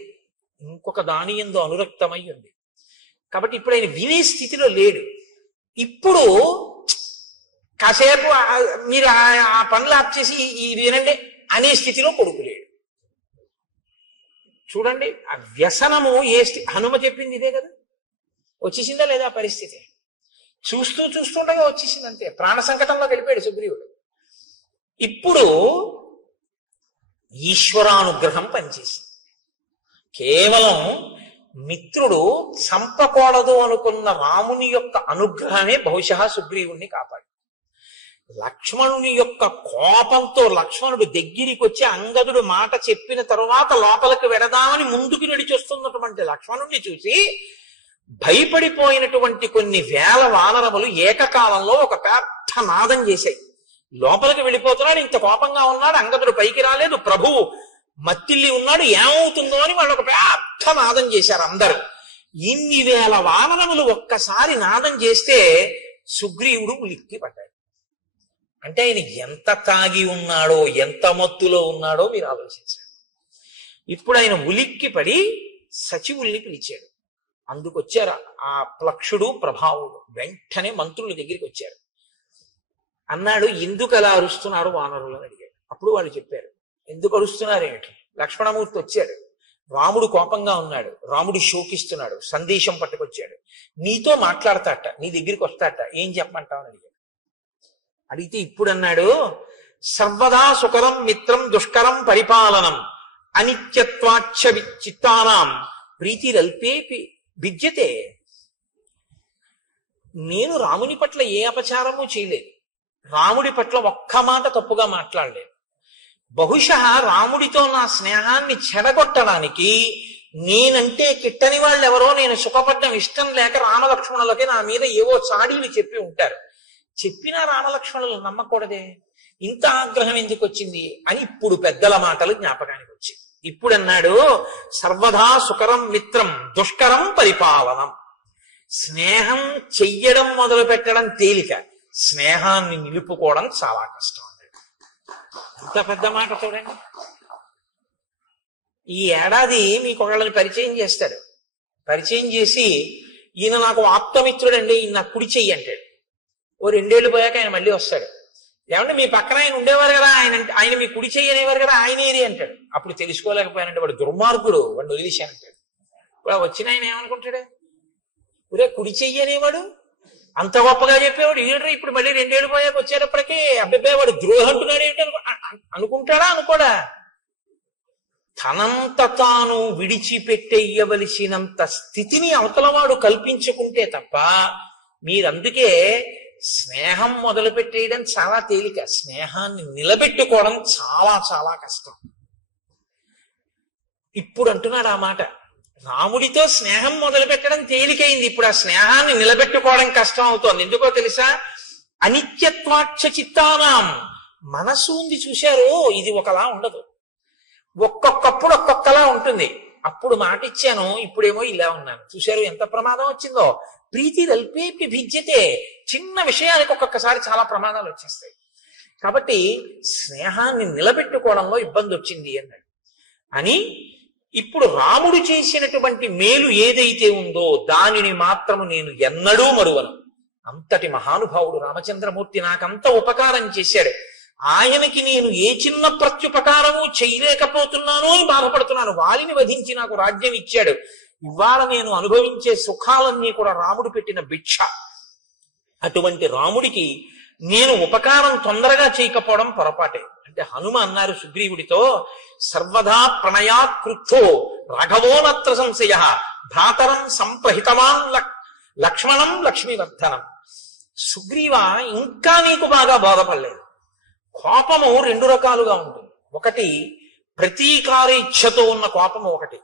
ఇంకొక దాని యందు అనురక్తమై ఉంది. కాబట్టి ఇప్పుడు ఆయన వినే స్థితిలో లేడు. ఇప్పుడు కాసేపు మీరు ఆ పనులు ఆప్ చేసి ఇది వినండి అనే స్థితిలో కొడుకు లేడు. చూడండి, ఆ వ్యసనము హనుమ చెప్పింది ఇదే కదా, వచ్చేసిందా లేదా పరిస్థితి? చూస్తుండగా వచ్చేసింది అంతే. ప్రాణ సంకటంలో గడిపాడు సుగ్రీవుడు. ఇప్పుడు ఈశ్వరానుగ్రహం పనిచేసింది. కేవలం మిత్రుడు చంపకూడదు అనుకున్న రాముని యొక్క అనుగ్రహమే బహుశా సుగ్రీవుణ్ణి కాపాడు. లక్ష్మణుని యొక్క కోపంతో లక్ష్మణుడు దగ్గరికి వచ్చి అంగదుడు మాట చెప్పిన తరువాత లోపలికి వెడదామని ముందుకు నడిచొస్తున్నటువంటి లక్ష్మణుణ్ణి చూసి భయపడిపోయినటువంటి కొన్ని వేల వానరములు ఏకకాలంలో ఒక పెద్ద నాదం చేశాయి. లోపలికి వెళ్ళిపోతున్నాడు, ఇంత కోపంగా ఉన్నాడు, అంగదుడు పైకి రాలేదు, ప్రభువు మత్తిల్లి ఉన్నాడు, ఏమవుతుందో అని వాళ్ళు ఒక పెద్ద నాదం చేశారు అందరూ. ఇన్ని వేల వానరములు ఒక్కసారి నాదం చేస్తే సుగ్రీవుడు ఉలిక్కి పడ్డాడు. అంటే ఆయన ఎంత తాగి ఉన్నాడో, ఎంత మత్తులో ఉన్నాడో మీరు ఆలోచించారు. ఇప్పుడు ఆయన ఉలిక్కి పడి సచివుల్ని పిలిచాడు. అందుకొచ్చారు ఆ ప్లక్షుడు ప్రభావుడు. వెంటనే మంత్రుల దగ్గరికి వచ్చారు. అన్నాడు, ఎందుకు అలా అరుస్తున్నారు వానరులు అని అడిగాడు. అప్పుడు వాళ్ళు చెప్పారు, ఎందుకు అరుస్తున్నారు ఏమిటి? లక్ష్మణమూర్తి వచ్చాడు, రాముడు కోపంగా ఉన్నాడు, రాముడు శోకిస్తున్నాడు, సందేశం పట్టుకొచ్చాడు, నీతో మాట్లాడతాట, నీ దగ్గరికి వస్తాట, ఏం చెప్పమంటావు అని అడిగాడు. అడిగితే ఇప్పుడు అన్నాడు, సర్వదా సుకరం మిత్రం దుష్కరం పరిపాలనం అనిత్యత్వాక్ష చిత్తానాం ప్రీతిరల్పేపి భిద్యతే. నేను రాముని పట్ల ఏ అపచారము చేయలేదు, రాముడి పట్ల ఒక్క మాట తప్పుగా మాట్లాడలేదు. బహుశా రాముడితో నా స్నేహాన్ని చెడగొట్టడానికి నేనంటే కిట్టని వాళ్ళెవరో నేను సుఖపడ్డం ఇష్టం లేక రామలక్ష్మణులకి నా మీద ఏవో చాడీలు చెప్పి ఉంటారు. చెప్పినా రామలక్ష్మణులు నమ్మకూడదే, ఇంత ఆగ్రహం ఎందుకు వచ్చింది అని ఇప్పుడు పెద్దల మాటలు జ్ఞాపకానికి వచ్చి ఇప్పుడు అన్నాడు, సర్వదా సుకరం మిత్రం దుష్కరం పరిపాలనం. స్నేహం చెయ్యడం మొదలు పెట్టడం తేలిక, స్నేహాన్ని నిలుపుకోవడం చాలా కష్టం. అంత పెద్ద మాట చూడండి. ఈ ఏడాది మీకు ఒకళ్ళని పరిచయం చేస్తాడు. పరిచయం చేసి, ఈయన నాకు ఆప్తమిత్రుడండి, ఈయన నాకు కుడి చెయ్యి అంటాడు. ఓ 2 ఏళ్ళు పోయాక ఆయన మళ్ళీ వస్తాడు. ఏమంటే మీ పక్కన ఆయన ఉండేవారు కదా, ఆయన మీ కుడి చెయ్యి అనేవారు కదా, ఆయన ఏది అంటాడు. అప్పుడు తెలుసుకోలేకపోయానంటే వాడు దుర్మార్గుడు, వాడిని వదిలేశానంటాడు. ఇప్పుడు వచ్చిన ఆయన ఏమనుకుంటాడు, ఒరే కుడి చెయ్యి అనేవాడు అంత గొప్పగా చెప్పేవాడు ఈడు ఇప్పుడు మళ్ళీ 2 ఏళ్ళు పోయాక వచ్చేటప్పటికీ అబ్బాయి వాడు ద్రోహం అంటున్నాడు ఏంటి అనుకుంటాడా? అనుకోడా? తనంత తాను విడిచిపెట్టేయవలసినంత స్థితిని అవతలవాడు కల్పించుకుంటే తప్ప మీరందుకే స్నేహం మొదలు పెట్టేయడం చాలా తేలిక, స్నేహాన్ని నిలబెట్టుకోవడం చాలా చాలా కష్టం. ఇప్పుడు అంటున్నాడు ఆ మాట, రాముడితో స్నేహం మొదలు పెట్టడం తేలికైంది, ఇప్పుడు ఆ స్నేహాన్ని నిలబెట్టుకోవడం కష్టం అవుతోంది. ఎందుకో తెలుసా? అనిత్యత్వాక్ష చిత్తానాం. మనసు ఉంది చూశారు, ఇది ఒకలా ఉండదు, ఒక్కొక్కప్పుడు ఒక్కొక్కలా ఉంటుంది. అప్పుడు మాట ఇచ్చాను, ఇప్పుడేమో ఇలా ఉన్నాను. చూశారు ఎంత ప్రమాదం వచ్చిందో? ప్రీతి రల్పేపి భిద్యతే. చిన్న విషయానికి ఒక్కొక్కసారి చాలా ప్రమాదాలు వచ్చేస్తాయి. కాబట్టి స్నేహాన్ని నిలబెట్టుకోవడంలో ఇబ్బంది వచ్చింది అన్నాడు. అని ఇప్పుడు రాముడు చేసినటువంటి మేలు ఏదైతే ఉందో దానిని మాత్రము నేను ఎన్నడూ మరువను. అంతటి మహానుభావుడు రామచంద్రమూర్తి నాకంత ఉపకారం చేశాడు. ఆయనకి నేను ఏ చిన్న ప్రత్యుపకారము చేయలేకపోతున్నానో అని బాధపడుతున్నాను. వాలిని వధించి నాకు రాజ్యం ఇచ్చాడు. ఇవాళ నేను అనుభవించే సుఖాలన్నీ కూడా రాముడు పెట్టిన భిక్ష. అటువంటి రాముడికి నేను ఉపకారం తొందరగా చేయకపోవడం పొరపాటే. అంటే హనుమ అన్నారు సుగ్రీవుడితో, సర్వదా ప్రణయాత్ క్రుద్ధో రాఘవోనత్ర సంశయ భ్రాతరం సంప్రహితవాన్ లక్ష్మణం లక్ష్మీవర్ధనం. సుగ్రీవ, ఇంకా నీకు బాగా బాధపడలేదు. కోపము 2 రకాలుగా ఉంటుంది. ఒకటి ప్రతీకార ఇచ్ఛతో ఉన్న కోపము, ఒకటి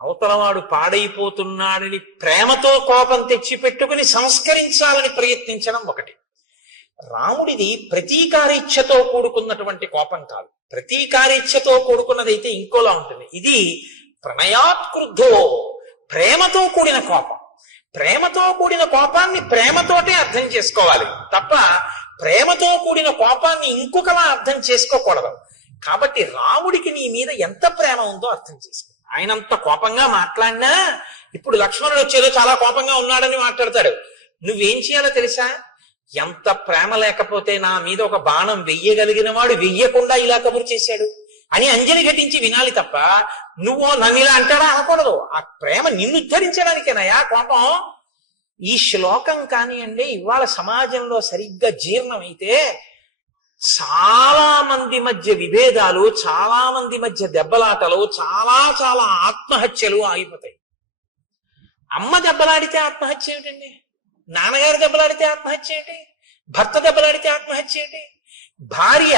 అవతలవాడు పాడైపోతున్నాడని ప్రేమతో కోపం తెచ్చి పెట్టుకుని సంస్కరించాలని ప్రయత్నించడం ఒకటి. రాముడిది ప్రతీకారేచ్ఛతో కూడుకున్నటువంటి కోపం కాదు, ప్రతీకారేచ్ఛతో కూడుకున్నదైతే ఇంకోలా ఉంటుంది. ఇది ప్రణయాత్ క్రుద్ధో, ప్రేమతో కూడిన కోపం. ప్రేమతో కూడిన కోపాన్ని ప్రేమతోటే అర్థం చేసుకోవాలి తప్ప ప్రేమతో కూడిన కోపాన్ని ఇంకొకలా అర్థం చేసుకోకూడదు. కాబట్టి రాముడికి నీ మీద ఎంత ప్రేమ ఉందో అర్థం చేసుకో. ఆయనంత కోపంగా మాట్లాడినా ఇప్పుడు లక్ష్మణుడు వచ్చేదో చాలా కోపంగా ఉన్నాడని మాట్లాడతాడు. నువ్వేం చేయాలో తెలుసా? ఎంత ప్రేమ లేకపోతే నా మీద ఒక బాణం వెయ్యగలిగిన వాడు వెయ్యకుండా ఇలా కబురు చేశాడు అని అంజలి ఘటించి వినాలి తప్ప నువ్వు నన్ను ఇలా అంటాడా అనకూడదు. ఆ ప్రేమ నిన్ను ఉద్ధరించడానికేనయా కోపం. ఈ శ్లోకం కానివ్వండి ఇవాళ సమాజంలో సరిగ్గా జీర్ణమైతే చాలా మంది మధ్య విభేదాలు, చాలా మంది మధ్య దెబ్బలాటలు, చాలా చాలా ఆత్మహత్యలు ఆగిపోతాయి. అమ్మ దెబ్బలాడితే ఆత్మహత్య ఏమిటండి? నాన్నగారు దెబ్బలాడితే ఆత్మహత్య ఏంటి? భర్త దెబ్బలాడితే ఆత్మహత్య ఏంటి? భార్య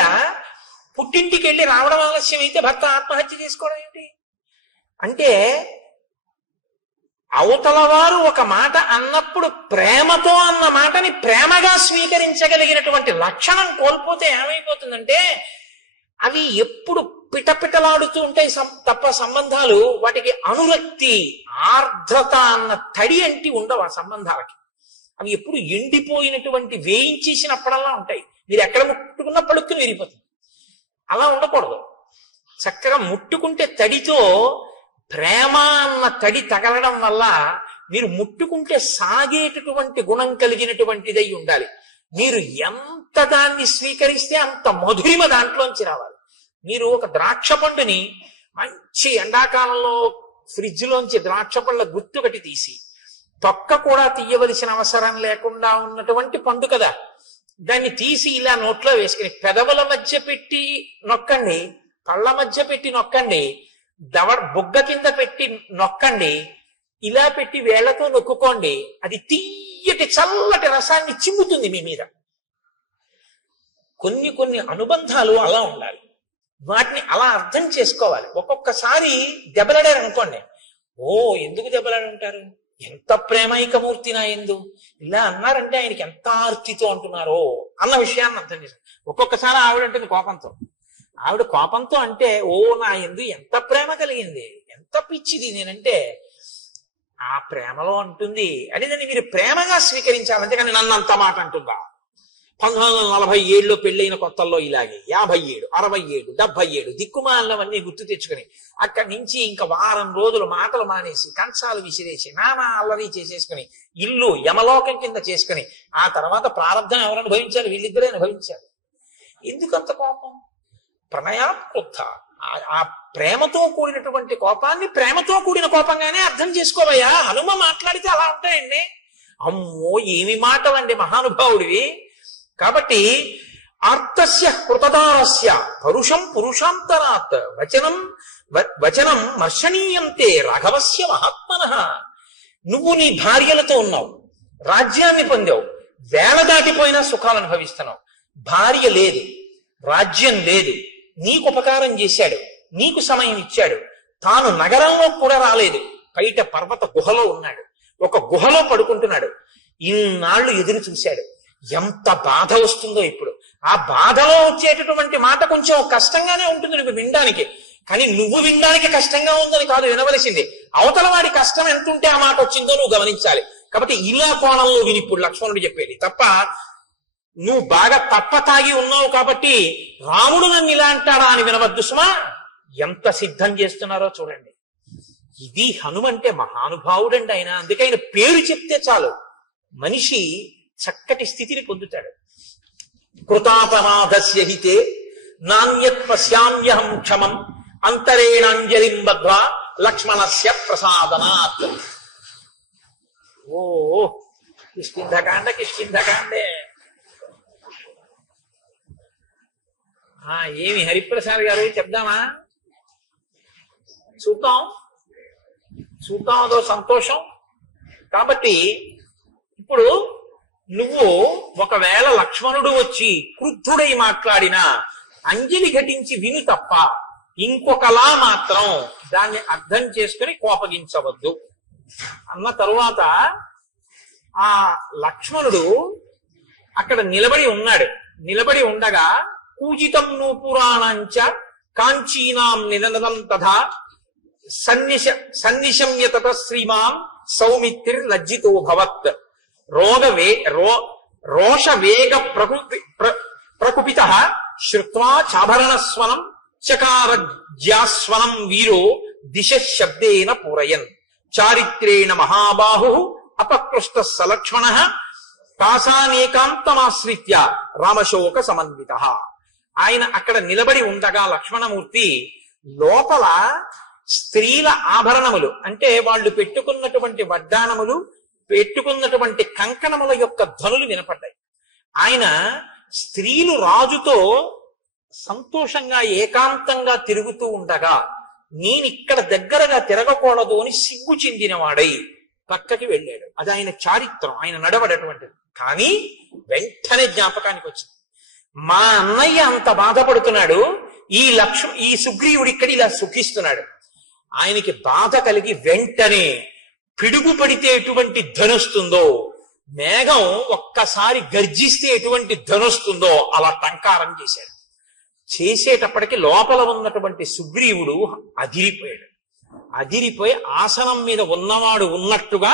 పుట్టింటికి వెళ్ళి రావడం ఆలస్యం అయితే భర్త ఆత్మహత్య చేసుకోవడం ఏంటి? అంటే అవతల వారు ఒక మాట అన్నప్పుడు ప్రేమతో అన్న మాటని ప్రేమగా స్వీకరించగలిగినటువంటి లక్షణం కోల్పోతే ఏమైపోతుందంటే అవి ఎప్పుడు పిటపిటలాడుతూ ఉంటాయి తప్ప సంబంధాలు వాటికి అనురక్తి ఆర్ద్రత అన్న తడి అంటి ఉండవు ఆ సంబంధాలకి. అవి ఎప్పుడు ఎండిపోయినటువంటి వేయించేసినప్పుడల్లా ఉంటాయి. మీరు ఎక్కడ ముట్టుకున్నా పడుక్కుని విరిగిపోతుంది. అలా ఉండకూడదు. చక్కగా ముట్టుకుంటే తడితో ప్రేమ అన్న తడి తగలడం వల్ల మీరు ముట్టుకుంటే సాగేటటువంటి గుణం కలిగినటువంటిదై ఉండాలి. మీరు ఎంత దాన్ని స్వీకరిస్తే అంత మధురిమ దాంట్లోంచి రావాలి. మీరు ఒక ద్రాక్ష పండుని మంచి ఎండాకాలంలో ఫ్రిడ్జ్ లోంచి ద్రాక్ష పళ్ళ గుత్తు ఒకటి తీసి తొక్క కూడా తీయవలసిన అవసరం లేకుండా ఉన్నటువంటి పండు కదా, దాన్ని తీసి ఇలా నోట్లో వేసుకుని పెదవుల మధ్య పెట్టి నొక్కండి, పళ్ళ మధ్య పెట్టి నొక్కండి, బుగ్గ కింద పెట్టి నొక్కండి, ఇలా పెట్టి వేళ్లతో నొక్కుకోండి. అది తీయటి చల్లటి రసాన్ని చిమ్ముతుంది మీ మీద. కొన్ని కొన్ని అనుబంధాలు అలా ఉండాలి. వాటిని అలా అర్థం చేసుకోవాలి. ఒక్కొక్కసారి దెబ్బలాడారు అనుకోండి, ఓ ఎందుకు దెబ్బలాడుంటారు, ఎంత ప్రేమైకమూర్తి నా ఎందు ఇలా అన్నారంటే ఆయనకి ఎంత ఆర్తితో అంటున్నారో అన్న విషయాన్ని అర్థం చేశారు. ఒక్కొక్కసారి ఆవిడ అంటుంది కోపంతో. ఆవిడ కోపంతో అంటే ఓ నా ఎందు ఎంత ప్రేమ కలిగింది, ఎంత పిచ్చిది నేనంటే, ఆ ప్రేమలో అంటుంది అని దాన్ని మీరు ప్రేమగా స్వీకరించాలి. అంతేకాని నన్ను అంత మాట అంటుందా. 1947లో పెళ్ళైన కొత్తల్లో ఇలాగే 57, 67, 77 దిక్కుమాలవన్నీ గుర్తు తెచ్చుకుని అక్కడి నుంచి ఇంకా వారం రోజులు మాటలు మానేసి కంచాలు విసిరేసి నానా అల్లరి చేసేసుకుని ఇల్లు యమలోకం కింద చేసుకుని ఆ తర్వాత ప్రారంభం ఎవరు అనుభవించారు? వీళ్ళిద్దరే అనుభవించారు. ఎందుకంత కోపం? ప్రణయాత్కృత. ఆ ప్రేమతో కూడినటువంటి కోపాన్ని ప్రేమతో కూడిన కోపంగానే అర్థం చేసుకోవయ్యా. హనుమ మాట్లాడితే అలా ఉంటాయండి. అమ్మో ఏమి మాటలండి మహానుభావుడివి. కాబట్టి ఆర్తస్య కృతదారస్య పరుషం పురుషాంతరాత్ వచనం మర్షణీయంతే రాఘవస్య మహాత్మనః. నువ్వు నీ భార్యలతో ఉన్నావు, రాజ్యాన్ని పొందావు, వేల దాటిపోయినా సుఖాలు అనుభవిస్తున్నావు. భార్య లేదు, రాజ్యం లేదు, నీకు ఉపకారం చేశాడు, నీకు సమయం ఇచ్చాడు, తాను నగరంలో కూడా రాలేదు, బయట పర్వత గుహలో ఉన్నాడు, ఒక గుహలో పడుకుంటున్నాడు. ఇన్నాళ్ళు ఎదురు చూశాడు. ఎంత బాధ వస్తుందో ఇప్పుడు. ఆ బాధలో వచ్చేటటువంటి మాట కొంచెం కష్టంగానే ఉంటుంది నువ్వు వినడానికి, కానీ నువ్వు వినడానికి కష్టంగా ఉందని కాదు వినవలసింది. అవతల వాడి కష్టం ఎంత ఉంటే ఆ మాట వచ్చిందో నువ్వు గమనించాలి. కాబట్టి ఇలా కోణంలో విని ఇప్పుడు లక్ష్మణుడు చెప్పేది తప్ప, నువ్వు బాగా తప్ప తాగి ఉన్నావు కాబట్టి రాముడు నన్ను ఇలా అంటాడా అని వినవద్దు సుమా. ఎంత సిద్ధం చేస్తున్నారో చూడండి. ఇది హనుమంటే మహానుభావుడండి ఆయన. అందుకే ఆయన పేరు చెప్తే చాలు మనిషి చక్కటి స్థితిని పొందుతాడు. కృతాపరాధస్య హితే నాణ్యత్ పశ్యామ్యహం క్షమం అంతరేణాంజలిం బద్ధ్వా లక్ష్మణస్య ప్రసాదనాత్. ఓ కిష్కింధకాండే. ఏమి హరిప్రసాద్ గారు చెప్దామా? చూద్దాం అదో సంతోషం. కాబట్టి ఇప్పుడు నువ్వు ఒకవేళ లక్ష్మణుడు వచ్చి క్రుద్ధుడై మాట్లాడినా అంజలి ఘటించి విను తప్ప ఇంకొకలా మాత్రం దాన్ని అర్థం చేసుకుని కోపగించవద్దు అన్న తరువాత ఆ లక్ష్మణుడు అక్కడ నిలబడి ఉన్నాడు. నిలబడి ఉండగా పూజితం నూపురాణంచ కాంచీనాం నినదం తథా సన్నిశమ్య తత శ్రీమాన్ సౌమిత్రి లజ్జితో భవత్ రోషవేగ ప్రకుపిత శ్రుత్వా చాభరణస్వనం చకారజ్యాస్వనం వీరో దిశ శబ్దేన పూరయన్ చారిత్రేణ మహాబాహు అపకృష్ట సలక్ష్మణ కాసానేకాంతమాశ్రిత్య రామశోక సమన్విత. ఆయన అక్కడ నిలబడి ఉండగా లక్ష్మణమూర్తి లోపల స్త్రీల ఆభరణములు అంటే వాళ్ళు పెట్టుకున్నటువంటి వడ్డానములు, పెట్టుకున్నటువంటి కంకణముల యొక్క ధ్వనులు వినపడ్డాయి. ఆయన స్త్రీలు రాజుతో సంతోషంగా ఏకాంతంగా తిరుగుతూ ఉండగా నేనిక్కడ దగ్గరగా తిరగకూడదు అని సిగ్గు చెందినవాడై పక్కకి వెళ్ళాడు. అది ఆయన చారిత్రం, ఆయన నడవడటువంటిది. కానీ వెంటనే జ్ఞాపకానికి వచ్చింది, మా అన్నయ్య అంత బాధపడుతున్నాడు, ఈ సుగ్రీవుడు ఇక్కడ ఇలా సుఖిస్తున్నాడు. ఆయనకి బాధ కలిగి వెంటనే పిడుగు పడితే ఎటువంటి ధనొస్తుందో, మేఘం ఒక్కసారి గర్జిస్తే ఎటువంటి ధనొస్తుందో అలా టంకారం చేశాడు. చేసేటప్పటికి లోపల ఉన్నటువంటి సుగ్రీవుడు అదిరిపోయాడు. అదిరిపోయి ఆసనం మీద ఉన్నవాడు ఉన్నట్టుగా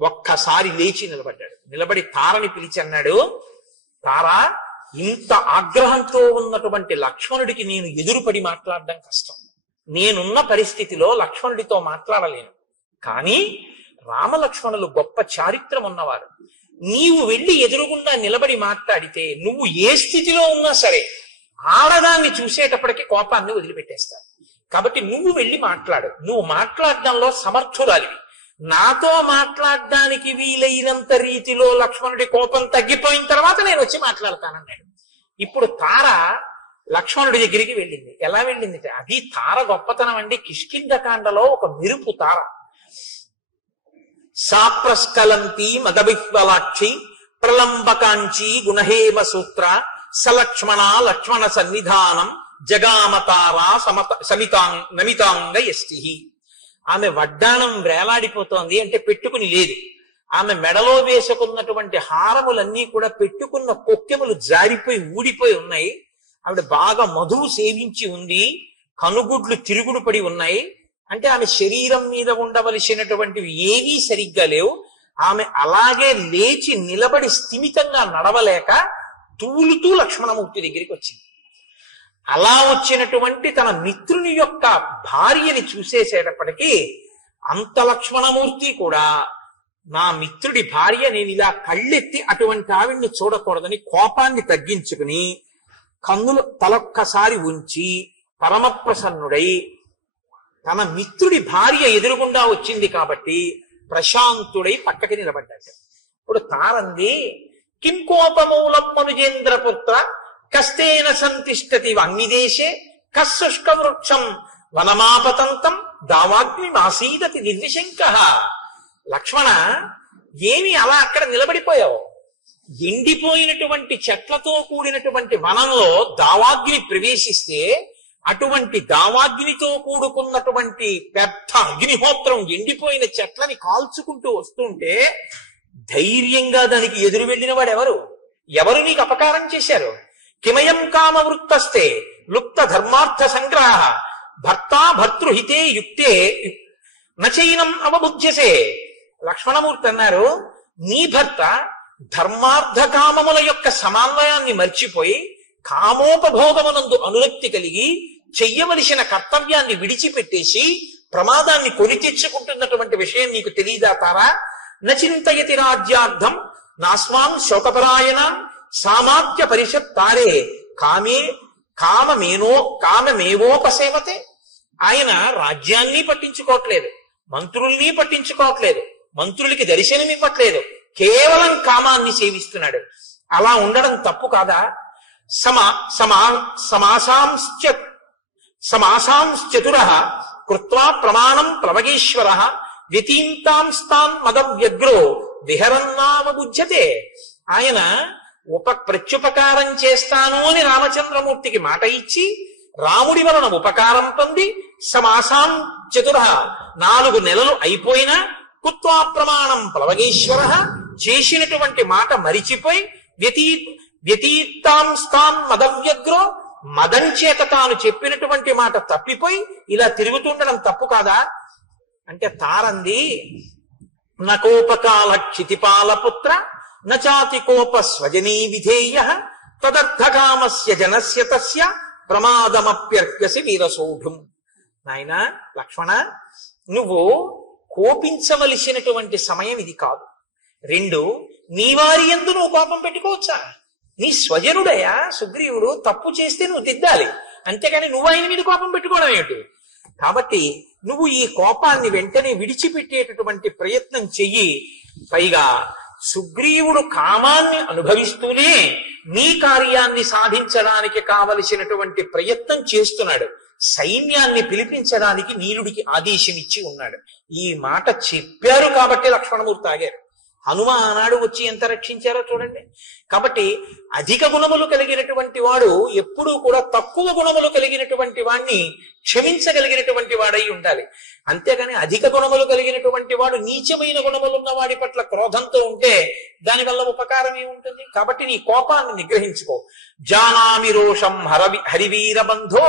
ఒక్కసారి లేచి నిలబడ్డాడు. నిలబడి తారని పిలిచి అన్నాడు, తారా, ఇంత ఆగ్రహంతో ఉన్నటువంటి లక్ష్మణుడికి నేను ఎదురుపడి మాట్లాడడం కష్టం. నేనున్న పరిస్థితిలో లక్ష్మణుడితో మాట్లాడలేను. కానీ రామలక్ష్మణులు గొప్ప చారిత్రం ఉన్నవారు. నీవు వెళ్ళి ఎదురుగుండా నిలబడి మాట్లాడితే నువ్వు ఏ స్థితిలో ఉన్నా సరే ఆడదాన్ని చూసేటప్పటికి కోపాన్ని వదిలిపెట్టేస్తారు. కాబట్టి నువ్వు వెళ్ళి మాట్లాడు. నువ్వు మాట్లాడడంలో సమర్థురాలివి. నాతో మాట్లాడడానికి వీలైనంత రీతిలో లక్ష్మణుడి కోపం తగ్గిపోయిన తర్వాత నేను వచ్చి మాట్లాడతానన్నాడు. ఇప్పుడు తార లక్ష్మణుడి దగ్గరికి వెళ్ళింది. ఎలా వెళ్ళింది? అది తార గొప్పతనం అండి. కిష్కింధకాండలో ఒక మెరుపు తార. సాప్రస్కలంతి మదవిహ్వలాక్షి ప్రలంబకాంచి గుణహేమ సూత్ర సలక్ష్మణ లక్ష్మణ సన్నిధానం జగామతారా నమితాంగ యష్టి. ఆమె వడ్డాణం వేలాడిపోతోంది అంటే పెట్టుకుని లేదు. ఆమె మెడలో వేసుకున్నటువంటి హారములన్నీ కూడా పెట్టుకున్న కొక్కెములు జారిపోయి ఊడిపోయి ఉన్నాయి. ఆవిడ బాగా మధువు సేవించి ఉంది. కనుగుడ్లు తిరుగుడు పడి ఉన్నాయి. అంటే ఆమె శరీరం మీద ఉండవలసినటువంటివి ఏవీ సరిగ్గా లేవు. ఆమె అలాగే లేచి నిలబడి స్థిమితంగా నడవలేక తూలుతూ లక్ష్మణమూర్తి దగ్గరికి వచ్చింది. అలా వచ్చినటువంటి తన మిత్రుని యొక్క భార్యని చూసేసేటప్పటికీ అంత లక్ష్మణమూర్తి కూడా నా మిత్రుడి భార్య, నేను ఇలా కళ్ళెత్తి అటువంటి ఆవిడ్ని చూడకూడదని కోపాన్ని తగ్గించుకుని కన్నులు తలొక్కసారి ఉంచి పరమప్రసన్నుడై తన మిత్రుడి భార్య ఎదురుగుండా వచ్చింది కాబట్టి ప్రశాంతుడై పక్కకి నిలబడ్డాడు. ఇప్పుడు తారంది, కిం కోపమూలం మనుజేంద్రపుత్ర కస్తేన సంతిష్టతి అగ్నిదేశే కశుష్క వృక్షం వనమాపతంతం దావాగ్ని మాసీదతి నిర్విశంక. లక్ష్మణ, ఏమి అలా అక్కడ నిలబడిపోయావు? ఎండిపోయినటువంటి చెట్లతో కూడినటువంటి వనంలో దావాగ్ని ప్రవేశిస్తే అటువంటి దావాగ్నితో కూడుకున్నటువంటి పెద్ద అగ్నిహోత్రం ఎండిపోయిన చెట్లని కాల్చుకుంటూ వస్తుంటే ధైర్యంగా దానికి ఎదురు వెళ్ళిన వాడెవరు? ఎవరు నీకు అపకారం చేశారు? కిమయం కామవృత్తస్తే లుప్త ధర్మార్థ సంగ్రహ భర్తా భర్తృహితే యుక్తే నచైనం అవబుధ్యసే. లక్ష్మణమూర్తి అన్నారు, నీ భర్త ధర్మార్థ కామముల యొక్క సమన్వయాన్ని మర్చిపోయి కామోపభోగమునందు అనురక్తి కలిగి చెయ్యవలసిన కర్తవ్యాన్ని విడిచిపెట్టేసి ప్రమాదాన్ని కొని తెచ్చుకుంటున్నటువంటి విషయం నీకు తెలియదా తారా? నచింతయతి రాజ్యార్థం నాస్మాన్ శోకపరాయణ సామాత్య పరిషత్ తారే కామమేవోపసేవతే. ఆయన రాజ్యాన్ని పట్టించుకోవట్లేదు, మంత్రుల్ని పట్టించుకోవట్లేదు, మంత్రులకి దర్శనం ఇవ్వట్లేదు, కేవలం కామాన్ని సేవిస్తున్నాడు. అలా ఉండడం తప్పు కాదా? సమాసాంశ్చతుర కృత్వా ప్రమాణం ప్లవగేశ్వర వ్యతీంతాంస్తాన్ మదవ్యగ్రో విహరన్నావబుధ్యతే. ఆయన ప్రత్యుపకారం చేస్తాను అని రామచంద్రమూర్తికి మాట ఇచ్చి రాముడి వలన ఉపకారం పొంది సమాసాం చతుర 4 నెలలు అయిపోయినా కుత్వా ప్రమాణం ప్లవగేశ్వర చేసినటువంటి మాట మరిచిపోయి వ్యతీతాంస్తాన్ మదవ్యగ్రో మదం చేత తాను చెప్పినటువంటి మాట తప్పిపోయి ఇలా తిరుగుతుండడం తప్పు కాదా? అంటే తారంది, నకోపకాల క్షితిపాలపుత్ర నచాతి కోప స్వజనీ విధేయ తదర్థకామస్య జనస్య తస్య ప్రమాదమప్యర్గసి వీరసౌఢుం. నాయనా లక్ష్మణ, నువ్వు కోపించవలసినటువంటి సమయం ఇది కాదు. 2, నీ వారి యందు నువ్వు కోపం పెట్టుకోవచ్చా? నీ స్వజనుడయా సుగ్రీవుడు, తప్పు చేస్తే నువ్వు దిద్దాలి, అంతేగాని నువ్వు ఆయన మీద కోపం పెట్టుకోవడం ఏమిటి? కాబట్టి నువ్వు ఈ కోపాన్ని వెంటనే విడిచిపెట్టేటటువంటి ప్రయత్నం చెయ్యి. పైగా సుగ్రీవుడు కామాన్ని అనుభవిస్తూనే నీ కార్యాన్ని సాధించడానికి కావలసినటువంటి ప్రయత్నం చేస్తున్నాడు. సైన్యాన్ని పిలిపించడానికి నీలుడికి ఆదేశం ఇచ్చి ఉన్నాడు. ఈ మాట చెప్పారు కాబట్టి లక్ష్మణమూర్తి ఆగారు. హనుమ ఆనాడు వచ్చి ఎంత రక్షించారో చూడండి. కాబట్టి అధిక గుణములు కలిగినటువంటి వాడు ఎప్పుడూ కూడా తక్కువ గుణములు కలిగినటువంటి వాడిని క్షమించగలిగినటువంటి వాడై ఉండాలి. అంతేగాని అధిక గుణములు కలిగినటువంటి వాడు నీచమైన గుణములున్న వాడి పట్ల క్రోధంతో ఉంటే దానివల్ల ఉపకారం ఏముంటుంది? కాబట్టి నీ కోపాన్ని నిగ్రహించుకో. జానామి రోషం హరివీర బంధో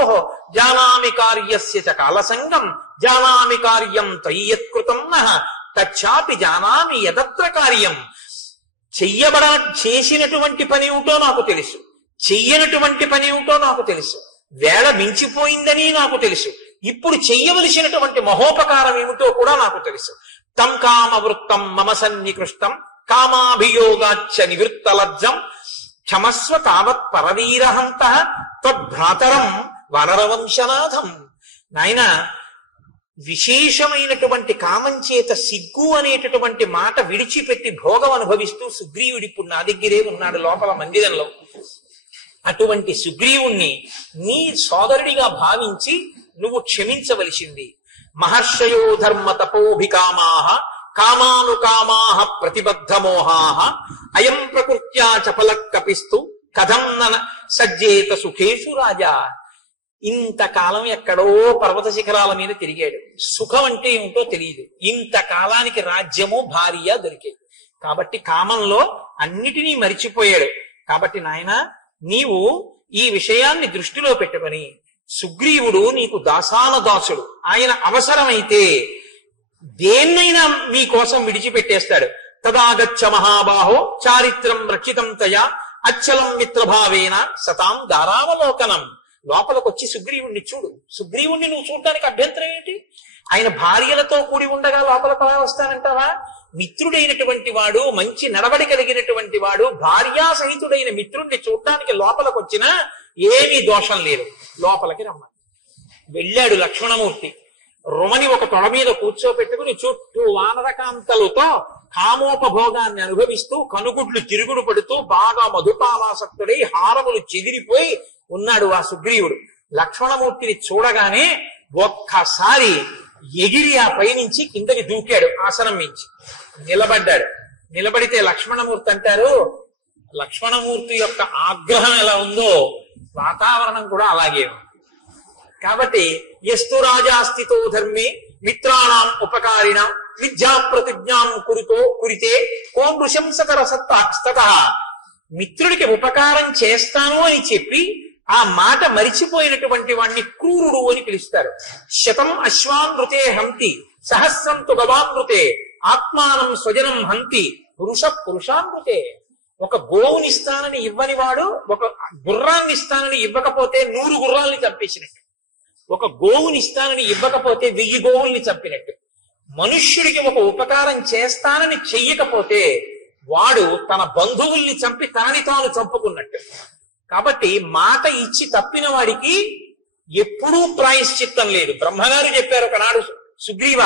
జానామి కార్యస్య చ కాలసంగం జానామి కార్యం తయ్యత్కృతం నః తచ్చాపి జానామి యదత్ర కార్యం. చేసినటువంటి పని ఏమిటో నాకు తెలుసు, చెయ్యనటువంటి పని ఏమిటో నాకు తెలుసు, వేళ మించిపోయిందని నాకు తెలుసు, ఇప్పుడు చెయ్యవలసినటువంటి మహోపకారం ఏమిటో కూడా నాకు తెలుసు. తం కామవృత్తం మమ సన్నికృష్టం కామాభియోగాచ్చ నివృత్తలజ్జం క్షమస్వ తావత్ పరవీరహంత తద్భ్రాతరం వనరవంశనాథం. నాయన, విశేషమైనటువంటి కామం చేత సిగ్గు అనేటటువంటి మాట విడిచిపెట్టి భోగం అనుభవిస్తూ సుగ్రీవుడి ఇప్పుడు నా దగ్గరే ఉన్నాడు లోపల మందిరంలో. అటువంటి సుగ్రీవుణ్ణి నీ సోదరుడిగా భావించి నువ్వు క్షమించవలసింది. మహర్షయో ధర్మ తపోభికామాః కామానుకామాః ప్రతిబద్ధమోహాః అయం ప్రకృత్యా చపలః కపిస్తు కథం న సజ్జేత సుఖేషు రాజా. ఇంతకాలం ఎక్కడో పర్వత శిఖరాల మీద తిరిగాడు, సుఖం అంటే ఏమిటో తెలియదు. ఇంతకాలానికి రాజ్యము భార్య దొరికాయి కాబట్టి కామంలో అన్నిటినీ మరిచిపోయాడు. కాబట్టి నాయన, నీవు ఈ విషయాన్ని దృష్టిలో పెట్టుకొని, సుగ్రీవుడు నీకు దాసాన దాసుడు, ఆయన అవసరమైతే దేన్నైనా మీకోసం విడిచిపెట్టేస్తాడు. తదాగచ్చ మహాబాహో చారిత్రం రక్షితం తయా అచ్చలం మిత్రభావేన సతాం దారావలోకనం. లోపలికొచ్చి సుగ్రీవుణ్ణి చూడు. సుగ్రీవుణ్ణి నువ్వు చూడటానికి అభ్యంతరం ఏంటి? ఆయన భార్యలతో కూడి ఉండగా లోపలికి ఎలా వస్తానంటావా? మిత్రుడైనటువంటి వాడు, మంచి నడవడి కలిగినటువంటి వాడు, భార్యా సహితుడైన మిత్రుణ్ణి చూడటానికి లోపలికి వచ్చినా ఏమీ దోషం లేదు. లోపలికి రమ్మని వెళ్ళాడు లక్ష్మణమూర్తి. రుమని ఒక తొడ మీద కూర్చోపెట్టుకుని చుట్టూ వానరకాంతలతో కామోపభోగాన్ని అనుభవిస్తూ కనుగుడ్లు తిరుగుడు పడుతూ బాగా మధుపాలాసక్తుడై హారములు చెదిరిపోయి ఉన్నాడు ఆ సుగ్రీవుడు. లక్ష్మణమూర్తిని చూడగానే ఒక్కసారి ఎగిరి ఆ పైనుంచి కిందకి దూకాడు, ఆసనం మించి నిలబడ్డాడు. నిలబడితే లక్ష్మణమూర్తి అంటారు, లక్ష్మణమూర్తి యొక్క ఆగ్రహం ఎలా ఉందో వాతావరణం కూడా అలాగే ఉంది. కాబట్టి ఎస్తు రాజాస్థితో ధర్మే మిత్రాణం ఉపకారిణం విద్యా ప్రతిజ్ఞాం కురితే కోం నృశంసకర సత్త. మిత్రుడికి ఉపకారం చేస్తాను అని చెప్పి ఆ మాట మరిచిపోయినటువంటి వాణ్ణి క్రూరుడు అని పిలుస్తారు. శతం అశ్వానృతే హంతి సహస్రం తు గవానృతే ఆత్మానం స్వజనం హంతి పురుషానృతే. ఒక గోవుని ఇస్తానని ఇవ్వని వాడు ఒక గుర్రాన్ని ఇస్తానని ఇవ్వకపోతే 100 గుర్రాల్ని చంపేసినట్టు, ఒక గోవుని ఇస్తానని ఇవ్వకపోతే 1000 గోవుల్ని చంపినట్టు. మనుష్యుడికి ఒక ఉపకారం చేస్తానని చెయ్యకపోతే వాడు తన బంధువుల్ని చంపి తనని తాను చంపుకున్నట్టు. కాబట్టి మాట ఇచ్చి తప్పిన వాడికి ఎప్పుడూ ప్రాయశ్చిత్తం లేదు. బ్రహ్మగారు చెప్పారు ఒకనాడు, సుగ్రీవ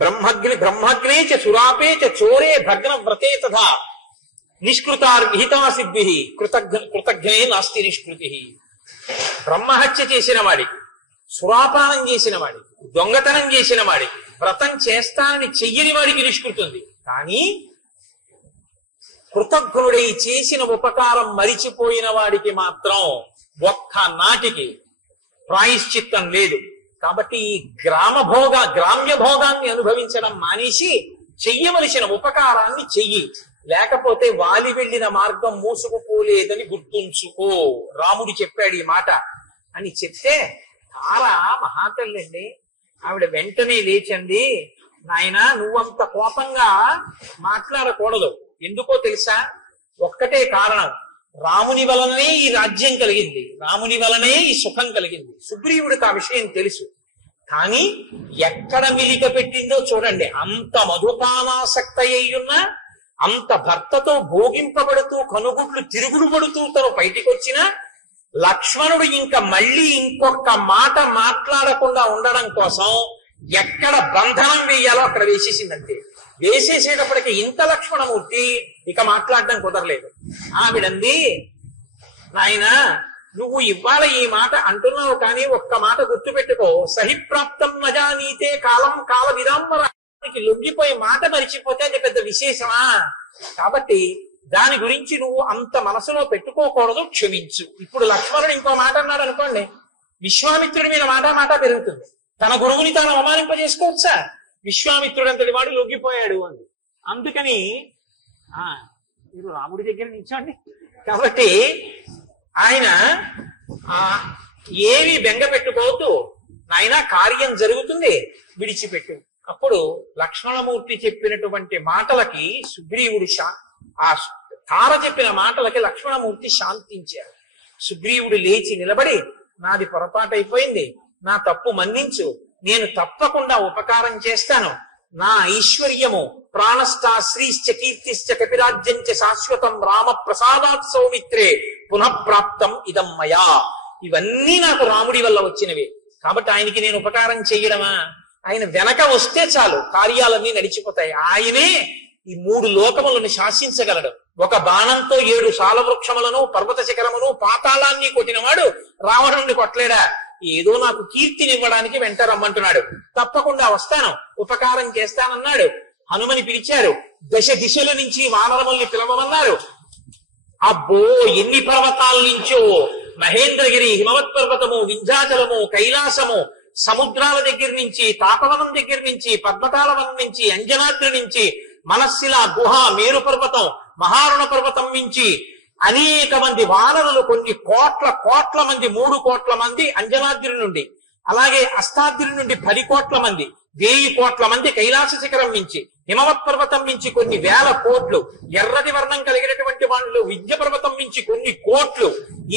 బ్రహ్మగ్నే చ సురాపే చ చోరే భగ్న వ్రతే తథా నిష్కృతార్ విహితా సిద్ధి కృతజ్ఞే నాస్తి నిష్కృతి. బ్రహ్మహత్య చేసిన వాడికి, సురాపానం చేసిన వాడికి, దొంగతనం చేసిన వాడికి, వ్రతం చేస్తానని చెయ్యని వాడికి నిష్కృతుంది. కానీ కృతజ్ఞుడై చేసిన ఉపకారం మరిచిపోయిన వాడికి మాత్రం ఒక్క నాటికి ప్రాయశ్చిత్తం లేదు. కాబట్టి ఈ గ్రామ్య భోగాన్ని అనుభవించడం మానేసి చెయ్యవలసిన ఉపకారాన్ని చెయ్యి. లేకపోతే వాలి వెళ్లిన మార్గం మూసుకుపోలేదని గుర్తుంచుకో. రాముడు చెప్పాడు ఈ మాట అని చెప్తే తార మహాతల్లండి, ఆవిడ వెంటనే లేచండి, నాయన నువ్వంత కోపంగా మాట్లాడకూడదు. ఎందుకో తెలుసా? ఒక్కటే కారణం, రాముని వలనే ఈ రాజ్యం కలిగింది, రాముని వలనే ఈ సుఖం కలిగింది. సుగ్రీవుడికి ఆ విషయం తెలుసు. కానీ ఎక్కడ మిలిక పెట్టిందో చూడండి. అంత మధుపానాసక్త అయ్యున్న, అంత భర్తతో భోగింపబడుతూ కనుగుడ్లు తిరుగుడు పడుతూ తను బయటికి వచ్చిన లక్ష్మణుడు ఇంకా మళ్ళీ ఇంకొక మాట మాట్లాడకుండా ఉండడం కోసం ఎక్కడ బంధనం వేయాలో అక్కడ వేసేసిందంతే. వేసేసేటప్పటికి ఇంత లక్ష్మణమూర్తి ఇక మాట్లాడడం కుదరలేదు. ఆవిడంది, నాయన నువ్వు ఇవాళ ఈ మాట అంటున్నావు, కానీ ఒక్క మాట గుర్తుపెట్టుకో, సహిప్రాప్తం నజానీతే కాలం కాల విరామర లొంగిపోయి మాట మరిచిపోతే అది పెద్ద విశేషమా? కాబట్టి దాని గురించి నువ్వు అంత మనసులో పెట్టుకోకూడదు, క్షమించు. ఇప్పుడు లక్ష్మణుడు ఇంకో మాట అన్నాడు అనుకోండి, విశ్వామిత్రుడి మీద మాట పెరుగుతుంది. తన గురువుని తాను అవమానింపజేసుకోవచ్చా? విశ్వామిత్రుడు అంతటి వాడు లొంగిపోయాడు అని. అందుకని మీరు రాముడి దగ్గర నిల్చోండి. కాబట్టి ఆయన ఏవి బెంగ పెట్టుకోవద్దు నాయన, కార్యం జరుగుతుంది, విడిచిపెట్టు. అప్పుడు లక్ష్మణమూర్తి చెప్పినటువంటి మాటలకి సుగ్రీవుడు ఆ తార చెప్పిన మాటలకి లక్ష్మణమూర్తి శాంతించారు. సుగ్రీవుడు లేచి నిలబడి, నాది పొరపాటు అయిపోయింది, నా తప్పు మన్నించు, నేను తప్పకుండా ఉపకారం చేస్తాను. నా ఐశ్వర్యము ప్రాణస్థ శ్రీశ్చ కీర్తిశ్చ కపిరాజ్యంచ శాశ్వతం రామ ప్రసాదాత్ సౌమిత్రే పునఃప్రాప్తం ఇదం మయా. ఇవన్నీ నాకు రాముడి వల్ల వచ్చినవి. కాబట్టి ఆయనకి నేను ఉపకారం చెయ్యడమా? ఆయన వెనక వస్తే చాలు, కార్యాలన్నీ నడిచిపోతాయి. ఆయనే ఈ 3 లోకములను శాసించగలడు. ఒక బాణంతో 7 సాలవృక్షములను, పర్వత శిఖరమును, పాతాళాన్ని కొట్టినవాడు రావణుణ్ణి కొట్టలేడా? ఏదో నాకు కీర్తినివ్వడానికి వెంట రమ్మంటున్నాడు. తప్పకుండా వస్తాను, ఉపకారం చేస్తానన్నాడు. హనుమని పిలిచారు. దశ దిశల నుంచి వానరముల్ని పిలవమన్నారు. అబ్బో, ఎన్ని పర్వతాల నుంచో, మహేంద్రగిరి, హిమవత్ పర్వతము, వింధ్యాచలము, కైలాసము, సముద్రాల దగ్గర నుంచి, తాపవనం దగ్గర నుంచి, పద్మతాల వనం నుంచి, అంజనాద్రి నుంచి, మనస్సిల గుహ, మేరు పర్వతం, మహారుణ పర్వతం నుంచి అనేక మంది వానరులు, కొన్ని కోట్ల మంది, 3 కోట్ల మంది అంజనాద్రి నుండి, అలాగే అష్టాద్రి నుండి 10 కోట్ల మంది, 1000 కోట్ల మంది కైలాస శిఖరం నుంచి, హిమవత్ పర్వతం నుంచి కొన్ని 1000 కోట్లు, ఎర్రటి వర్ణం కలిగినటువంటి వాళ్ళు విద్య పర్వతం నుంచి కొన్ని కోట్లు,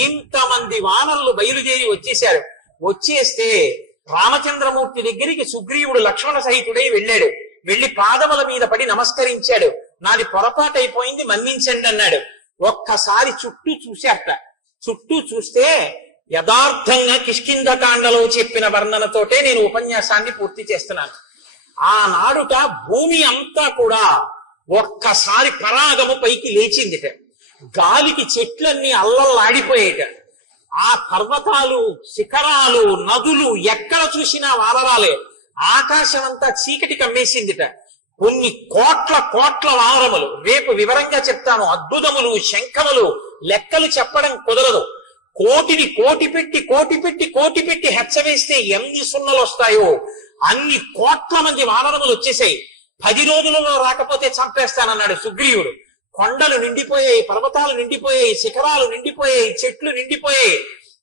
ఇంతమంది వానరులు బయలుదేరి వచ్చేశారు. వచ్చేస్తే రామచంద్రమూర్తి దగ్గరికి సుగ్రీవుడు లక్ష్మణ సహితుడై వెళ్ళాడు. వెళ్లి పాదముల మీద పడి నమస్కరించాడు. నాది పొరపాటు అయిపోయింది, మన్నించండి అన్నాడు. ఒక్కసారి చుట్టూ చూశారట. చుట్టూ చూస్తే యథార్థంగా కిష్కింధకాండలో చెప్పిన వర్ణనతోటే నేను ఉపన్యాసాన్ని పూర్తి చేస్తున్నాను. ఆనాడుట భూమి అంతా కూడా ఒక్కసారి పరాగము పైకి లేచిందిట. గాలికి చెట్లన్నీ అల్లల్లాడిపోయేట. ఆ పర్వతాలు, శిఖరాలు, నదులు ఎక్కడ చూసినా వానరాలే. ఆకాశం అంతా చీకటి కమ్మేసిందిట. కొన్ని కోట్ల వానరములు, రేపు వివరంగా చెప్తాను, అద్భుతములు, శంఖములు, లెక్కలు చెప్పడం కుదరదు. కోటిని కోటి పెట్టి హెచ్చవేస్తే ఎన్ని సున్నలు వస్తాయో అన్ని కోట్ల మంది వానరములు వచ్చేసాయి. 10 రోజులలో రాకపోతే చంపేస్తానన్నాడు సుగ్రీవుడు. కొండలు నిండిపోయాయి, పర్వతాలు నిండిపోయాయి, శిఖరాలు నిండిపోయాయి, చెట్లు నిండిపోయాయి.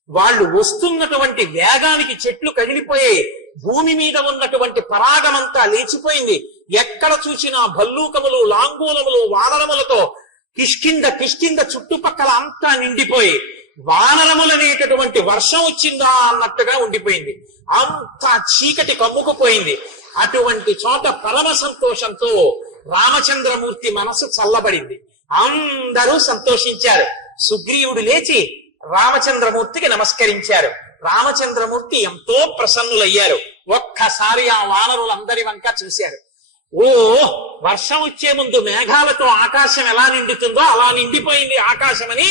వాళ్ళు వస్తున్నటువంటి వేగానికి చెట్లు కదిలిపోయాయి. భూమి మీద ఉన్నటువంటి పరాగమంతా లేచిపోయింది. ఎక్కడ చూసినా భల్లూకములు, లాంగూలములు, వానరములతో కిష్కింద చుట్టుపక్కల అంతా నిండిపోయి వానరములనేటటువంటి వర్షం వచ్చిందా అన్నట్టుగా ఉండిపోయింది. అంతా చీకటి కమ్ముకుపోయింది. అటువంటి చోట పరమ సంతోషంతో రామచంద్రమూర్తి మనసు చల్లబడింది. అందరూ సంతోషించారు. సుగ్రీవుడు లేచి రామచంద్రమూర్తికి నమస్కరించారు. రామచంద్రమూర్తి ఎంతో ప్రసన్నులయ్యారు. ఒక్కసారి ఆ వానరులందరి వంక చూశారు. ఓ, వర్షం వచ్చే ముందు మేఘాలతో ఆకాశం ఎలా నిండుతుందో అలా నిండిపోయింది ఆకాశమని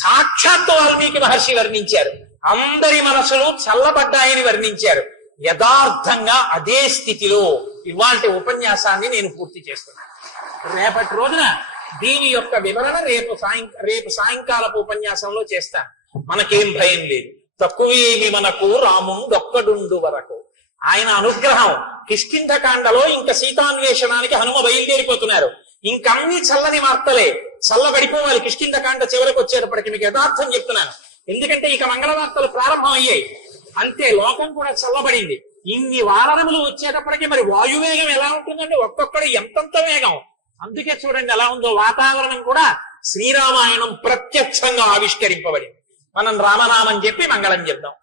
సాక్షాత్తు వాల్మీకి మహర్షి వర్ణించారు. అందరి మనసులు చల్లబడ్డాయని వర్ణించారు. యథార్థంగా అదే స్థితిలో ఇవాల్టి ఉపన్యాసాన్ని నేను పూర్తి చేస్తున్నాను. రేపటి రోజున దీని యొక్క వివరణ రేపు సాయంకాలపు ఉపన్యాసంలో చేస్తాను. మనకేం భయం లేదు. తక్కువేమి మనకు రాముండొక్కడుండు వరకు. ఆయన అనుగ్రహం. కిష్కింధకాండలో ఇంకా సీతాన్వేషణానికి హనుమ బయలుదేరిపోతున్నారు. ఇంకన్నీ చల్లని వార్తలే, చల్లబడిపోవాలి. కిష్కింధకాండ చివరికి వచ్చేటప్పటికి మీకు యథార్థం చెప్తున్నాను. ఎందుకంటే ఇక మంగళ వార్తలు ప్రారంభం అయ్యాయి. అంతే, లోకం కూడా చల్లబడింది. ఇన్ని వానరములు వచ్చేటప్పటికి మరి వాయువేగం ఎలా ఉంటుందండి? ఒక్కొక్కడు ఎంతంత వేగం. అందుకే చూడండి ఎలా ఉందో వాతావరణం కూడా. శ్రీరామాయణం ప్రత్యక్షంగా ఆవిష్కరింపబడింది. మనం రామనామం చెప్పి మంగళం చెప్దాం.